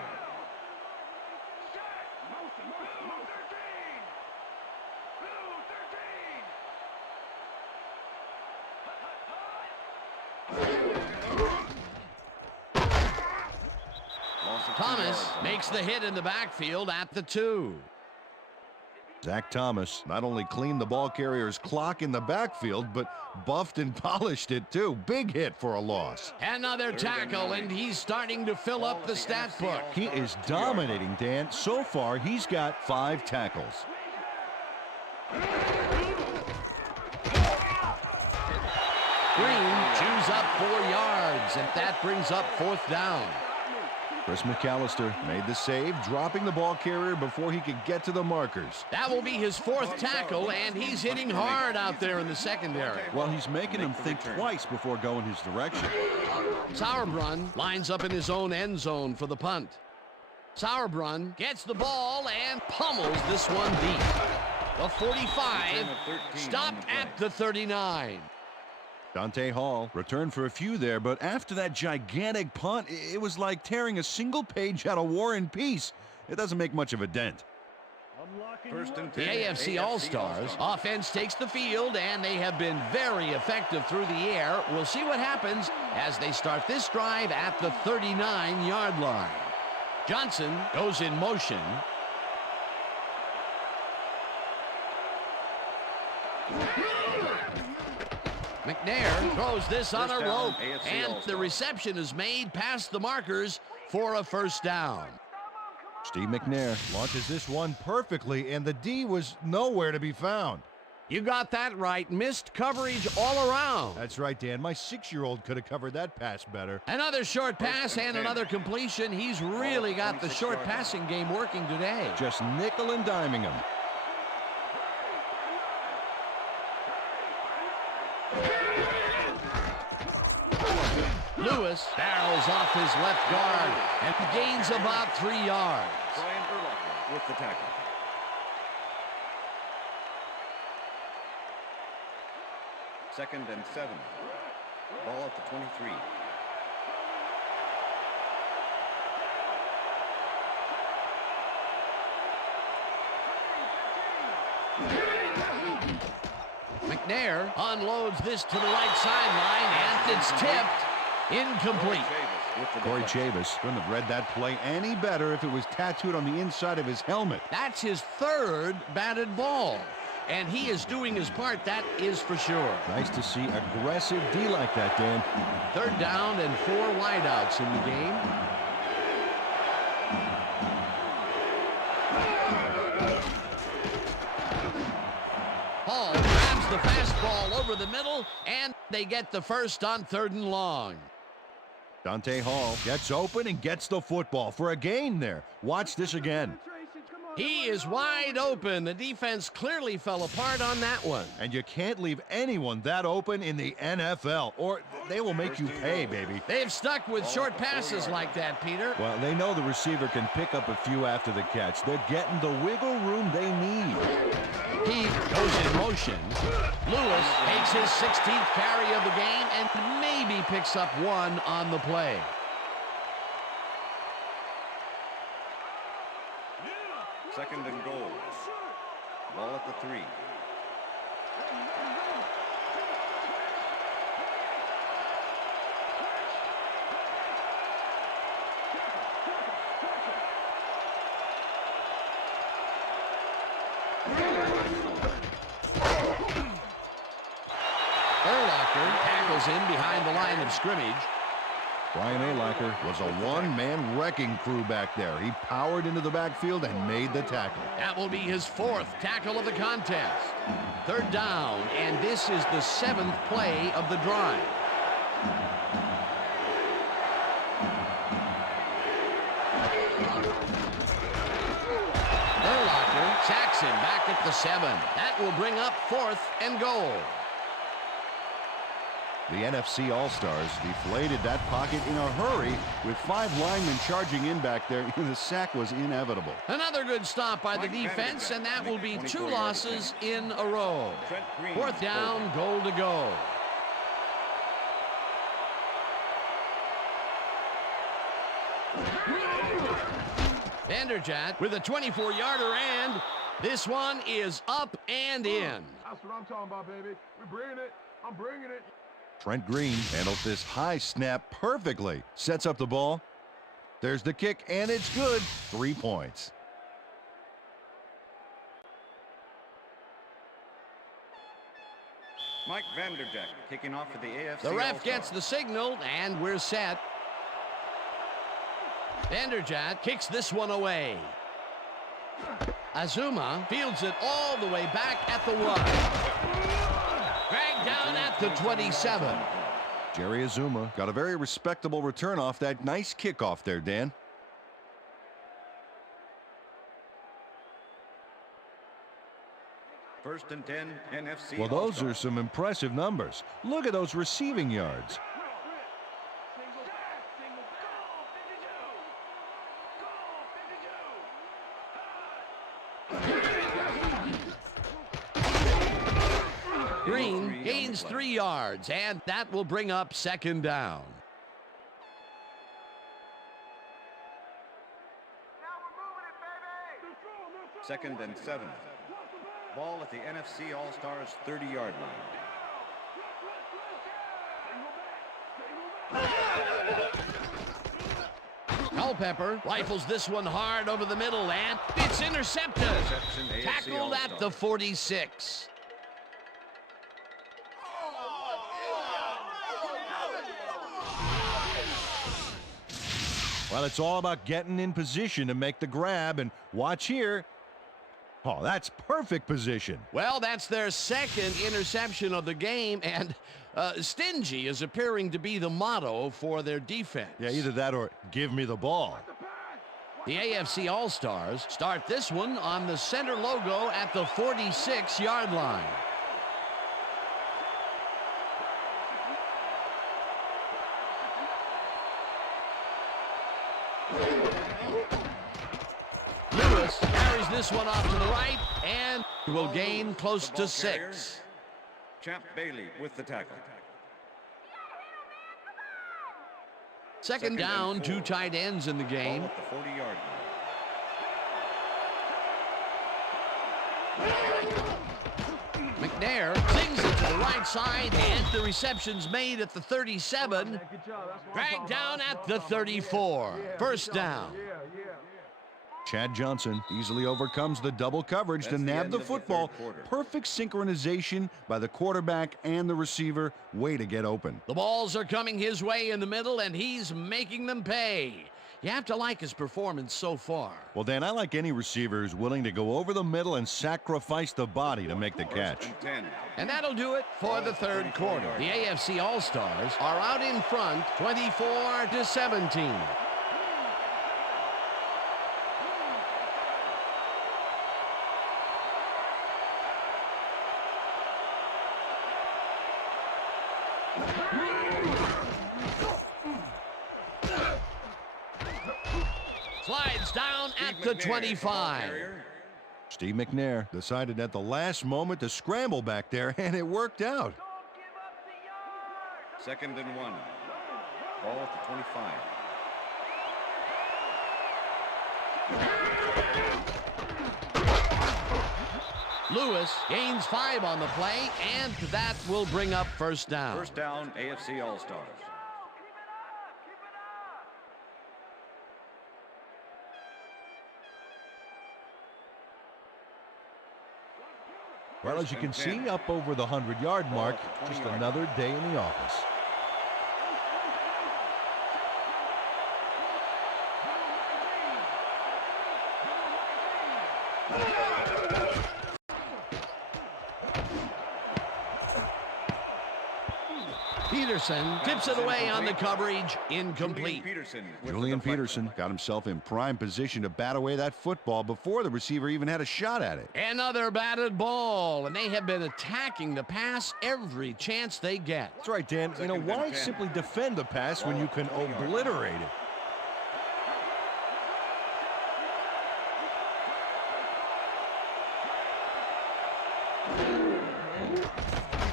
Thomas makes the hit in the backfield at the 2. Zach Thomas not only cleaned the ball carrier's clock in the backfield, but buffed and polished it too. Big hit for a loss. Another tackle, and he's starting to fill up the stat book. He is dominating, Dan. So far, he's got 5 tackles. Green chews up 4 yards, and that brings up 4th down. Chris McAllister made the save, dropping the ball carrier before he could get to the markers. That will be his 4th tackle, and he's hitting hard out there in the secondary. Well, he's making him think twice before going his direction. Sauerbrunn lines up in his own end zone for the punt. Sauerbrunn gets the ball and pummels this one deep. The 45 stopped at the 39. Dante Hall returned for a few there, but after that gigantic punt, it was like tearing a single page out of War and Peace. It doesn't make much of a dent. First and 10. The AFC All-Stars offense takes the field, and they have been very effective through the air. We'll see what happens as they start this drive at the 39-yard line. Johnson goes in motion. McNair throws this on a rope, and the reception is made past the markers for a first down. Steve McNair launches this one perfectly, and the D was nowhere to be found. You got that right. Missed coverage all around. That's right, Dan. My 6-year-old could have covered that pass better. Another short pass and another completion. He's really got the short passing game working today. Just nickel and diming him. Lewis barrels off his left guard and gains about 3 yards. Brian Urlacher with the tackle. Second and 7. Ball at the 23. McNair unloads this to the right sideline, and it's tipped. Incomplete. Corey Chavis couldn't have read that play any better if it was tattooed on the inside of his helmet. That's his third batted ball, and he is doing his part, that is for sure. Nice to see aggressive D like that, Dan. Third down and 4 wideouts in the game. Hall grabs the fastball over the middle, and they get the first on 3rd and long. Dante Hall gets open and gets the football for a gain there. Watch this again. He is wide open. The defense clearly fell apart on that one. And you can't leave anyone that open in the NFL, or they will make you pay, baby. They've stuck with short passes like that, Peter. Well, they know the receiver can pick up a few after the catch. They're getting the wiggle room they need. He goes in motion. Lewis takes his 16th carry of the game and maybe picks up 1 on the play. Second and goal. Ball at the 3. Urlacher tackles him behind the line of scrimmage. Brian Urlacher was a one-man wrecking crew back there. He powered into the backfield and made the tackle. That will be his 4th tackle of the contest. 3rd down, and this is the 7th play of the drive. Urlacher sacks him back at the 7. That will bring up 4th and goal. The NFC All-Stars deflated that pocket in a hurry with 5 linemen charging in back there. The sack was inevitable. Another good stop by the defense, and that will be 2 losses in a row. 4th down, goal to go. Vanderjagt with a 24-yarder, and this one is up and in. That's what I'm talking about, baby. We're bringing it. I'm bringing it. Trent Green handles this high snap perfectly. Sets up the ball. There's the kick, and it's good. 3 points. Mike Vanderjagt kicking off for the AFC. The ref All-Star. gets the signal, and we're set. Vanderjagt kicks this one away. Azuma fields it all the way back at the 1. Dragged down at the 27. Jerry Azuma got a very respectable return off that nice kickoff there, Dan. First and 10, NFC. Well, those All-Star. are some impressive numbers. Look at those receiving yards. Green gains 3 yards, and that will bring up 2nd down. Second and 7. Ball at the NFC All-Stars 30-yard line. Culpepper rifles this one hard over the middle, and it's intercepted. Tackled at the 46. Well, it's all about getting in position to make the grab, and watch here. Oh, that's perfect position. Well, that's their 2nd interception of the game, and stingy is appearing to be the motto for their defense. Yeah, either that or give me the ball. The AFC All-Stars start this one on the center logo at the 46-yard line. Lewis carries this one off to the right and will gain close to 6. Champ Bailey with the tackle. Second down, 2 tight ends in the game. Ball at the 40-yard line. McNair sings it to the right side, and the reception's made at the 37. Dragged down at the 34. First down. Chad Johnson easily overcomes the double coverage to nab the football. Perfect synchronization by the quarterback and the receiver. Way to get open. The balls are coming his way in the middle, and he's making them pay. You have to like his performance so far. Well, Dan, I like any receiver who's willing to go over the middle and sacrifice the body to make the catch. And that'll do it for the third quarter. The AFC All-Stars are out in front, 24-17. Slides down at the 25. Steve McNair decided at the last moment to scramble back there, and it worked out. 2nd and 1. Ball at the 25. Lewis gains 5 on the play, and that will bring up first down. First down, AFC All-Stars. Well, as you can see, up over the 100-yard mark, just another day in the office. Peterson tips it away on the coverage, incomplete. Julian Peterson got himself in prime position to bat away that football before the receiver even had a shot at it. Another batted ball, and they have been attacking the pass every chance they get. That's right, Dan. You know, why simply defend the pass when you can obliterate it?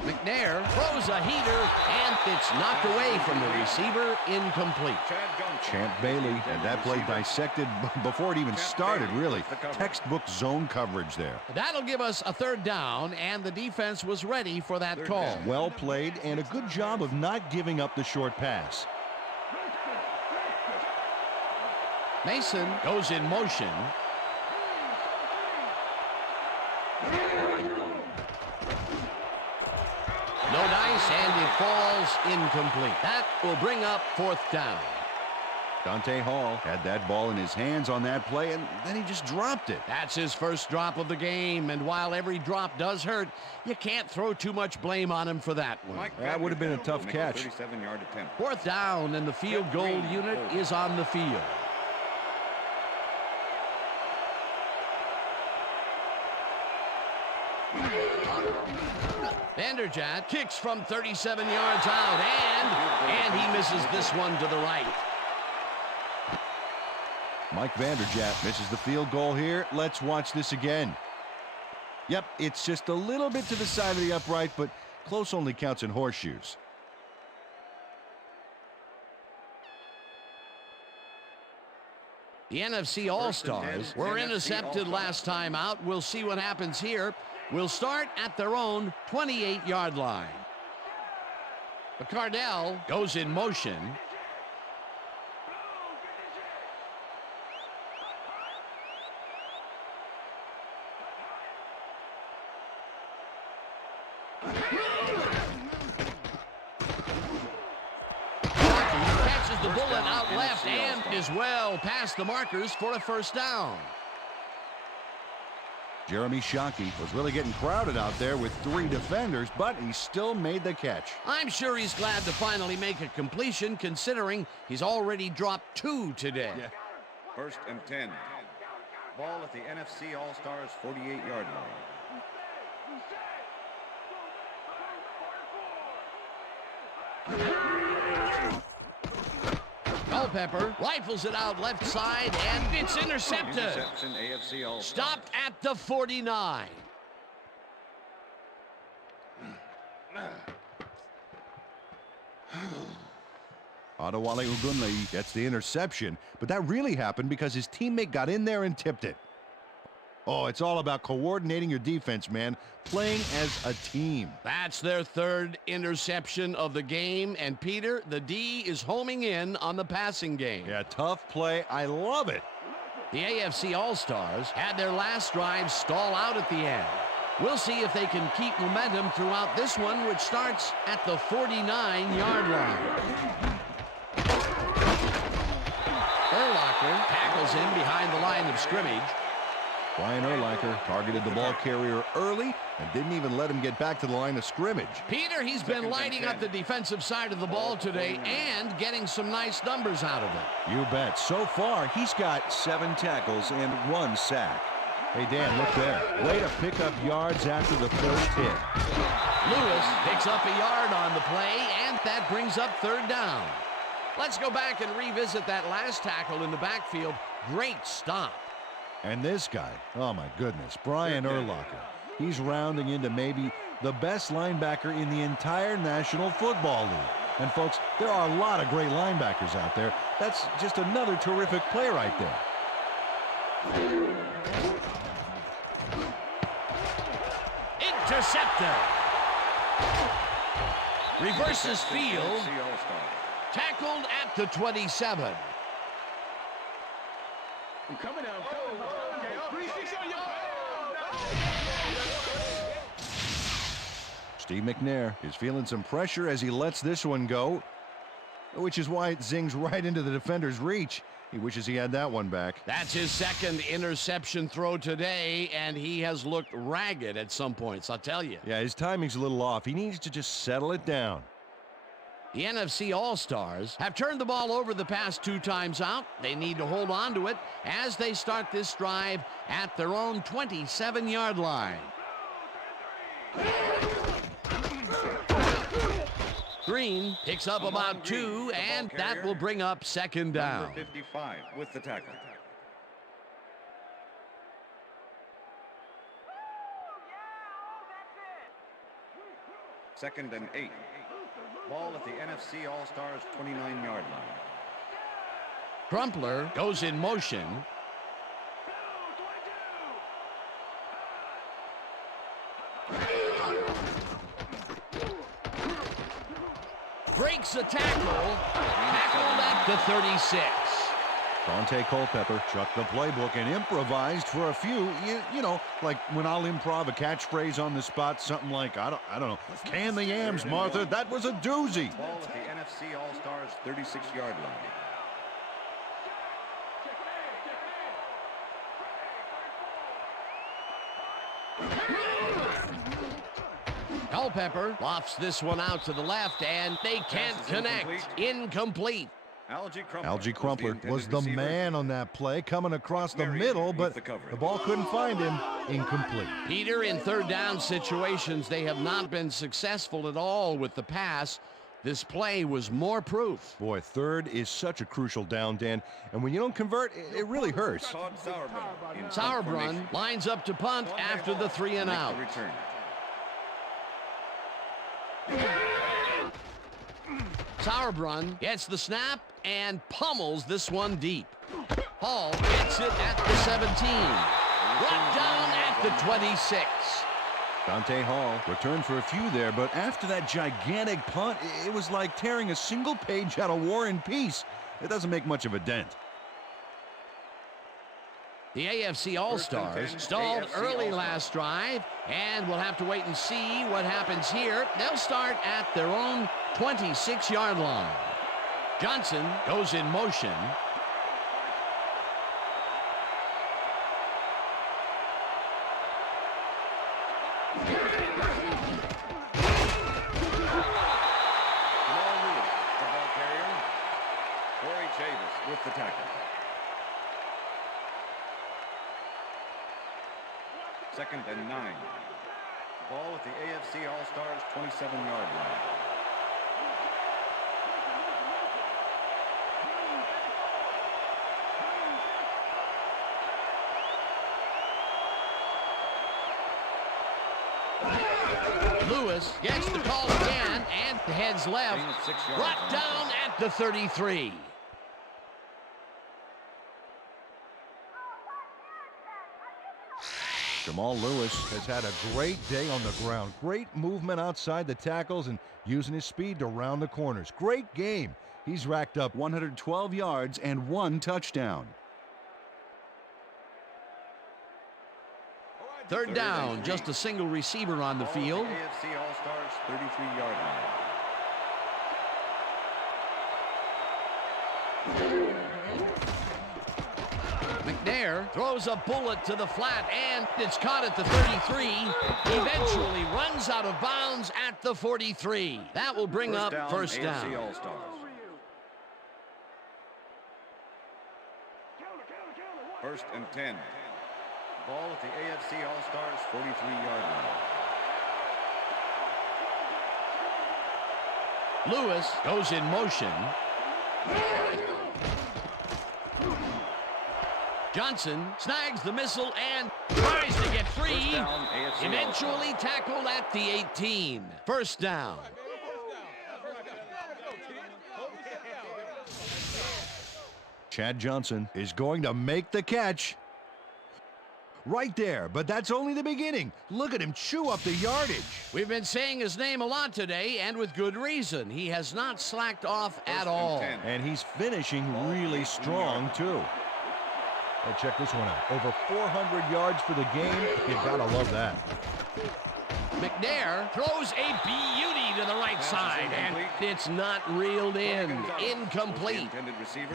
McNair throws a heater, and it's knocked away from the receiver, incomplete. Champ Bailey had that play dissected before it even started, really. Textbook zone coverage there. That'll give us a third down, and the defense was ready for that call. Well played, and a good job of not giving up the short pass. Mason goes in motion. No dice, and it falls incomplete. That will bring up fourth down. Dante Hall had that ball in his hands on that play, and then he just dropped it. That's his first drop of the game, and while every drop does hurt, you can't throw too much blame on him for that one. That would have been a tough catch. 37-yard attempt. Fourth down, and the field goal unit is on the field. Vanderjagt kicks from 37 yards out, and he misses this one to the right. Mike Vanderjagt misses the field goal here. Let's watch this again. Yep, it's just a little bit to the side of the upright, but close only counts in horseshoes. The NFC All-Stars were intercepted last time out. We'll see what happens here. We'll start at their own 28-yard line. McCardell goes in motion. Catches the bullet out left and is well past the markers for a first down. Jeremy Shockey was really getting crowded out there with 3 defenders, but he still made the catch. I'm sure he's glad to finally make a completion, considering he's already dropped 2 today. Yeah. 1st and 10. Ball at the NFC All-Stars 48-yard line. Culpepper rifles it out left side, and it's intercepted. Interception, AFC All-Stars. Stopped at the 49. Adewale Ogunleye gets the interception, but that really happened because his teammate got in there and tipped it. Oh, it's all about coordinating your defense, man. Playing as a team. That's their third interception of the game. And, Peter, the D is homing in on the passing game. Yeah, tough play. I love it. The AFC All-Stars had their last drive stall out at the end. We'll see if they can keep momentum throughout this one, which starts at the 49-yard line. Urlacher tackles him behind the line of scrimmage. Brian Urlacher targeted the ball carrier early and didn't even let him get back to the line of scrimmage. Peter, he's been lighting up the defensive side of the ball today and getting some nice numbers out of it. You bet. So far, he's got 7 tackles and 1 sack. Hey, Dan, look there. Way to pick up yards after the first hit. Lewis picks up a yard on the play, and that brings up 3rd down. Let's go back and revisit that last tackle in the backfield. Great stop. And this guy, oh my goodness, Brian Urlacher. He's rounding into maybe the best linebacker in the entire National Football League. And folks, there are a lot of great linebackers out there. That's just another terrific play right there. Interceptor. Reverses field. Tackled at the 27. I'm coming out. Steve McNair is feeling some pressure as he lets this one go, which is why it zings right into the defender's reach. He wishes he had that one back. That's his 2nd interception throw today, and he has looked ragged at some points, I'll tell you. Yeah, his timing's a little off. He needs to just settle it down. The NFC All-Stars have turned the ball over the past 2 times out. They need to hold on to it as they start this drive at their own 27-yard line. Green picks up about 2, and that will bring up 2nd down. Number 55 with the tackle. Second and 8. Ball at the NFC All-Stars 29-yard line. Crumpler goes in motion. Breaks a tackle. Tackled at the 36. Dante Culpepper chucked the playbook and improvised for a few, you know, like when I'll improv a catchphrase on the spot, something like, I don't know, can the yams, Martha? That was a doozy. Ball at the NFC All-Stars 36-yard line. Culpepper lofts this one out to the left, and they can't connect. Incomplete. Algie Crumpler was the man on that play, coming across the middle, but the ball couldn't find him. Incomplete. Peter, in 3rd down situations, they have not been successful at all with the pass. This play was more proof. Boy, 3rd is such a crucial down, Dan, and when you don't convert, it really hurts. Sauerbrunn lines up to punt after the 3 and out. Sauerbrunn gets the snap and pummels this one deep. Hall gets it at the 17. Brought down at the 26. Dante Hall returned for a few there, but after that gigantic punt, it was like tearing a single page out of War and Peace. It doesn't make much of a dent. The AFC All-Stars stalled early last drive, and we'll have to wait and see what happens here. They'll start at their own 26-yard line. Johnson goes in motion. With the tackle. Second and 9. Ball at the AFC All-Stars 27-yard line. Lewis gets the call again and heads seconds left. Brought down at the 33. Jamal Lewis has had a great day on the ground. Great movement outside the tackles and using his speed to round the corners. Great game. He's racked up 112 yards and 1 touchdown. Third down, just a single receiver on the field. AFC All-Stars 33-yard line. McNair throws a bullet to the flat, and it's caught at the 33. Eventually runs out of bounds at the 43. That will bring up first down. AFC All-Stars. First and 10. Ball at the AFC All-Stars 43-yard line. Lewis goes in motion. Johnson snags the missile and tries to get free. Eventually tackled at the 18. First down. Chad Johnson is going to make the catch. Right there, but that's only the beginning. Look at him chew up the yardage. We've been saying his name a lot today, and with good reason. He has not slacked off at all. And he's finishing really strong, too. Hey, check this one out. Over 400 yards for the game. You gotta love that. McNair throws a beauty to the right side, and it's not reeled in. Incomplete.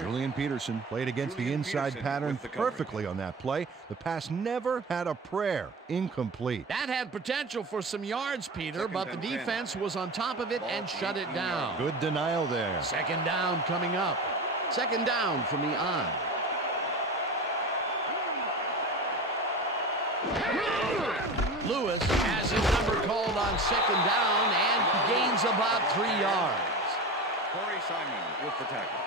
Julian Peterson played against the inside pattern perfectly on that play. The pass never had a prayer. Incomplete. That had potential for some yards, Peter, but the defense was on top of it and shut it down. Good denial there. Second down coming up. Second down from the I. Lewis has his number called on second down and gains about 3 yards. Corey Simon with the tackle.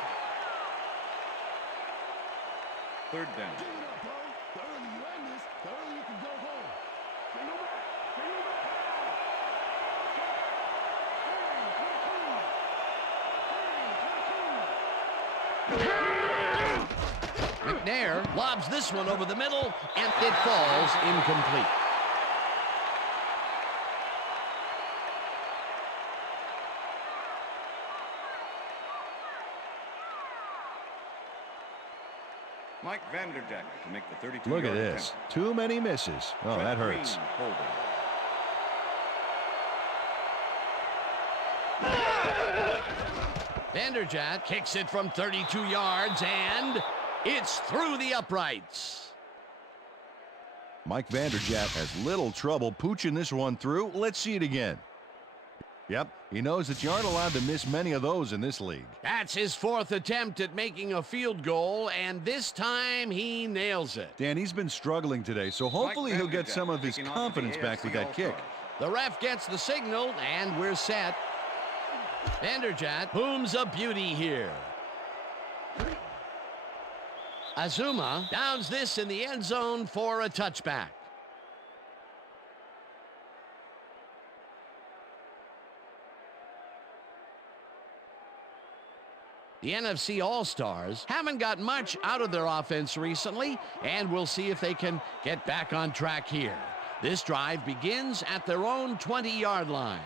Third down. McNair lobs this one over the middle, and it falls incomplete. Mike Vanderjack to make the 32-yard Look at this. attempt. Too many misses. Oh, that hurts. Vanderjagt kicks it from 32 yards, and it's through the uprights. Mike Vanderjagt has little trouble pooching this one through. Let's see it again. Yep, he knows that you aren't allowed to miss many of those in this league. That's his fourth attempt at making a field goal, and this time he nails it. Dan, he's been struggling today, so hopefully he'll get some of his confidence back with that kick. The ref gets the signal, and we're set. Vanderjagt booms a beauty here. Azuma downs this in the end zone for a touchback. The NFC All-Stars haven't got much out of their offense recently, and we'll see if they can get back on track here. This drive begins at their own 20-yard line.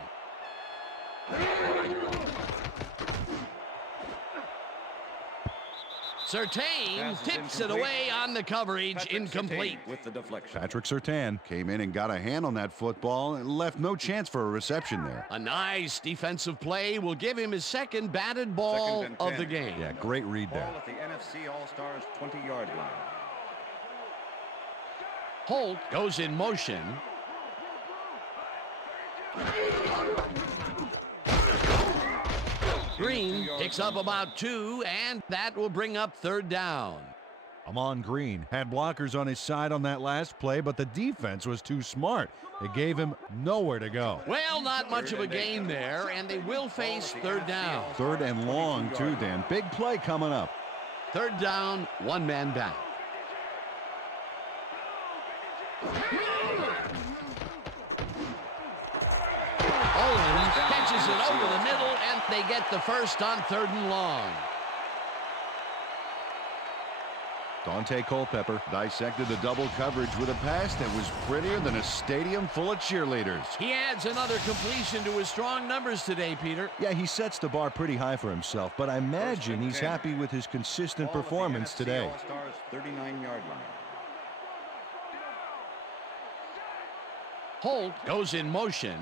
Surtain tips it away on the coverage. Incomplete. With the deflection. Patrick Surtain came in and got a hand on that football and left no chance for a reception there. A nice defensive play will give him his second batted ball of the game. Yeah, great read there. Ball at the NFC All-Stars 20-yard line. Holt goes in motion. Green picks up about 2, and that will bring up third down. Amon Green had blockers on his side on that last play, but the defense was too smart. It gave him nowhere to go. Well, not much of a gain there, and they will face third down. Third and long, too, Dan. Big play coming up. Third down, one man back. Owens catches it over the middle, and they get the first on 3rd and long. Dante Culpepper dissected the double coverage with a pass that was prettier than a stadium full of cheerleaders. He adds another completion to his strong numbers today, Peter. Yeah, he sets the bar pretty high for himself, but I imagine he's happy with his consistent performance today. All-Stars 39-yard line. Holt goes in motion.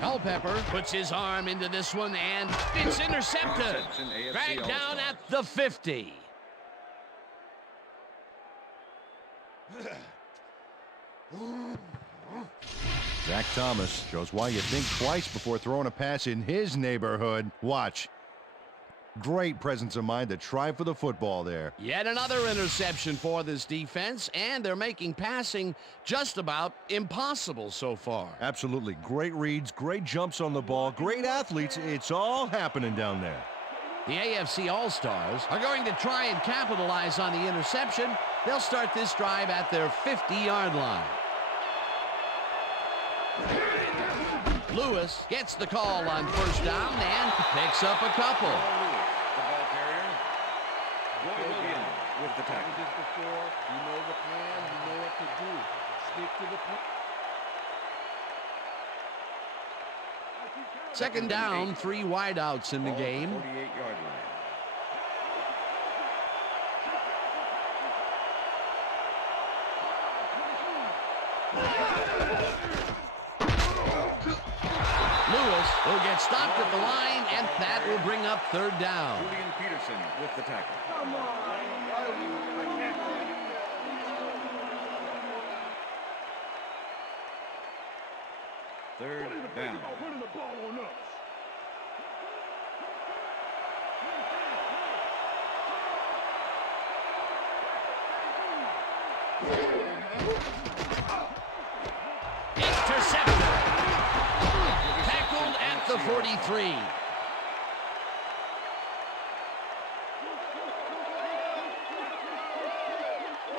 Culpepper puts his arm into this one, and it's intercepted. Dragged down at the 50. Zach Thomas shows why you think twice before throwing a pass in his neighborhood. Watch. Great presence of mind to try for the football there. Yet another interception for this defense, and they're making passing just about impossible so far. Absolutely. Great reads, great jumps on the ball, great athletes. It's all happening down there. The AFC All-Stars are going to try and capitalize on the interception. They'll start this drive at their 50-yard line. Lewis gets the call on 1st down and picks up a couple. With the tackle. This before, you know the plan, you know what to do. Stick to the plan. 2nd down, 3 wideouts in the game. 48-yard line. Lewis will get stopped at the line, and that will bring up 3rd down. Julian Peterson with the tackle. Third down. Intercepted. Tackled at the 43.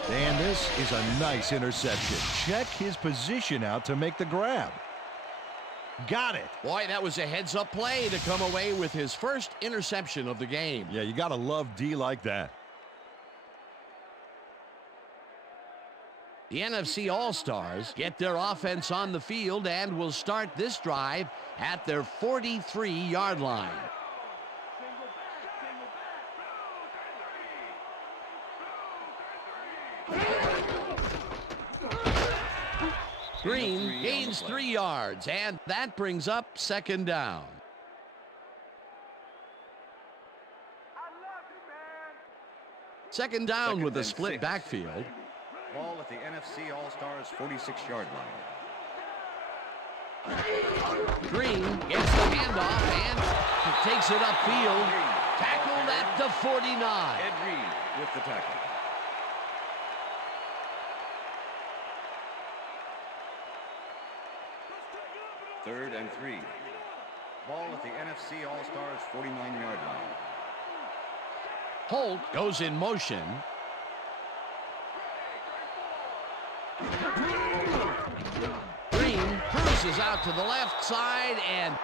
And this is a nice interception. Check his position out to make the grab. Got it. Boy, that was a heads-up play to come away with his first interception of the game. Yeah, you got to love D like that. The NFC All-Stars get their offense on the field and will start this drive at their 43-yard line. Green gains 3 yards, and that brings up 2nd down. Second down with a split backfield. Ball at the NFC All-Stars 46-yard line. Green gets the handoff and takes it upfield. Tackled at the 49. Ed Reed with the tackle. Third and 3. Ball at the NFC All-Stars 49-yard line. Holt goes in motion. Green cruises out to the left side and...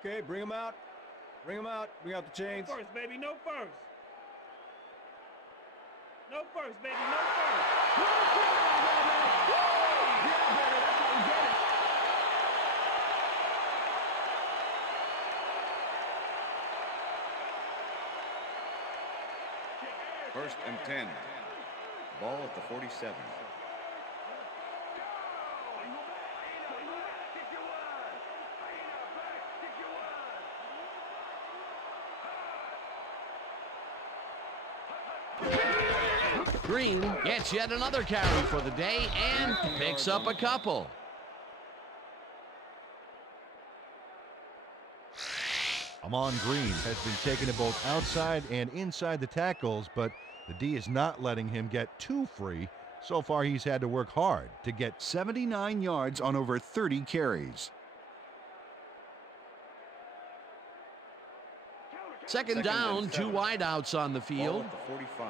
Okay, bring him out. Bring him out. Bring out the chains. No first, baby. No first. No first, baby. No first. First and 10. Ball at the 47. Green gets yet another carry for the day and picks up a couple. Amon Green has been taking it both outside and inside the tackles, but the D is not letting him get too free. So far, he's had to work hard to get 79 yards on over 30 carries. Second down, 2 wideouts on the Ball field. at the 45.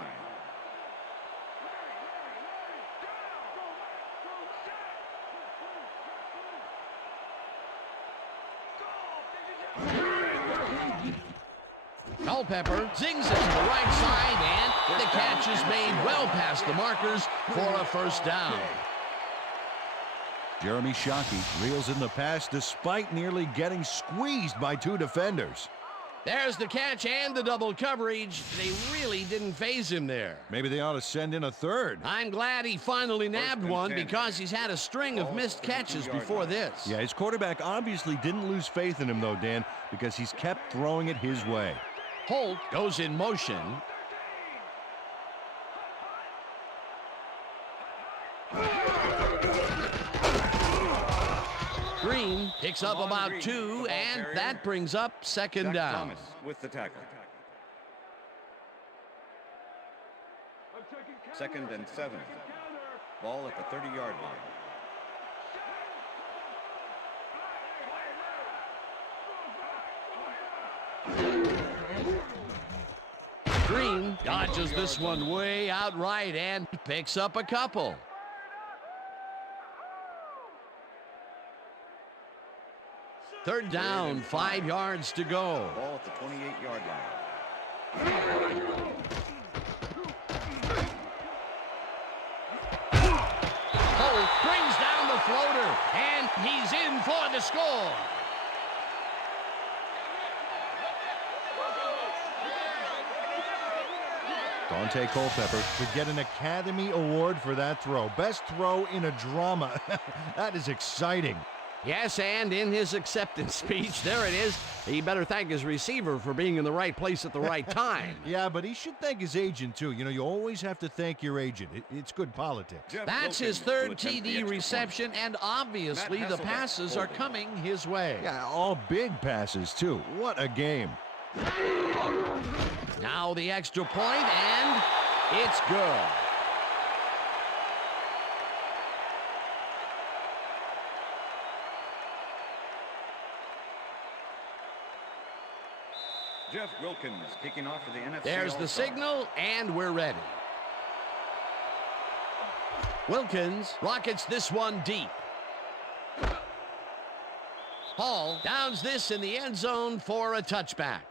Culpepper zings it to the right side, and the catch is made well past the markers for a first down. Jeremy Shockey reels in the pass despite nearly getting squeezed by two defenders. There's the catch and the double coverage. They really didn't faze him there. Maybe they ought to send in a third. I'm glad he finally nabbed one because he's had a string of missed catches before this. Yeah, his quarterback obviously didn't lose faith in him, though, Dan, because he's kept throwing it his way. Holt goes in motion. Green picks up about 2, and that brings up second down. Thomas with the tackle. 2nd and 7. Ball at the 30-yard line. Green dodges this one way out right and picks up a couple. Third down, 5 yards to go. Ball at the 28-yard line. Holt brings down the floater, and he's in for the score. Dante Culpepper could get an Academy Award for that throw. Best throw in a drama. That is exciting. Yes, and in his acceptance speech, there it is. He better thank his receiver for being in the right place at the right time. Yeah, but he should thank his agent, too. You know, you always have to thank your agent. It's good politics. That's his third TD reception, and obviously the passes are coming his way. Yeah, all big passes, too. What a game. Now the extra point, and it's good. Jeff Wilkins kicking off for the NFC. There's the signal, and we're ready. Wilkins rockets this one deep. Hall downs this in the end zone for a touchback.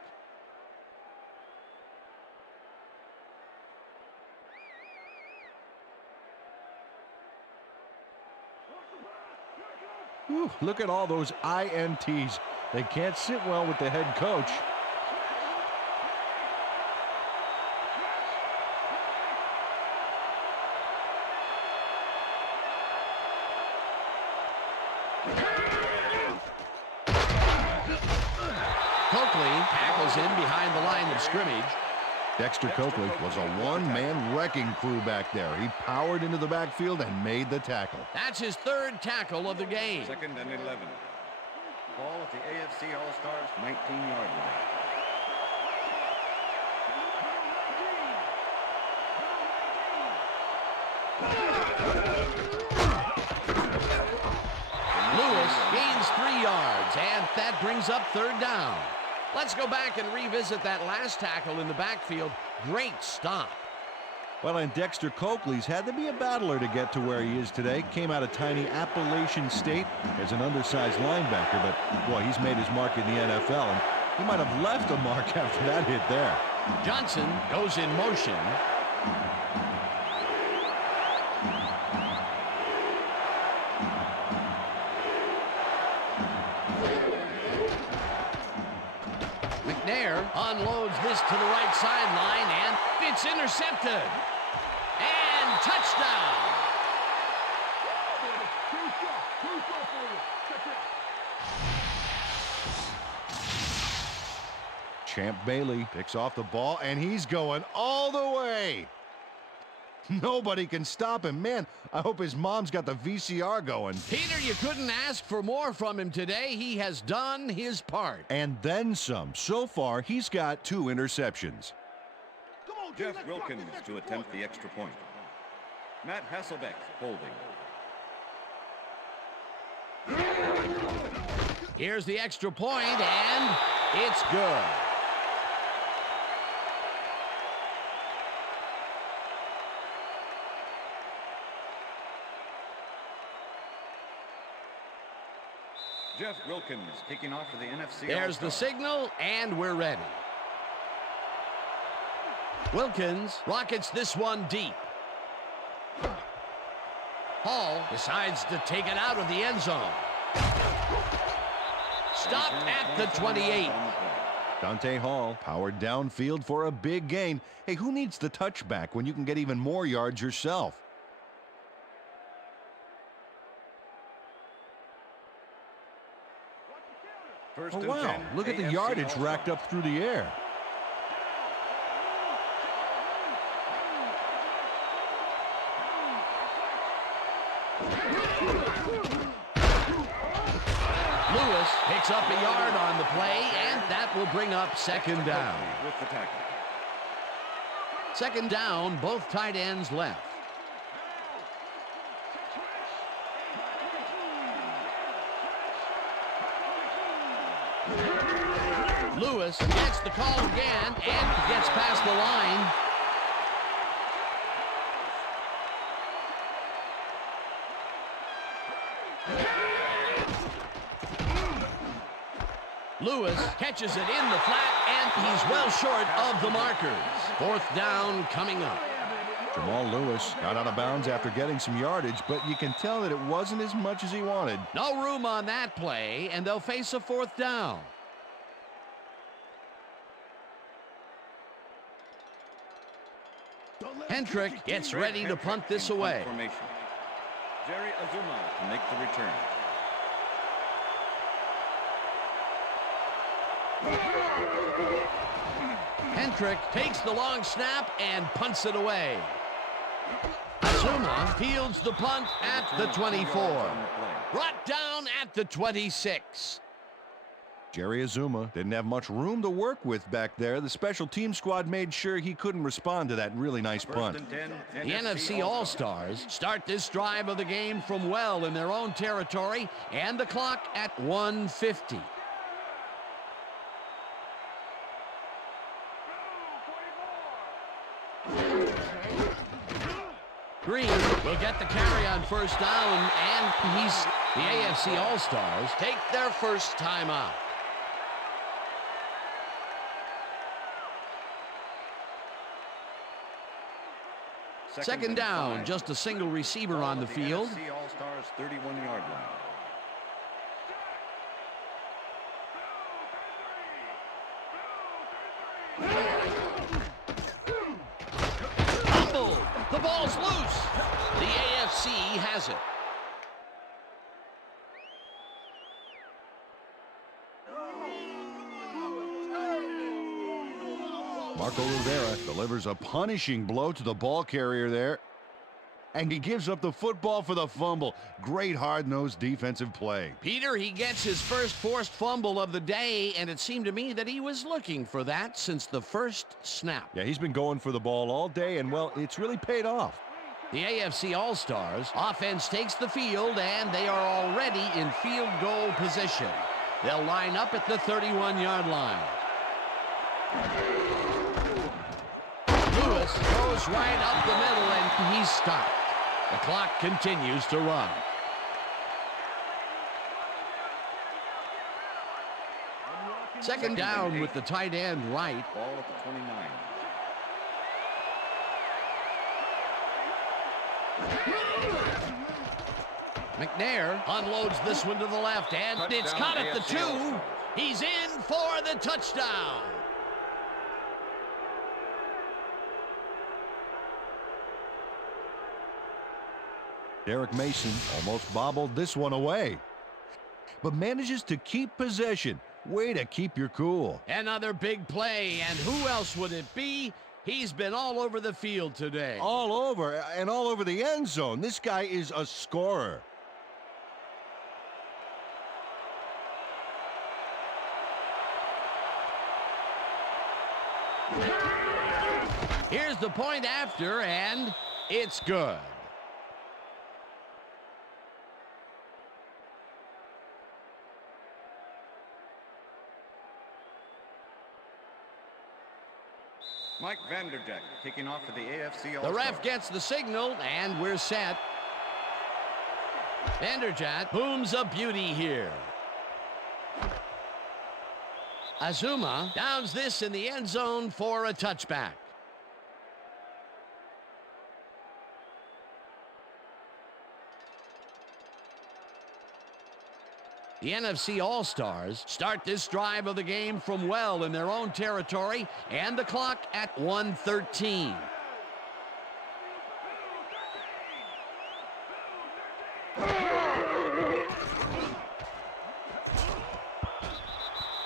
Whew, look at all those INTs. They can't sit well with the head coach. Coakley tackles in behind the line of scrimmage. Dexter Coakley was a one-man wrecking crew back there. He powered into the backfield and made the tackle. That's his third tackle of the game. 2nd and 11. Ball at the AFC All-Stars 19-yard line. Lewis gains 3 yards, and that brings up third down. Let's go back and revisit that last tackle in the backfield. Great stop. Well, and Dexter Coakley's had to be a battler to get to where he is today. Came out of tiny Appalachian State as an undersized linebacker, but boy, he's made his mark in the NFL, and he might have left a mark after that hit there. Johnson goes in motion. McNair unloads this to the right sideline, and it's intercepted. And touchdown. Champ Bailey picks off the ball, and he's going all the way. Nobody can stop him. Man, I hope his mom's got the VCR going. Peter, you couldn't ask for more from him today. He has done his part. And then some. So far, he's got 2 interceptions. Jeff Wilkins to attempt the extra point. Matt Hasselbeck holding. Here's the extra point, and it's good. Jeff Wilkins kicking off for the NFC. There's the signal, and we're ready. Wilkins rockets this one deep. Hall decides to take it out of the end zone. Stopped at the 28. Dante Hall powered downfield for a big gain. Hey, who needs the touchback when you can get even more yards yourself? Oh, wow. Look at the yardage racked up through the air. Lewis picks up a yard on the play, and that will bring up second down. Second down, both tight ends left. Lewis gets the call again and gets past the line. Lewis catches it in the flat, and he's well short of the markers. Fourth down coming up. Jamal Lewis got out of bounds after getting some yardage, but you can tell that it wasn't as much as he wanted. No room on that play, and they'll face a fourth down. Hendrick gets ready to punt this away. Jerry Azuma to make the return. Hendrick takes the long snap and punts it away. Azuma fields the punt at the 24. Brought down at the 26. Jerry Azuma didn't have much room to work with back there. The special team squad made sure he couldn't respond to that really nice punt. The NFC All-Stars start this drive of the game from well in their own territory, and the clock at 1:50. Green will get the carry on first down, and the AFC All-Stars take their first time out. Second down, just a single receiver on the field. NFC All-Stars 31-yard line. Fumble. The ball's loose. The AFC has it. Marco Rivera delivers a punishing blow to the ball carrier there. And he gives up the football for the fumble. Great hard-nosed defensive play. Peter, he gets his first forced fumble of the day, and it seemed to me that he was looking for that since the first snap. Yeah, he's been going for the ball all day, and, well, it's really paid off. The AFC All-Stars offense takes the field, and they are already in field goal position. They'll line up at the 31-yard line. Lewis goes right up the middle, and he's stopped. The clock continues to run. Second down with the tight end right. Ball at the 29. McNair unloads this one to the left, and it's caught at the 2. He's in for the touchdown. Derek Mason almost bobbled this one away, but manages to keep possession. Way to keep your cool. Another big play, and who else would it be? He's been all over the field today. All over, and all over the end zone. This guy is a scorer. Here's the point after, and it's good. Mike Vanderjagt kicking off for the AFC All-Stars. The ref gets the signal, and we're set. Vanderjagt booms a beauty here. Azuma downs this in the end zone for a touchback. The NFC All-Stars start this drive of the game from well in their own territory, and the clock at 1:13.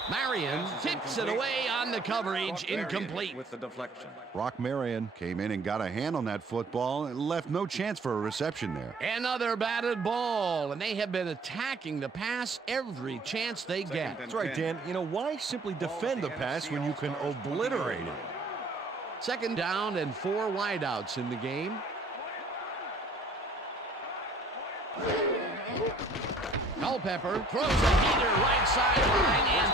Marion tips it away on the coverage, incomplete. With the deflection. Brock Marion came in and got a hand on that football and left no chance for a reception there. Another batted ball, and they have been attacking the pass every chance they get. That's right, Dan. You know, why simply defend the pass when you can obliterate it? Second down and 4 wideouts in the game. Culpepper throws a heater right sideline, and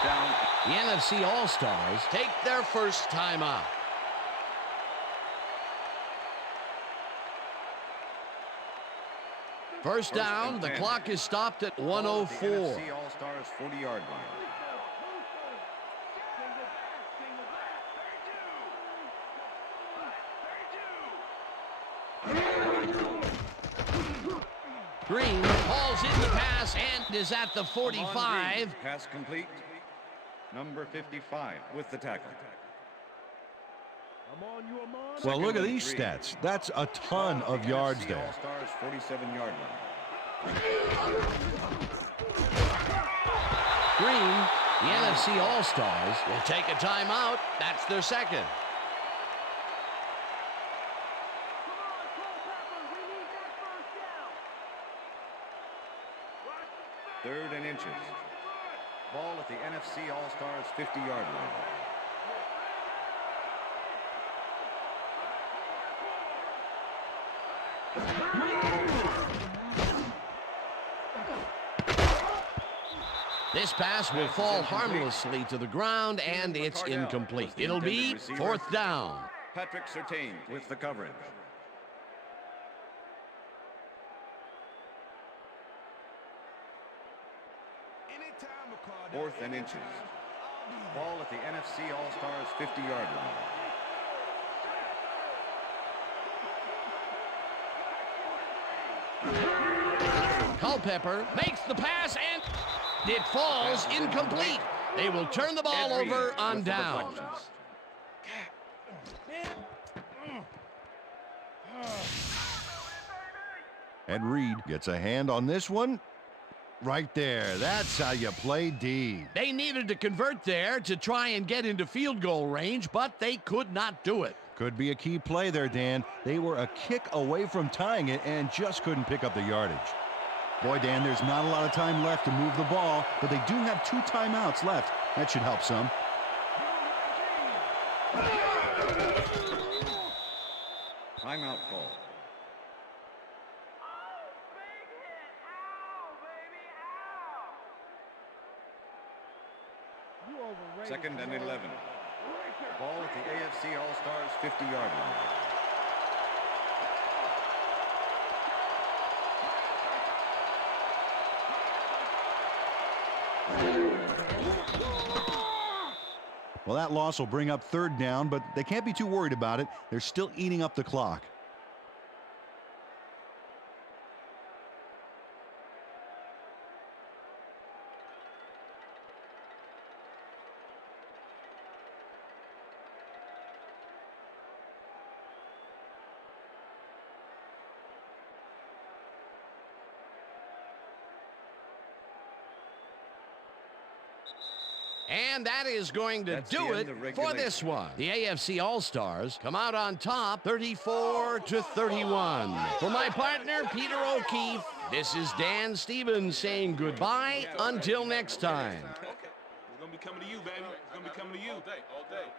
the NFC All-Stars take their first timeout. First down, the clock is stopped at 1:04. NFC All-Stars 40-yard line. Green hauls in the pass and is at the 45. Pass complete. Number 55 with the tackle. Well, look at these stats. That's a ton of yards there. All-Stars 47-yard line. Green, the NFC All-Stars will take a timeout. That's their second. Third and inches. Ball at the NFC All-Stars 50-yard line. This pass will fall harmlessly to the ground, and it's incomplete. It'll be fourth down. Patrick Surtain with the coverage. Fourth and inches. Ball at the NFC All-Stars 50-yard line. Culpepper makes the pass, and it falls incomplete. They will turn the ball over on down. Ed Reed gets a hand on this one. Right there. That's how you play D. They needed to convert there to try and get into field goal range, but they could not do it. Could be a key play there, Dan. They were a kick away from tying it and just couldn't pick up the yardage. Boy, Dan, there's not a lot of time left to move the ball, but they do have 2 timeouts left. That should help some. Timeout call. Second and 11. Ball at the AFC All-Stars 50-yard line. Well, that loss will bring up third down, but they can't be too worried about it. They're still eating up the clock. And that is going to do it for this one. The AFC All-Stars come out on top 34-31. For my partner, Peter O'Keefe, this is Dan Stevens saying goodbye until next time. We're going to be coming to you, baby. It's going to be coming to you. All day.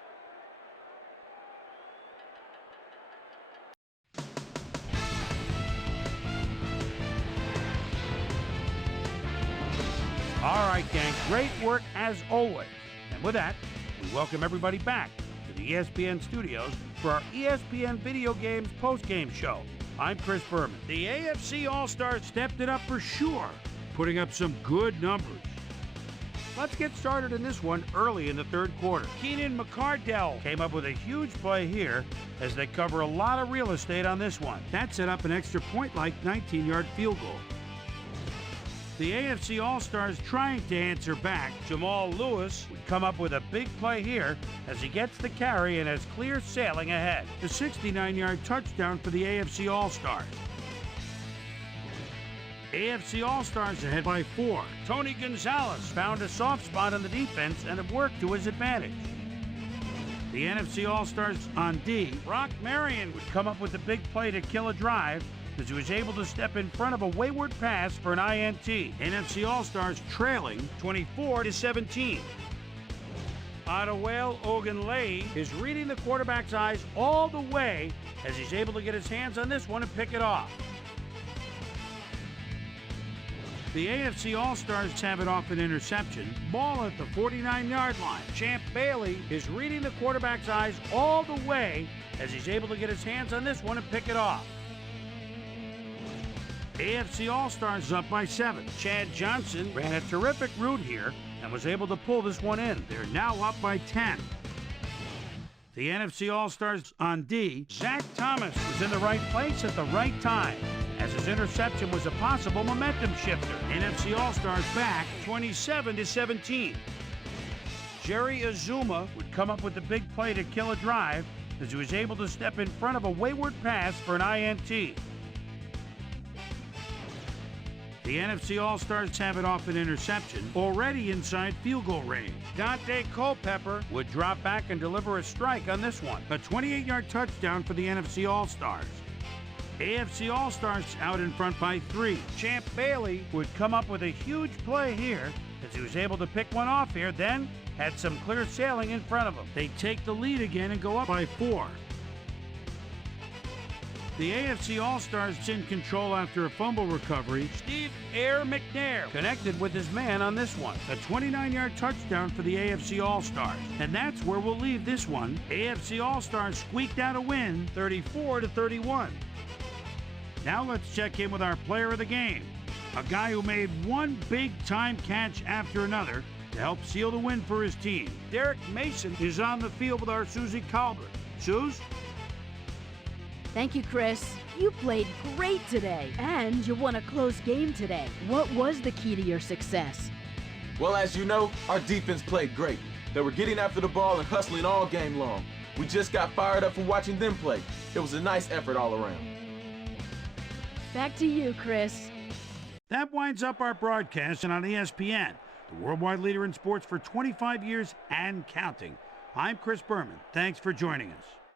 All right, gang, great work as always. And with that, we welcome everybody back to the ESPN studios for our ESPN Video Games post-game show. I'm Chris Berman. The AFC All-Stars stepped it up for sure, putting up some good numbers. Let's get started in this one early in the third quarter. Keenan McCardell came up with a huge play here as they cover a lot of real estate on this one. That set up an extra point-like 19-yard field goal. The AFC All-Stars trying to answer back. Jamal Lewis would come up with a big play here as he gets the carry and has clear sailing ahead. The 69-yard touchdown for the AFC All-Stars. AFC All-Stars ahead by 4. Tony Gonzalez found a soft spot on the defense and have worked to his advantage. The NFC All-Stars on D. Brock Marion would come up with a big play to kill a drive as he was able to step in front of a wayward pass for an INT. NFC All-Stars trailing 24-17. Adewale Ogunleye is reading the quarterback's eyes all the way as he's able to get his hands on this one and pick it off. The AFC All-Stars have it off an interception. Ball at the 49-yard line. Champ Bailey is reading the quarterback's eyes all the way as he's able to get his hands on this one and pick it off. AFC All-Stars up by 7. Chad Johnson ran a terrific route here and was able to pull this one in. They're now up by 10. The NFC All-Stars on D. Zach Thomas was in the right place at the right time, as his interception was a possible momentum shifter. NFC All-Stars back 27-17. Jerry Azuma would come up with the big play to kill a drive as he was able to step in front of a wayward pass for an INT. The NFC All-Stars have it off an interception, already inside field goal range. Dante Culpepper would drop back and deliver a strike on this one. A 28-yard touchdown for the NFC All-Stars. AFC All-Stars out in front by 3. Champ Bailey would come up with a huge play here as he was able to pick one off here, then had some clear sailing in front of him. They take the lead again and go up by 4. The AFC All-Stars in control after a fumble recovery. Steve Air McNair connected with his man on this one. A 29-yard touchdown for the AFC All-Stars. And that's where we'll leave this one. AFC All-Stars squeaked out a win, 34-31. Now let's check in with our player of the game, a guy who made one big-time catch after another to help seal the win for his team. Derek Mason is on the field with our Susie Colbert. Suze? Thank you, Chris. You played great today, and you won a close game today. What was the key to your success? Well, as you know, our defense played great. They were getting after the ball and hustling all game long. We just got fired up from watching them play. It was a nice effort all around. Back to you, Chris. That winds up our broadcast on ESPN, the worldwide leader in sports for 25 years and counting. I'm Chris Berman. Thanks for joining us.